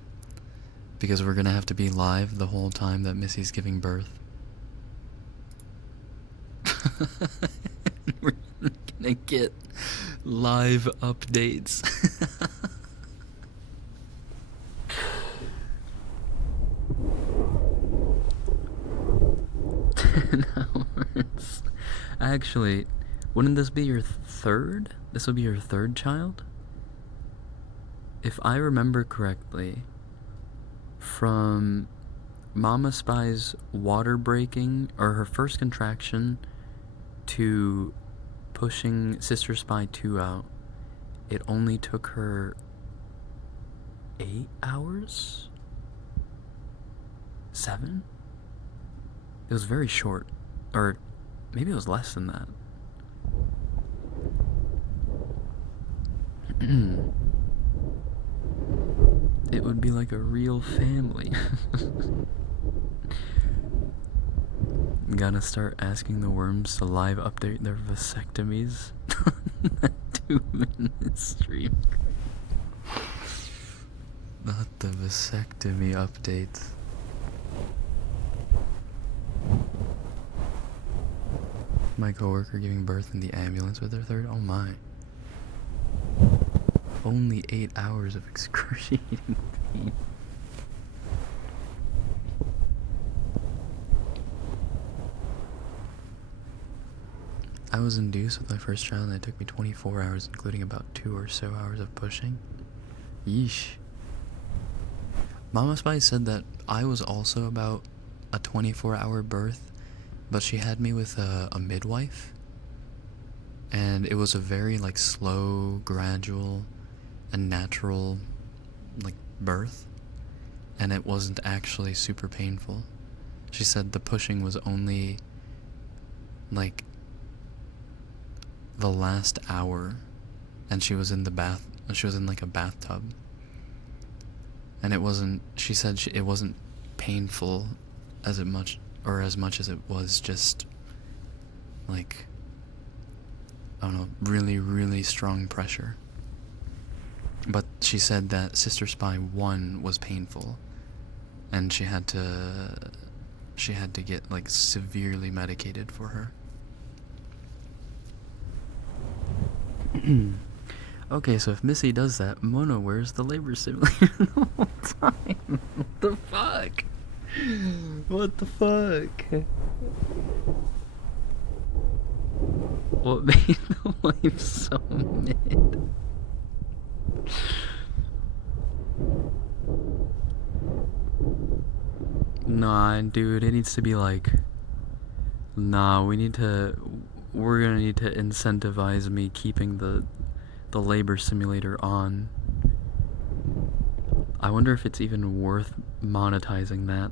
Because we're gonna have to be live the whole time that Missy's giving birth. We're gonna get live updates. 10 hours. Actually, wouldn't this be your third? This would be your third child? If I remember correctly, from Mama Spy's water breaking, or her first contraction, to pushing Sister Spy 2 out, it only took her 8 hours? 7? It was very short. Or maybe it was less than that. It would be like a real family. Gotta start asking the worms to live update their vasectomies. 2-minute stream. Not the vasectomy updates. My coworker giving birth in the ambulance with her third? Oh my. Only 8 hours of excruciating pain. I was induced with my first child and it took me 24 hours, including about 2 or so hours of pushing. Yeesh. Mama Spy said that I was also about a 24-hour birth, but she had me with a midwife. And it was a very like slow, gradual, and natural like birth. And it wasn't actually super painful. She said the pushing was only like the last hour, and she was in like a bathtub, and it wasn't, she said it wasn't painful as much as it was just like, I don't know, really, really strong pressure. But she said that Sister Spy 1 was painful, and she had to get like severely medicated for her. Okay, so if Missy does that, Mono wears the labor simulator the whole time. What the fuck? What the fuck? What made the wife so mid? Nah, dude, it needs to be like... Nah, we're gonna need to incentivize me keeping the labor simulator on. I wonder if it's even worth monetizing that.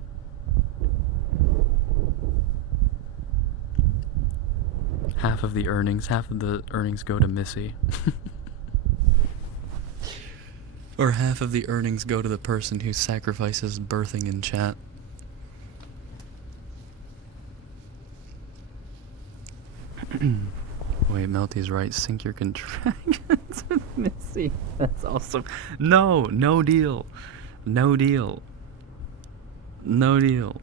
Half of the earnings go to Missy. Or half of the earnings go to the person who sacrifices birthing in chat. Wait, Melty's right. Sync your contractions with Missy. That's awesome. No deal. No deal. No deal.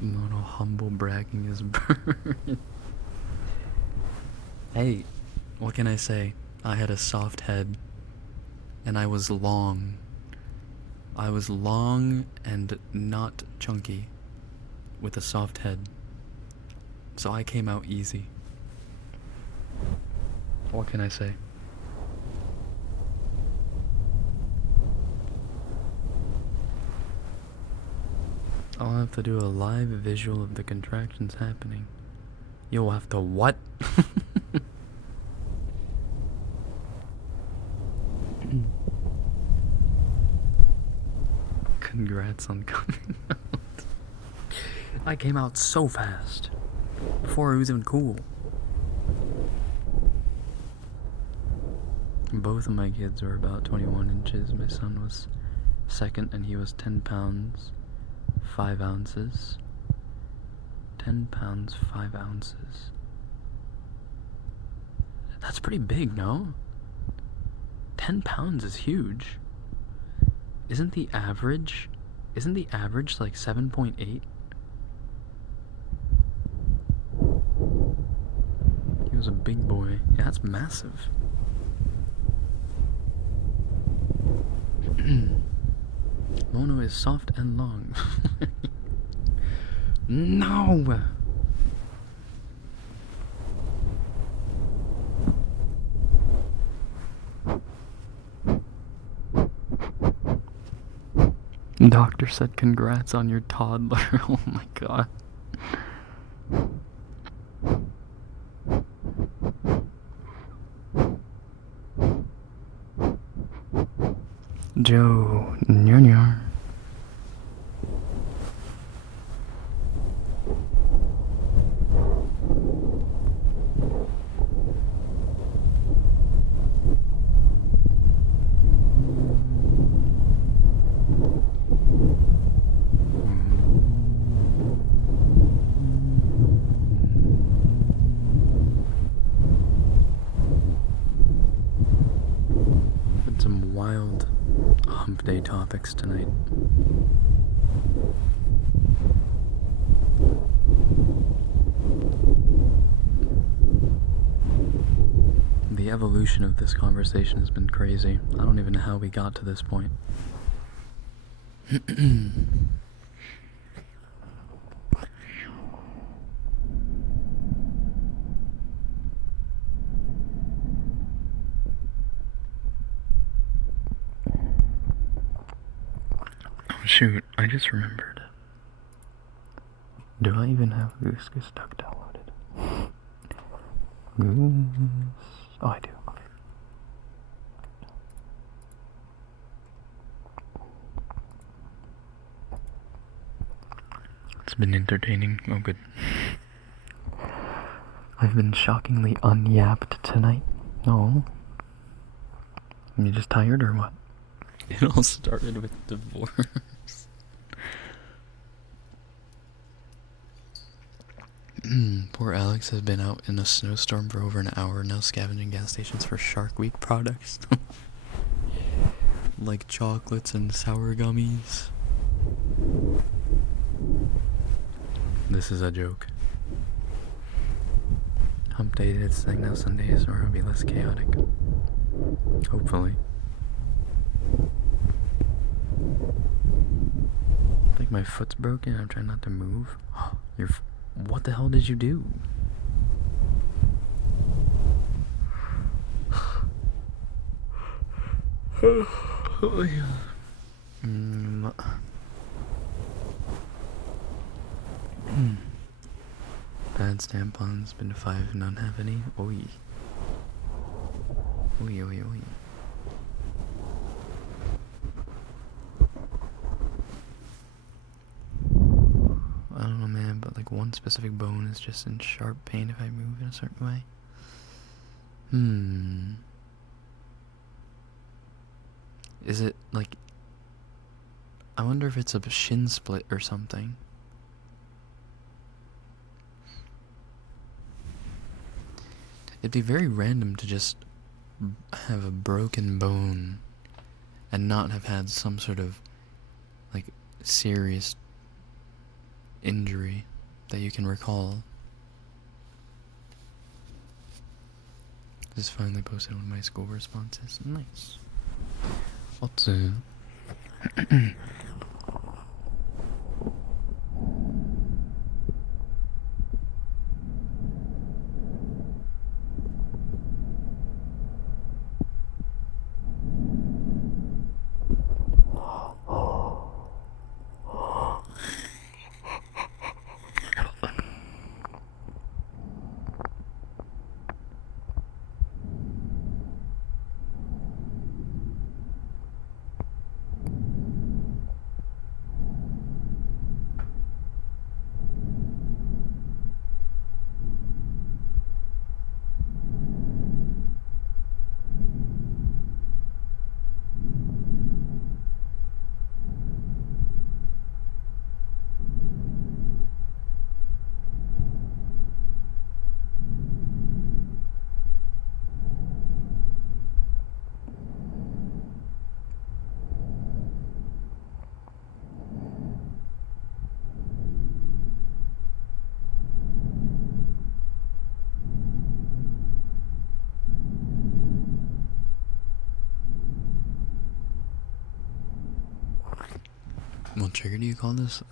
Mono humble bragging is burned. Hey, what can I say? I had a soft head. And I was long. I was long and not chunky. With a soft head. So I came out easy. What can I say? I'll have to do a live visual of the contractions happening. You'll have to what? Congrats on coming out. I came out so fast. Before it was even cool. Both of my kids were about 21 inches. My son was second and he was 10 pounds, 5 ounces. 10 pounds, 5 ounces. That's pretty big, no? 10 pounds is huge. Isn't the average like 7.8? He was a big boy. Yeah, that's massive. Mono is soft and long. No! Doctor said congrats on your toddler. Oh my god. Joe Nyar. Some wild hump day topics tonight. The evolution of this conversation has been crazy. I don't even know how we got to this point. Shoot, I just remembered. Do I even have Goose Goose Duck downloaded? Goose... Oh, I do. Okay. It's been entertaining. Oh, good. I've been shockingly unyapped tonight. No. You just tired or what? It all started with divorce. Poor Alex has been out in a snowstorm for over an hour now, scavenging gas stations for Shark Week products. Like chocolates and sour gummies. This is a joke. Hump day it's like now Sundays, or it'll be less chaotic. Hopefully. I think my foot's broken. I'm trying not to move. What the hell did you do? Oh, yeah. Bad tampons, been to 5, none have any. Oi. Oi, oi, oi. I don't know, man, but like one specific bone is just in sharp pain if I move in a certain way. Is it like, I wonder if it's a shin split or something. It'd be very random to just have a broken bone and not have had some sort of like serious injury that you can recall. Just finally posted one of my school responses. Nice. What's what trigger do you call this?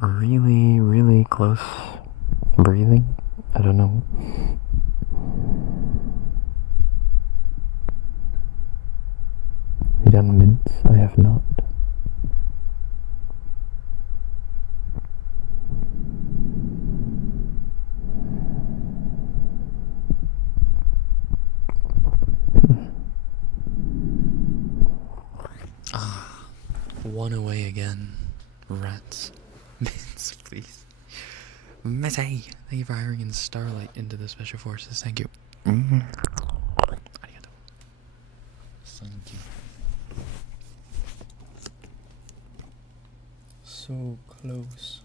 Really, really close breathing? I don't know. Have you done mints? I have not. One away again. Rats. Mints, please. Messy. Thank you for hiring in Starlight into the Special Forces. Thank you. Arigato. Thank you. So close.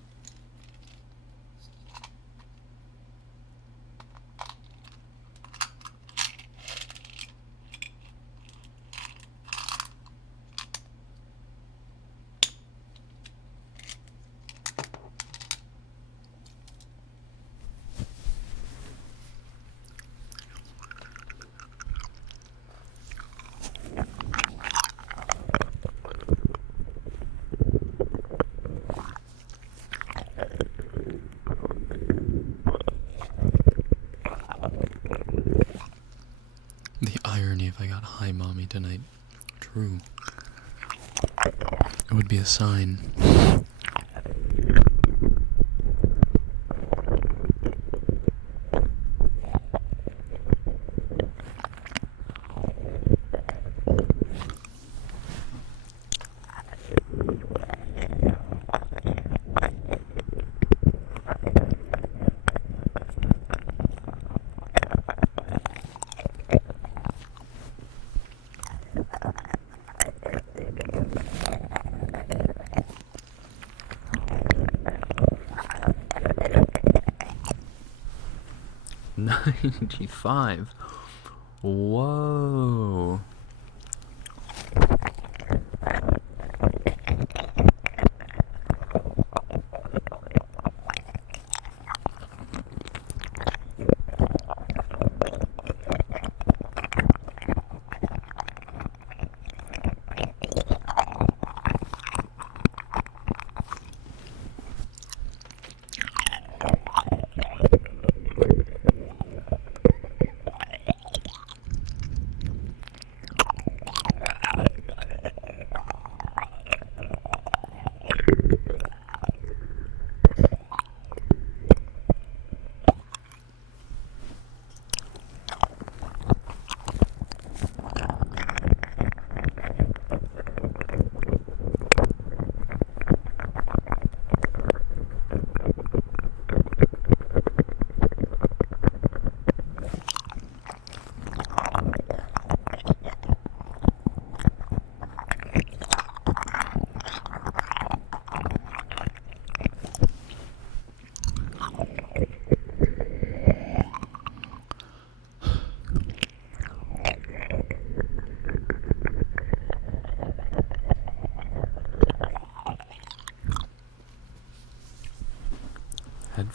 The irony if I got high mommy tonight. True. It would be a sign. $95. Whoa.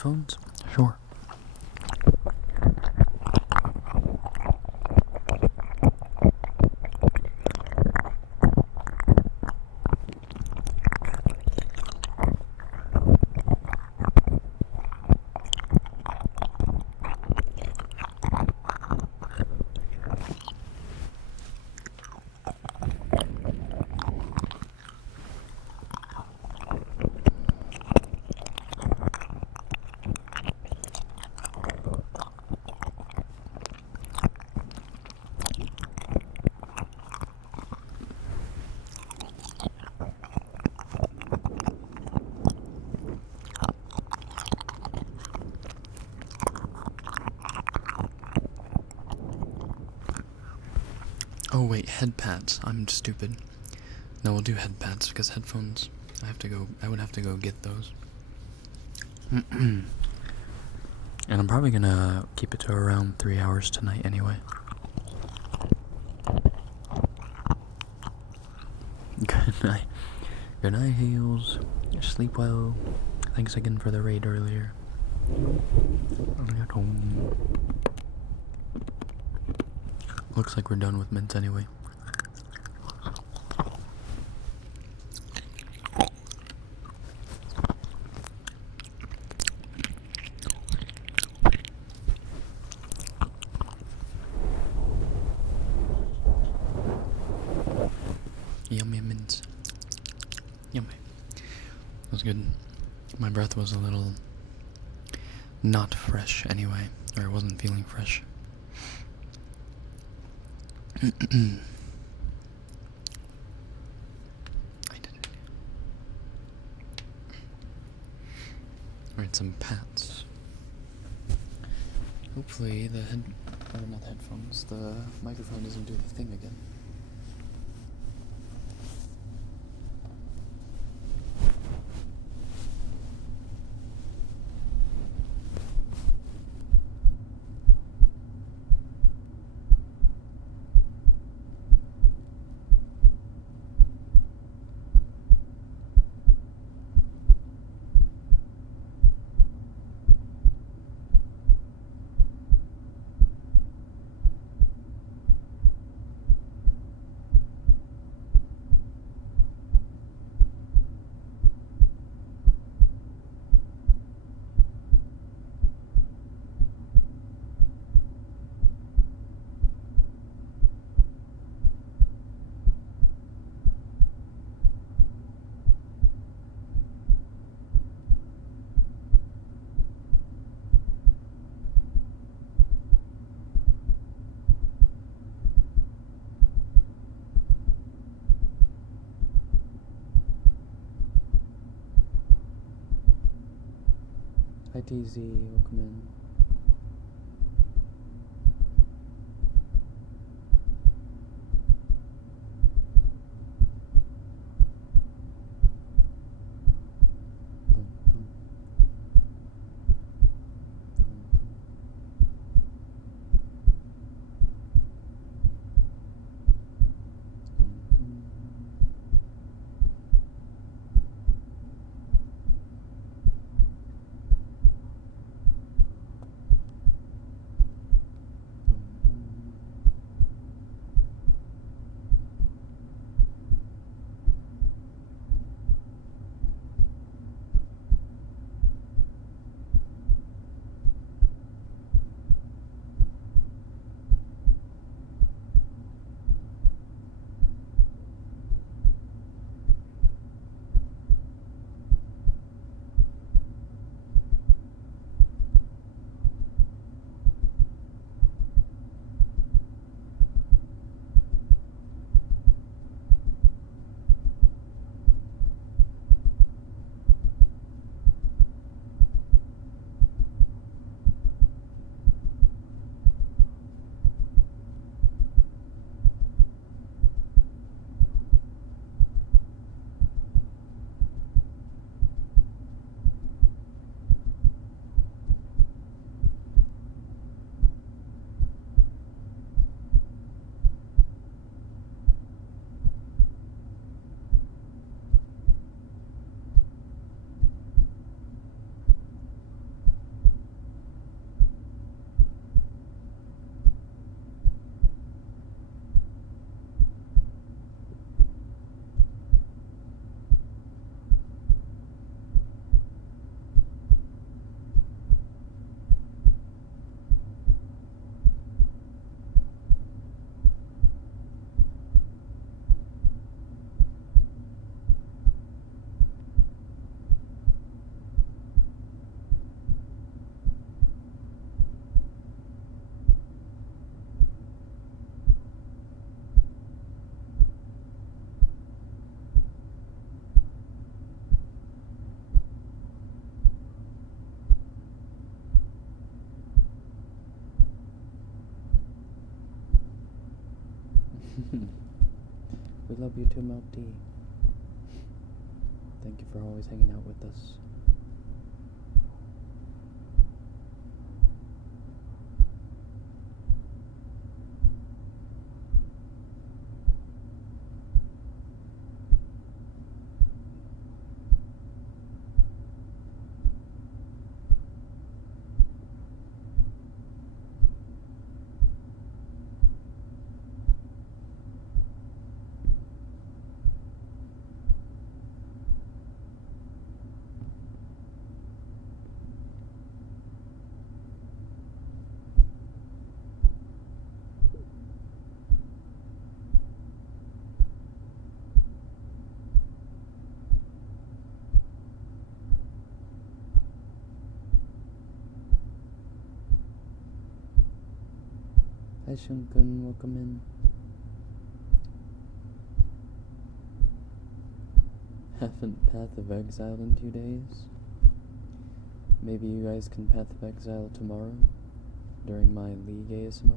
headphones? Sure. Oh wait, head pads. I'm stupid. No, we'll do head pads because headphones. I would have to go get those. And I'm probably gonna keep it to around 3 hours tonight anyway. Good night. Good night, Hales. Sleep well. Thanks again for the raid earlier. Looks like we're done with mints anyway. Yummy mints. Yummy. That was good. My breath was a little not fresh anyway, or I wasn't feeling fresh. I did it. Alright, some pats. Hopefully the not headphones, the microphone doesn't do the thing again. Hi TZ, welcome in. We love you too, Mount D. Thank you for always hanging out with us. Hi Shunkun, welcome in. Haven't Path of Exile in 2 days? Maybe you guys can Path of Exile tomorrow during my League ASMR?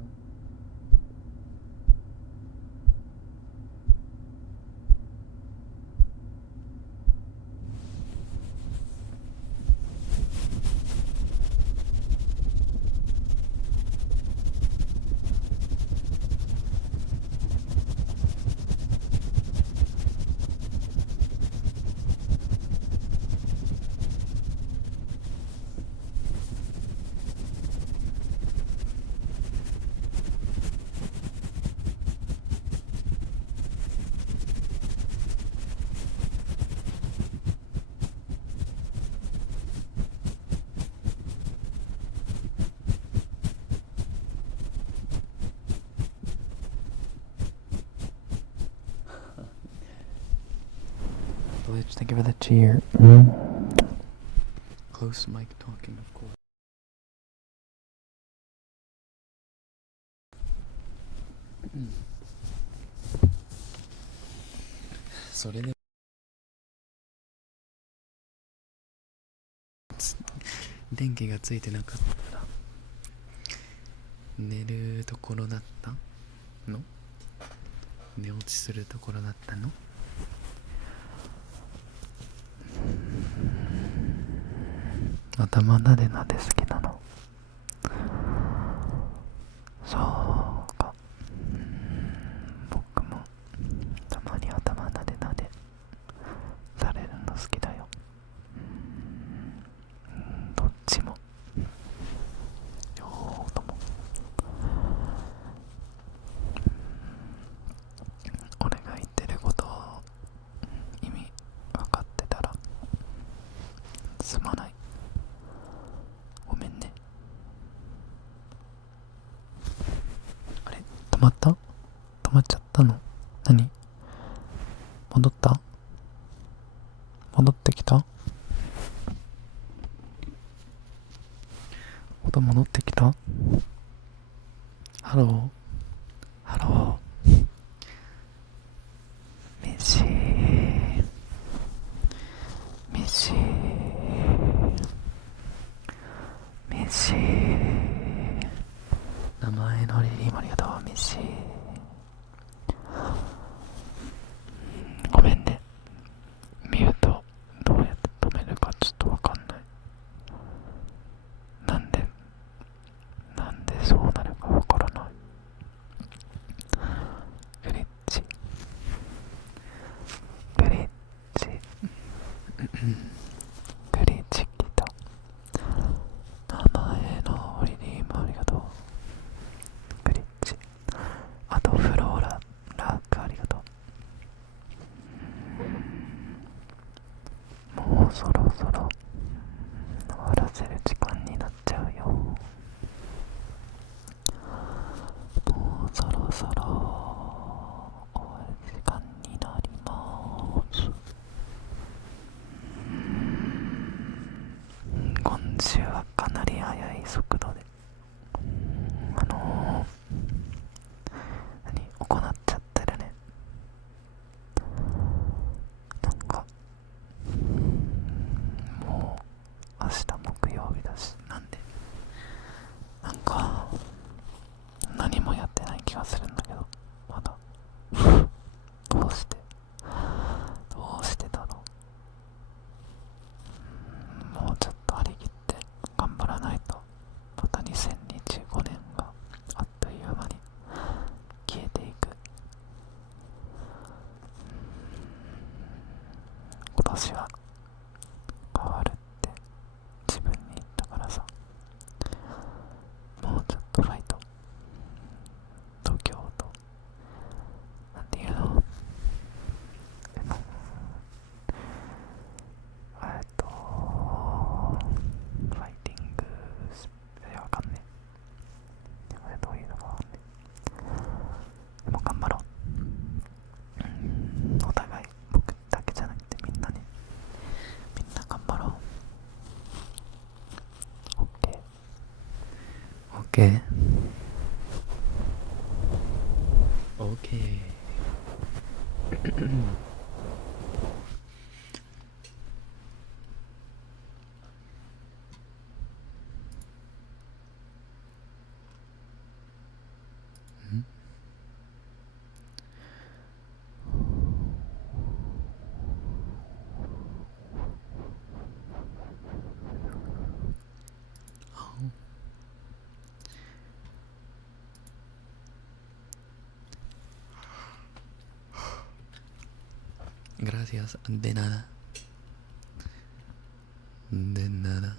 Glitch, thank you for the cheer. Close mic talking, of course. Soれで電気がついてなかったら寝るところだったの？寝落ちするところだったの？頭なでなで好きなの？そうか。僕もたまに頭なでなでされるの好きだよ。どっちも両方とも。俺が言ってること意味分かってたらすまない。ごめんね。あれ、止まった？止まっちゃったの？何？戻った？戻ってきた？音戻ってきた？ハロー？ハロー？ミシー。ミシー。ミシー。名前のリリーもありがとう。ミシー。ごめんね。ミュートどうやって止めるかちょっとわかんない。なんでそうなるかわからない。Okay. Hmm? Oh. Gracias. De nada. De nada.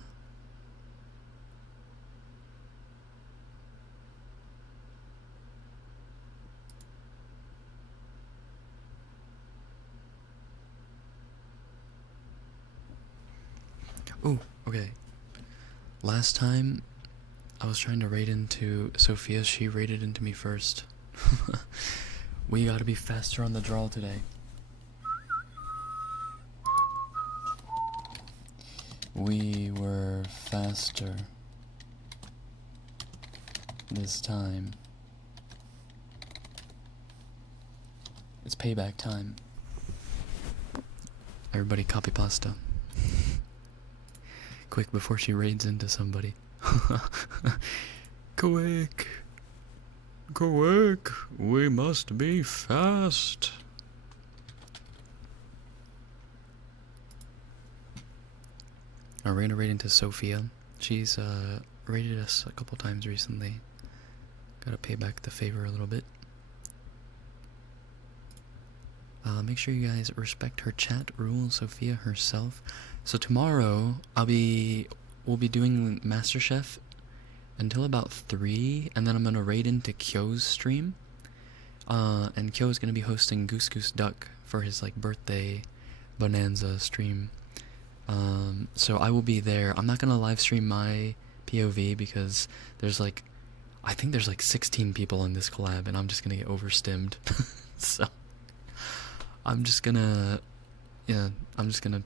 Oh, okay. Last time I was trying to raid into Sophia, she raided into me first. We gotta be faster on the draw today. We were faster this time. It's payback time. Everybody copy pasta. Quick before she raids into somebody. Quick! Quick! We must be fast! We're gonna raid into Sophia. She's raided us a couple times recently. Gotta pay back the favor a little bit. Make sure you guys respect her chat rules, Sophia herself. So tomorrow we'll be doing MasterChef until about 3, and then I'm gonna raid into Kyo's stream. And Kyo is gonna be hosting Goose Goose Duck for his like birthday bonanza stream. So I will be there. I'm not gonna live stream my POV because there's like, I think there's like 16 people in this collab, and I'm just gonna get overstimmed. So I'm just gonna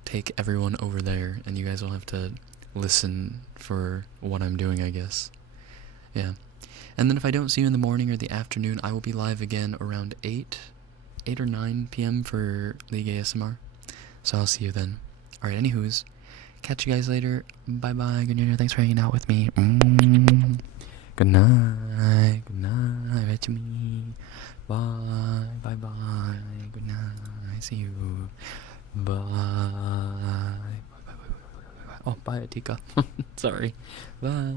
take everyone over there, and you guys will have to listen for what I'm doing, I guess. Yeah. And then if I don't see you in the morning or the afternoon, I will be live again around 8 or 9 p.m. for League ASMR. So I'll see you then. Alright, anywho's, catch you guys later. Bye bye. Good night. Thanks for hanging out with me. Good night. Good night. Right to me. Bye. Bye bye. Good night. See you. Bye. Bye. Oh, bye, Atika. Sorry. Bye.